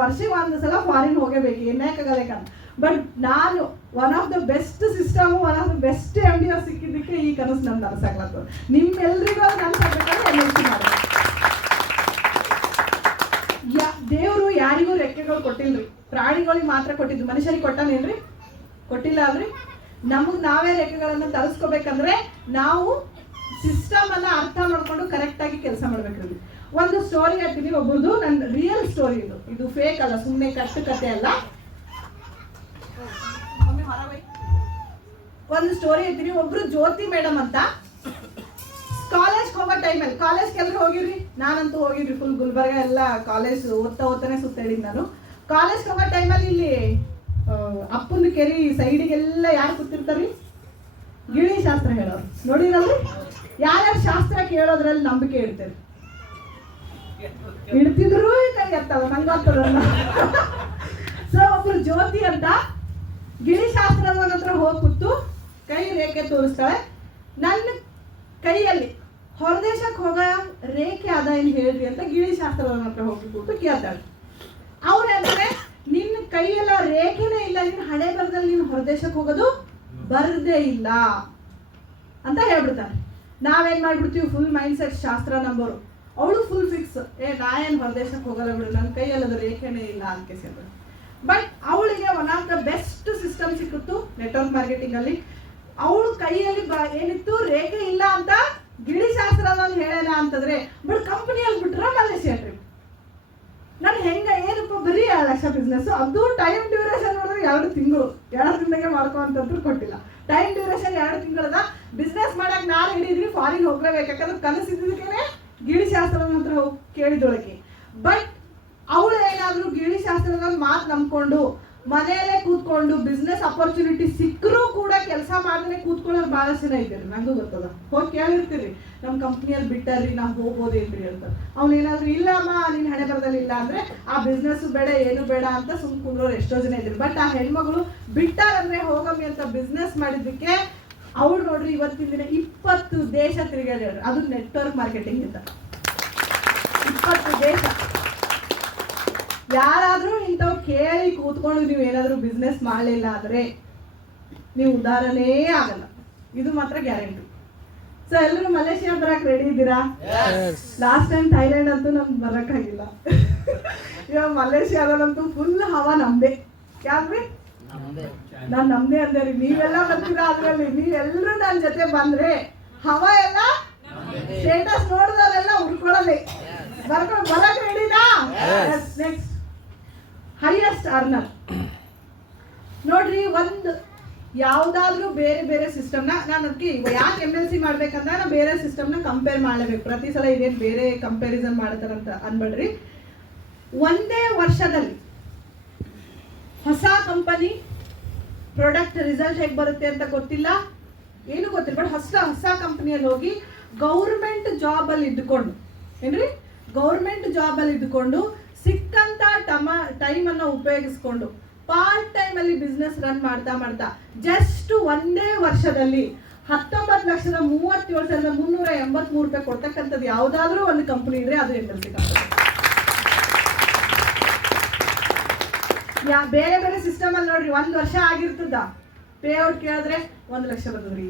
ವರ್ಷಿಗೆ ಒಂದು ಸಲ ಫಾರಿನ್ ಹೋಗಬೇಕು, ಏನಾಗಲ್ಲ. ಬಟ್ ನಾನು one of the best system, one of the best MD ಸಿಕ್ಕಿದ್ದಕ್ಕೆ ಈ ಕನಸು ನಮ್ದು ಅನ್ಸಾಗ್ಲತ್ತದ. ನಿಮ್ಮೆಲ್ರಿಗೂ ಅದು ಕನಸಾಗ್ಬೇಕಂದ್ರೆ MLC ಮಾಡಬೇಕು. ದೇವರು ಯಾರಿಗೂ ರೆಕ್ಕೆಗಳು ಕೊಟ್ಟಿಲ್ರಿ, ಪ್ರಾಣಿಗಳಿಗೆ ಮಾತ್ರ ಕೊಟ್ಟಿದ್ದು. ಮನುಷ್ಯರಿಗೆ ಕೊಟ್ಟಾನೇನ್ರಿ? ಕೊಟ್ಟಿಲ್ಲ ಅಲ್ರಿ. ನಮಗ್ ನಾವೇ ರೆಕ್ಕೆಗಳನ್ನ ತರಿಸ್ಕೋಬೇಕಂದ್ರೆ ನಾವು ಸಿಸ್ಟಮ್ ಅನ್ನ ಅರ್ಥ ಮಾಡ್ಕೊಂಡು ಕರೆಕ್ಟ್ ಆಗಿ ಕೆಲಸ ಮಾಡ್ಬೇಕ್ರಿ. ಒಂದು ಸ್ಟೋರಿ ಹೇಳ್ತೀನಿ ಒಬ್ಬರದು, ನನ್ನ ರಿಯಲ್ ಸ್ಟೋರಿ ಇದು ಫೇಕ್ ಅಲ್ಲ, ಸುಮ್ಮನೆ ಕತೆ ಅಲ್ಲ. ಒಂದು ಸ್ಟೋರಿ ಹೇಳ್ತೀನಿ. ಒಬ್ರು ಜ್ಯೋತಿ ಮೇಡಮ್ ಅಂತ ಕಾಲೇಜ್ ಹೋಗೋ ಟೈಮಲ್ಲಿ, ಕಾಲೇಜ್ಗೆ ಎಲ್ಲರೂ ಹೋಗಿವ್ರಿ, ನಾನಂತೂ ಹೋಗಿದ್ರಿ. ಫುಲ್ ಗುಲ್ಬರ್ಗ ಎಲ್ಲ ಕಾಲೇಜ್ ಓದ್ತಾನೆ ಸುತ್ತಾಡಿದ್ ನಾನು. ಕಾಲೇಜ್ ಹೋಗೋ ಟೈಮಲ್ಲಿ ಇಲ್ಲಿ ಅಪ್ಪನ ಕೆರಿ ಸೈಡಿಗೆಲ್ಲ ಯಾರು ಕೂತಿರ್ತಾರ್ರಿ? ಗಿಳಿ ಶಾಸ್ತ್ರ ಹೇಳೋರು ನೋಡಿರಲ್ರಿ? ಯಾರ್ಯಾರು ಶಾಸ್ತ್ರ ಕೇಳೋದ್ರಲ್ಲಿ ನಂಬಿಕೆ ಇಡ್ತಾರೆ, ಇಡ್ತಿದ್ರು ಕೈ ಎತ್ತಲ್ಲ, ನಂಗೊತ್ತದಲ್ಲ. ಸೊ ಒಬ್ರು ಜ್ಯೋತಿ ಅಂತ ಗಿಳಿ ಶಾಸ್ತ್ರದ ಹತ್ರ ಹೋಗಿ ಕೂತು ಕೈ ರೇಖೆ ತೋರಿಸ್ತಾಳೆ. ನನ್ನ ಕೈಯಲ್ಲಿ ಹೊರದೇಶಕ್ಕೆ ಹೋಗ ರೇಖೆ ಅದ ಏನು ಹೇಳ್ರಿ ಅಂತ ಗಿಳಿ ಶಾಸ್ತ್ರದ ಹತ್ರ ಹೋಗಿ ಕೂತು ಕೇಳ್ತಾಳೆ. ಅವ್ರು ಹೇಳ್ತಾರೆ, ನಿನ್ನ ಕೈಯೆಲ್ಲ ರೇಖೆನೇ ಇಲ್ಲ, ನಿನ್ನ ಹಣೆ ಬರದಲ್ಲಿ ನೀನು ಹೊರದೇಶಕ್ಕೆ ಹೋಗೋದು ಬರ್ದೇ ಇಲ್ಲ ಅಂತ ಹೇಳ್ಬಿಡ್ತಾನೆ. ನಾವೇನ್ ಮಾಡ್ಬಿಡ್ತೀವಿ, ಫುಲ್ ಮೈಂಡ್ ಸೆಟ್ ಶಾಸ್ತ್ರ ನಂಬೋರು. ಅವಳು ಫುಲ್ ಫಿಕ್ಸ್, ನಾ ಏನು ಹೊರದೇಶಕ್ಕೆ ಹೋಗಲ್ಲ ಬಿಡು, ನನ್ನ ಕೈಯಲ್ಲದು ರೇಖೆನೇ ಇಲ್ಲ ಅಂತ ಕೇಳ್ತಾರೆ. ಬಟ್ ಅವಳಿಗೆ one of the best system ಸಿಕ್ಕಿತ್ತು ನೆಟ್ವರ್ಕ್ ಮಾರ್ಕೆಟಿಂಗ್ ಅಲ್ಲಿ. ಅವಳು ಕೈಯಲ್ಲಿ ಏನಿತ್ತು, ರೇಖೆ ಇಲ್ಲ ಅಂತ ಗಿಳಿ ಶಾಸ್ತ್ರದಲ್ಲಿ ಹೇಳೋಣ ಅಂತಂದ್ರೆ, ಬಟ್ ಕಂಪನಿಯಲ್ಲಿ ಬಿಟ್ರ ಮಲೇಷಿಯಾ ಟ್ರಿಪ್. ನಾನು ಏನಪ್ಪ ಬರೀ 2 ಲಕ್ಷ ಬಿಸ್ನೆಸ್, ಅದು ಟೈಮ್ ಡ್ಯೂರೇಷನ್ ನೋಡಿದ್ರೆ 2 ತಿಂಗಳು, 2 ದಿನದಾಗೆ ಮಾಡ್ಕೊಂತಂದ್ರೂ ಕೊಟ್ಟಿಲ್ಲ. ಟೈಮ್ ಡ್ಯೂರೇಷನ್ 2 ತಿಂಗಳದ. ಬಿಸ್ನೆಸ್ ಮಾಡಕ್ ನಾನು ಹಿಡಿದ್ರಿ ಫಾರಿನ್ ಹೋಗ್ಲೇಬೇಕು, ಯಾಕಂದ್ರೆ ಕನಸಿದ್ದಕ್ಕೆ ಗಿಳಿ ಶಾಸ್ತ್ರದ ಹತ್ರ ಹೋಗಿ ಕೇಳಿದೊಳಗೆ. ಬಟ್ ಅವಳು ಏನಾದ್ರು ಗಿಳಿ ಶಾಸ್ತ್ರದ ಮಾತು ನಂಬ್ಕೊಂಡು ಮನೆಯಲ್ಲೇ ಕೂತ್ಕೊಂಡು ಬಿಸ್ನೆಸ್ ಅಪರ್ಚುನಿಟಿ ಸಿಕ್ಕರೂ ಕೂಡ ಕೆಲಸ ಮಾಡಿದ್ರೆ ಕೂತ್ಕೊಳ್ಳೋರು ಬಹಳಷ್ಟು ಜನ ಇದ್ದೀರಿ, ನಂಗೂ ಗೊತ್ತದ. ಹೋಗಿ ಕೇಳಿರ್ತೀರಿ, ನಮ್ಮ ಕಂಪ್ನಿಯಲ್ಲಿ ಬಿಟ್ಟಾರ್ರಿ, ನಾವು ಹೋಗ್ಬೋದೇನ್ರಿ ಅಂತ. ಅವ್ನೇನಾದ್ರು ಇಲ್ಲಮ್ಮ ನಿನ್ನ ಹಣೆ ಬರದಲ್ಲಿ ಇಲ್ಲ ಅಂದ್ರೆ ಆ ಬಿಸ್ನೆಸ್ ಬೇಡ ಏನು ಬೇಡ ಅಂತ ಸುಮ್ ಕುಂದ್ರೋರು ಎಷ್ಟೋ ಜನ ಇದ್ರು. ಬಟ್ ಆ ಹೆಣ್ಮಗಳು ಬಿಟ್ಟಾರಂದ್ರೆ ಹೋಗಮ್ಮಿ ಅಂತ ಬಿಸ್ನೆಸ್ ಮಾಡಿದ್ದಕ್ಕೆ ಅವ್ರು ನೋಡ್ರಿ ಇವತ್ತಿನ ದಿನ 20 ದೇಶ ತಿರುಗಾಡ್ಯಾರ. ಅದು ನೆಟ್ವರ್ಕ್ ಮಾರ್ಕೆಟಿಂಗ್ ಅಂತ 20 ದೇಶ. ಯಾರಾದ್ರೂ ಇಂಥವ್ ಕೇಳಿ ಕೂತ್ಕೊಂಡು ನೀವು ಏನಾದ್ರು ಬಿಸ್ನೆಸ್ ಮಾಡಲಿಲ್ಲ ಅಂದ್ರೆ ನೀವು ಉದಾಹರಣೆ ಆಗಲ್ಲ, ಇದು ಮಾತ್ರ ಗ್ಯಾರಂಟಿ. ಸೊ ಎಲ್ಲರೂ ಮಲೇಷಿಯಾ ಬರಕ್ ರೆಡಿ ಇದ್ದೀರಾ? ಲಾಸ್ಟ್ ಟೈಮ್ ಥೈಲ್ಯಾಂಡ್ ಅಂತೂ ನಮ್ಗೆ ಬರಕ್ಕಾಗಿಲ್ಲ. ಇವಾಗ ಮಲೇಷಿಯಾದಲ್ಲಂತೂ ಫುಲ್ ಹವಾ ನಮ್ದೆ. ಯಾಕ್ರಿ? ನಾನ್ ನಮ್ದೇ ಅಂದೆ ರೀ, ನೀವೆಲ್ಲ ಬರ್ತೀರಾ ಅದ್ರಲ್ಲಿ, ನೀವೆಲ್ಲರೂ ನನ್ನ ಜೊತೆ ಬಂದ್ರೆ ಹವ ಎಲ್ಲ ಸ್ಟೇಟಸ್ ನೋಡಿದವರೆಲ್ಲ ಹುಡ್ಕೊಳ್ಳೋದೆ, ಬರಕ್ ರೆಡಿನಾ? Next highest earner. ನೋಡ್ರಿ, ಒಂದು ಯಾವ್ದಾದ್ರು ಬೇರೆ ಬೇರೆ ಸಿಸ್ಟಮ್ನ ನಾನು ಅದಕ್ಕೆ ಯಾಕೆ MLC ಮಾಡ್ಬೇಕಂದ್ರೆ ನಾವು ಬೇರೆ ಸಿಸ್ಟಮ್ನ ಕಂಪೇರ್ ಮಾಡಲೇಬೇಕು. ಪ್ರತಿ ಸಲ ಇದೇನು ಬೇರೆ ಕಂಪ್ಯಾರಿಸನ್ ಮಾಡ್ತಾರಂತ ಅನ್ಬೇಡ್ರಿ. ಒಂದೇ ವರ್ಷದಲ್ಲಿ ಹೊಸ ಕಂಪನಿ ಪ್ರಾಡಕ್ಟ್ ರಿಸಲ್ಟ್ ಹೇಗೆ ಬರುತ್ತೆ ಅಂತ ಗೊತ್ತಿಲ್ಲ, ಏನು ಗೊತ್ತಿಲ್ಲ, ಬಟ್ ಹೊಸ ಕಂಪನಿಯಲ್ಲಿ ಹೋಗಿ ಗೌರ್ಮೆಂಟ್ ಜಾಬಲ್ಲಿ ಇದ್ದುಕೊಂಡು, ಏನ್ರಿ ಗೌರ್ಮೆಂಟ್ ಜಾಬಲ್ಲಿ ಇದ್ದುಕೊಂಡು ಸಿಕ್ಕಂತ ಟೈಮನ್ನು ಉಪಯೋಗಿಸ್ಕೊಂಡು ಪಾರ್ಟ್ ಟೈಮಲ್ಲಿ ಬಿಸ್ನೆಸ್ ರನ್ ಮಾಡ್ತಾ ಜಸ್ಟ್ ಒಂದೇ ವರ್ಷದಲ್ಲಿ 19,37,383 ರೂಪಾಯಿ ಕೊಡ್ತಕ್ಕಂಥದ್ದು ಯಾವುದಾದ್ರೂ ಒಂದು ಕಂಪನಿ ಇದ್ರೆ ಅದು MLC ಕಂಪನಿ. ಬೇರೆ ಬೇರೆ ಸಿಸ್ಟಮ್ ಅಲ್ಲಿ ನೋಡ್ರಿ, 1 ವರ್ಷ ಆಗಿರ್ತದ, ಪೇ ಔಟ್ ಕೇಳಿದ್ರೆ 1 ಲಕ್ಷ ಬರ್ತದ್ರಿ.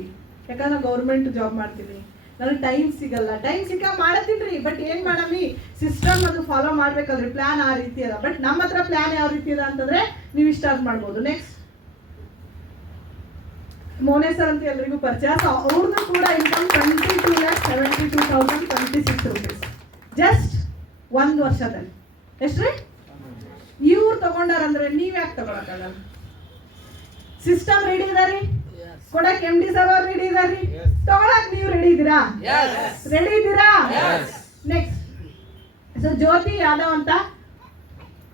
ಯಾಕಂದ್ರೆ ಗೌರ್ಮೆಂಟ್ ಜಾಬ್ ಮಾಡ್ತೀನಿ, ನನಗೆ ಟೈಮ್ ಸಿಗಲ್ಲ, ಟೈಮ್ ಸಿಕ್ಕ ಮಾಡತ್ತೀನ್ರಿ, ಬಟ್ ಏನ್ ಮಾಡಮಿ, ಸಿಸ್ಟಮ್ ಅದು ಫಾಲೋ ಮಾಡ್ಬೇಕಲ್ರಿ, ಪ್ಲಾನ್ ಆ ರೀತಿ ಅದ. ಬಟ್ ನಮ್ಮ ಹತ್ರ ಪ್ಲಾನ್ ಯಾವ ರೀತಿ ಅದ ಅಂತಂದ್ರೆ ನೀವು ಸ್ಟಾರ್ಟ್ ಮಾಡ್ಬೋದು. ನೆಕ್ಸ್ಟ್ ಮೋನೆ ಸರ್ ಅಂತ ಎಲ್ರಿಗೂ ಪರಿಚಯ. ಅವ್ರದ್ದು ಕೂಡ ಇನ್ಕಮ್ 22,72,026 ರೂಪೀಸ್ ಜಸ್ಟ್ 1 ವರ್ಷದಲ್ಲಿ. ಎಷ್ಟ್ರಿ? ಇವ್ರು ತಗೊಂಡಾರಂದ್ರೆ ನೀವ್ ಯಾಕೆ ತಗೊಳಕ್ಕಾಗಲ್ಲ? ಸಿಸ್ಟಮ್ ರೆಡಿ ಇದಾರಿ, ಕೊಡಕ್ MD ಸರ್ ಅವ್ರು ರೆಡಿ ಇದಾರಿ, ತಗೊಳಕ್ ನೀವು ರೆಡಿ ಇದ್ದೀರಾ? ರೆಡಿ ಇದ್ದೀರಾ? ನೆಕ್ಸ್ಟ್ ಜ್ಯೋತಿ ಯಾದವ್ ಅಂತ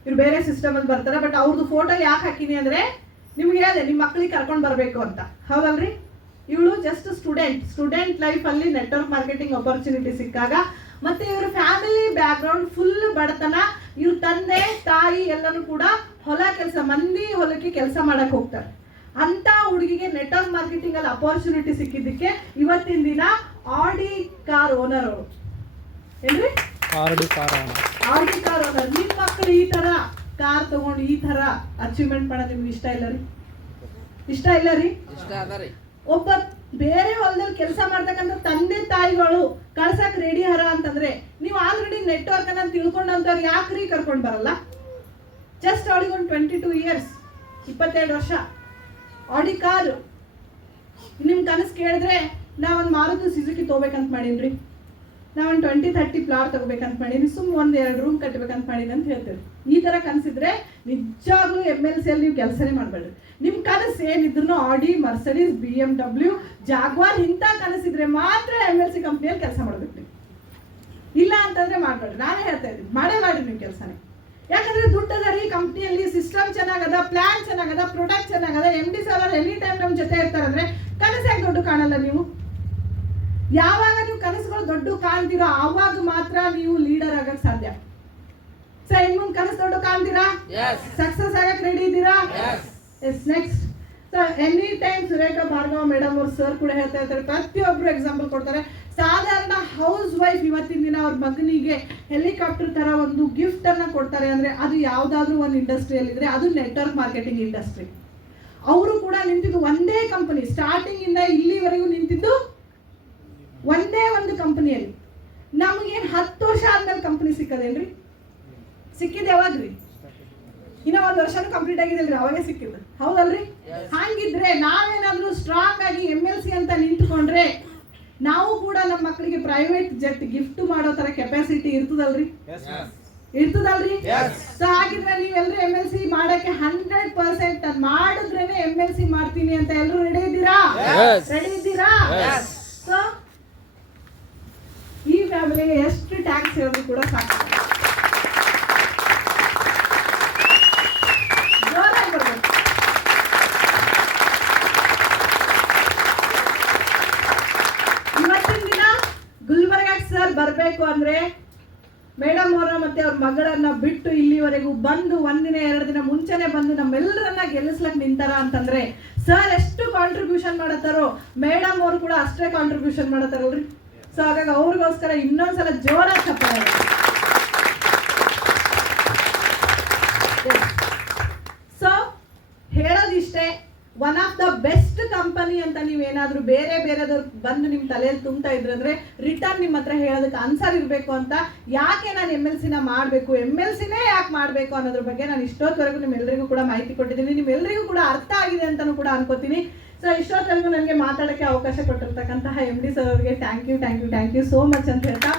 ಇವ್ರು ಬೇರೆ ಸಿಸ್ಟಮ್ ಅಂತ ಬರ್ತಾರೆ, ಬಟ್ ಅವ್ರದ್ದು ಫೋಟೋ ಯಾಕೆ ಹಾಕಿನಿ ಅಂದ್ರೆ ನಿಮ್ಗೆ ಹೇಳಿದೆ ನಿಮ್ಮ ಮಕ್ಳಿಗೆ ಕರ್ಕೊಂಡು ಬರಬೇಕು ಅಂತ, ಹೌದಲ್ರಿ? ಇವಳು ಜಸ್ಟ್ ಸ್ಟೂಡೆಂಟ್ ಲೈಫ್ ಅಲ್ಲಿ ನೆಟ್ವರ್ಕ್ ಮಾರ್ಕೆಟಿಂಗ್ ಅಪರ್ಚುನಿಟಿ ಸಿಕ್ಕಾಗ, ಮತ್ತೆ ಇವ್ರ ಫ್ಯಾಮಿಲಿ ಬ್ಯಾಕ್ ಗ್ರೌಂಡ್ ಫುಲ್ ಬಡತನ, ಇವ್ರ ತಂದೆ ತಾಯಿ ಎಲ್ಲನೂ ಕೂಡ ಮಂದಿ ಹೊಲಕ್ಕೆ ಕೆಲಸ ಮಾಡಕ್ ಹೋಗ್ತಾರೆ. ಅಂತ ಹುಡುಗಿಗೆ ನೆಟ್ವರ್ಕ್ ಮಾರ್ಕೆಟಿಂಗ್ ಅಲ್ಲಿ ಅಪರ್ಚುನಿಟಿ ಸಿಕ್ಕಿದ್ದಕ್ಕೆ ಇವತ್ತಿನ ದಿನ ಆಡಿ ಕಾರ್ ಓನರ್ ಅವರು. ಏನ್ರಿ? Audi car owner. ನಿಮ್ ಮಕ್ಕಳು ಈ ತರ ಕಾರ್ ತಗೊಂಡು ಈ ತರ ಅಚೀವ್ಮೆಂಟ್ ಮಾಡೋದು ನಿಮ್ಗೆ ಇಷ್ಟ ಇಲ್ಲ ರೀ? ಇಷ್ಟ ಇಲ್ಲ ರೀ? ಒಬ್ಬ ಬೇರೆ ಹೊಲದಲ್ಲಿ ಕೆಲಸ ಮಾಡ್ತಕ್ಕಂಥ ತಂದೆ ತಾಯಿಗಳು ಕಳ್ಸಕ್ ರೆಡಿ ಹರ ಅಂತಂದ್ರೆ ನೀವು ಆಲ್ರೆಡಿ ನೆಟ್ವರ್ಕ್ ಅನ್ನ ತಿಳ್ಕೊಂಡಂತವ್ರು ಯಾಕ್ರಿ ಕರ್ಕೊಂಡ್ ಬರಲ್ಲ? ಜಸ್ಟ್ ಅವಳಿಗೆ ಒಂದು 22 ಇಯರ್ಸ್, 22 ವರ್ಷ, ಆಡಿ ಕಾರು. ನಿಮ್ ಕನಸು ಕೇಳಿದ್ರೆ ನಾವೊಂದು ಮಾರುತಿ ಸುಜುಕಿ ತಗೋಬೇಕಂತ ಮಾಡೀನ್ರಿ, ನಾವೊಂದು 20-30 ಪ್ಲಾಟ್ ತಗೋಬೇಕಂತ ಮಾಡೀನಿ, ಒಂದ್ 2 ರೂಮ್ ಕಟ್ಟಬೇಕಂತ ಮಾಡೀನಿ ಅಂತ ಹೇಳ್ತೇವೆ. ಈ ತರ ಕನಸಿದ್ರೆ ನಿಜವಾಗ್ಲೂ MLC ಅಲ್ಲಿ ನೀವು ಕೆಲಸನೇ ಮಾಡ್ಬೇಡ್ರಿ. ನಿಮ್ ಕನಸು ಏನಿದ್ರು ಆಡಿ, ಮರ್ಸಡೀಸ್, BMW, ಜಾಗ್ವಾರ್ ಇಂಥ ಕನಸಿದ್ರೆ ಮಾತ್ರ MLC ಕಂಪ್ನಿಯಲ್ಲಿ ಕೆಲಸ ಮಾಡ್ಬೇಕು ನೀವು. ಇಲ್ಲ ಅಂತಂದ್ರೆ ಮಾಡ್ಬೇಡ್ರಿ. ನಾನೇ ಹೇಳ್ತಾ ಇದ್ದೀನಿ, ಮಾಡಿ ನೀವು ಕೆಲಸನೇ. ಯಾಕಂದ್ರೆ ದುಡ್ಡು ಅದ ರೀ ಕಂಪ್ನಿಯಲ್ಲಿ, ಸಿಸ್ಟಮ್ ಚೆನ್ನಾಗದ, ಪ್ಲಾನ್ ಚೆನ್ನಾಗದ, ಪ್ರಾಡಕ್ಟ್ ಚೆನ್ನಾಗದ, MD ಸರ್ ಎನಿ ಟೈಮ್ ನಮ್ಮ ಜೊತೆ ಇರ್ತಾರಂದ್ರೆ ಕನಸು ಯಾಕೆ ದೊಡ್ಡ ಕಾಣಲ್ಲ ನೀವು? ಯಾವಾಗ ನೀವು ಕನಸುಗಳು ದೊಡ್ಡ ಕಾಣ್ತೀರೋ ಆವಾಗ ಮಾತ್ರ ನೀವು ಲೀಡರ್ ಆಗಕ್ ಸಾಧ್ಯ. ಸರ್ ಇನ್ ಮುಂದೆ ಕನಸು ದೊಡ್ಡ ಕಾಣ್ತೀರಾ? ಸಕ್ಸಸ್ ಆಗಕ್ ರೆಡಿ ಇದ್ದೀರಾ? Next sir any time Surekha Bhargava madam ಅವ್ರ ಸರ್ ಕೂಡ ಹೇಳ್ತಾ ಇರ್ತಾರೆ, ಪ್ರತಿಯೊಬ್ರು ಎಕ್ಸಾಂಪಲ್ ಕೊಡ್ತಾರೆ. ಸಾಧಾರಣ ಹೌಸ್ ವೈಫ್ ಇವತ್ತಿನ ದಿನ ಅವ್ರ ಮಗನಿಗೆ ಹೆಲಿಕಾಪ್ಟರ್ ತರ ಒಂದು ಗಿಫ್ಟ್ ಅನ್ನ ಕೊಡ್ತಾರೆ ಅಂದ್ರೆ ಅದು ಯಾವ್ದಾದ್ರು ಒಂದು ಇಂಡಸ್ಟ್ರಿಯಲ್ಲಿ ಇದ್ರೆ ಅದು ನೆಟ್ವರ್ಕ್ ಮಾರ್ಕೆಟಿಂಗ್ ಇಂಡಸ್ಟ್ರಿ. ಅವರು ಕೂಡ ನಿಂತಿದ್ದು ಒಂದೇ ಕಂಪನಿ, ಸ್ಟಾರ್ಟಿಂಗ್ ಇಂದ ಇಲ್ಲಿವರೆಗೂ ನಿಂತಿದ್ದು ಒಂದೇ ಒಂದು ಕಂಪನಿಯಲ್ಲಿ. ನಮಗೇನು 10 ವರ್ಷ ಆದ್ಮೇಲೆ ಕಂಪನಿ ಸಿಕ್ಕದೇನ್ರಿ? ಸಿಕ್ಕಿದೆ ಯಾವಾಗ್ರಿ? ಇನ್ನ 1 ವರ್ಷನೂ ಕಂಪ್ಲೀಟ್ ಆಗಿದಿಲ್ರಿ, ಅವಾಗೇ ಸಿಕ್ಕಿದ್ದು, ಹೌದಲ್ರಿ? ಹಾಗಿದ್ರೆ ನಾವೇನಾದ್ರೂ ಸ್ಟ್ರಾಂಗ್ ಆಗಿ MLC ಅಂತ ನಿಂತ್ಕೊಂಡ್ರೆ ನಾವು ಕೂಡ ನಮ್ಮ ಮಕ್ಕಳಿಗೆ ಪ್ರೈವೇಟ್ ಜೆಟ್ ಗಿಫ್ಟ್ ಮಾಡೋ ತರ ಕೆಪಾಸಿಟಿ ಇರ್ತದಲ್ರಿ? ಸೊ ಹಾಗಿದ್ರೆ ನೀವೆಲ್ಲರೂ MLC ಮಾಡಕ್ಕೆ 100% ಮಾಡಿದ್ರೇನೆ MLC ಮಾಡ್ತೀನಿ ಅಂತ ಎಲ್ಲರೂ ರೆಡಿ ಇದ್ದೀರಾ? ಸೊ ಈ ಫ್ಯಾಮಿಲಿಗೆ ಎಷ್ಟು ಟ್ಯಾಕ್ಸ್ ಹೇಳೋದು ಕೂಡ ಸಾಕು. ಜೋರಾಗಿ ಬರ್ಬೇಕು. ಇವತ್ತಿನ ದಿನ ಗುಲ್ಬರ್ಗಕ್ಕೆ ಸರ್ ಬರ್ಬೇಕು ಅಂದ್ರೆ ಮೇಡಮ್ ಅವರ ಮತ್ತೆ ಅವ್ರ ಮಗಳನ್ನ ಬಿಟ್ಟು ಇಲ್ಲಿವರೆಗೂ ಬಂದು 1 ದಿನ 2 ದಿನ ಮುಂಚೆನೆ ಬಂದು ನಮ್ಮೆಲ್ಲರನ್ನ ಗೆಲ್ಲಿಸ್ಲಕ್ ನಿಂತಾರ ಅಂತಂದ್ರೆ ಸರ್ ಎಷ್ಟು ಕಾಂಟ್ರಿಬ್ಯೂಷನ್ ಮಾಡತ್ತಾರೋ ಮೇಡಮ್ ಅವರು ಕೂಡ ಅಷ್ಟೇ ಕಾಂಟ್ರಿಬ್ಯೂಷನ್ ಮಾಡತ್ತಾರಲ್ರಿ. ಸೊ ಹಾಗಾಗಿ ಅವ್ರಿಗೋಸ್ಕರ ಇನ್ನೊಂದ್ಸಲ ಜೋರಾಗಿ ಚಪ್ಪಾಳೆ. ಸೊ ಹೇಳೋದಿಷ್ಟೇ, one of the best company ಅಂತ ನೀವೇನಾದ್ರೂ ಬೇರೆದವ್ರು ಬಂದು ನಿಮ್ಮ ತಲೆಯಲ್ಲಿ ತುಂಬ್ತಾ ಇದ್ರಂದ್ರೆ ರಿಟರ್ನ್ ನಿಮ್ಮ ಹತ್ರ ಹೇಳೋದಕ್ಕೆ ಆನ್ಸರ್ ಇರಬೇಕು ಅಂತ. ಯಾಕೆ ನಾನು MLC ನ ಮಾಡಬೇಕು, MLC ನೇ ಯಾಕೆ ಮಾಡಬೇಕು ಅನ್ನೋದ್ರ ಬಗ್ಗೆ ನಾನು ಇಷ್ಟೊತ್ತವರೆಗೂ ನಿಮ್ಮೆಲ್ಲರಿಗೂ ಕೂಡ ಮಾಹಿತಿ ಕೊಟ್ಟಿದ್ದೀನಿ. ನಿಮ್ಮೆಲ್ಲರಿಗೂ ಕೂಡ ಅರ್ಥ ಆಗಿದೆ ಅಂತಾನೂ ಕೂಡ ಅನ್ಕೋತೀನಿ. ಸೊ ಇಷ್ಟೊತ್ತವರೆಗೂ ನನಗೆ ಮಾತಾಡೋಕ್ಕೆ ಅವಕಾಶ ಕೊಟ್ಟಿರ್ತಕ್ಕಂತಹ MD ಸರ್ ಅವರಿಗೆ ಥ್ಯಾಂಕ್ ಯು ಸೋ ಮಚ್ ಅಂತ ಹೇಳ್ತಾ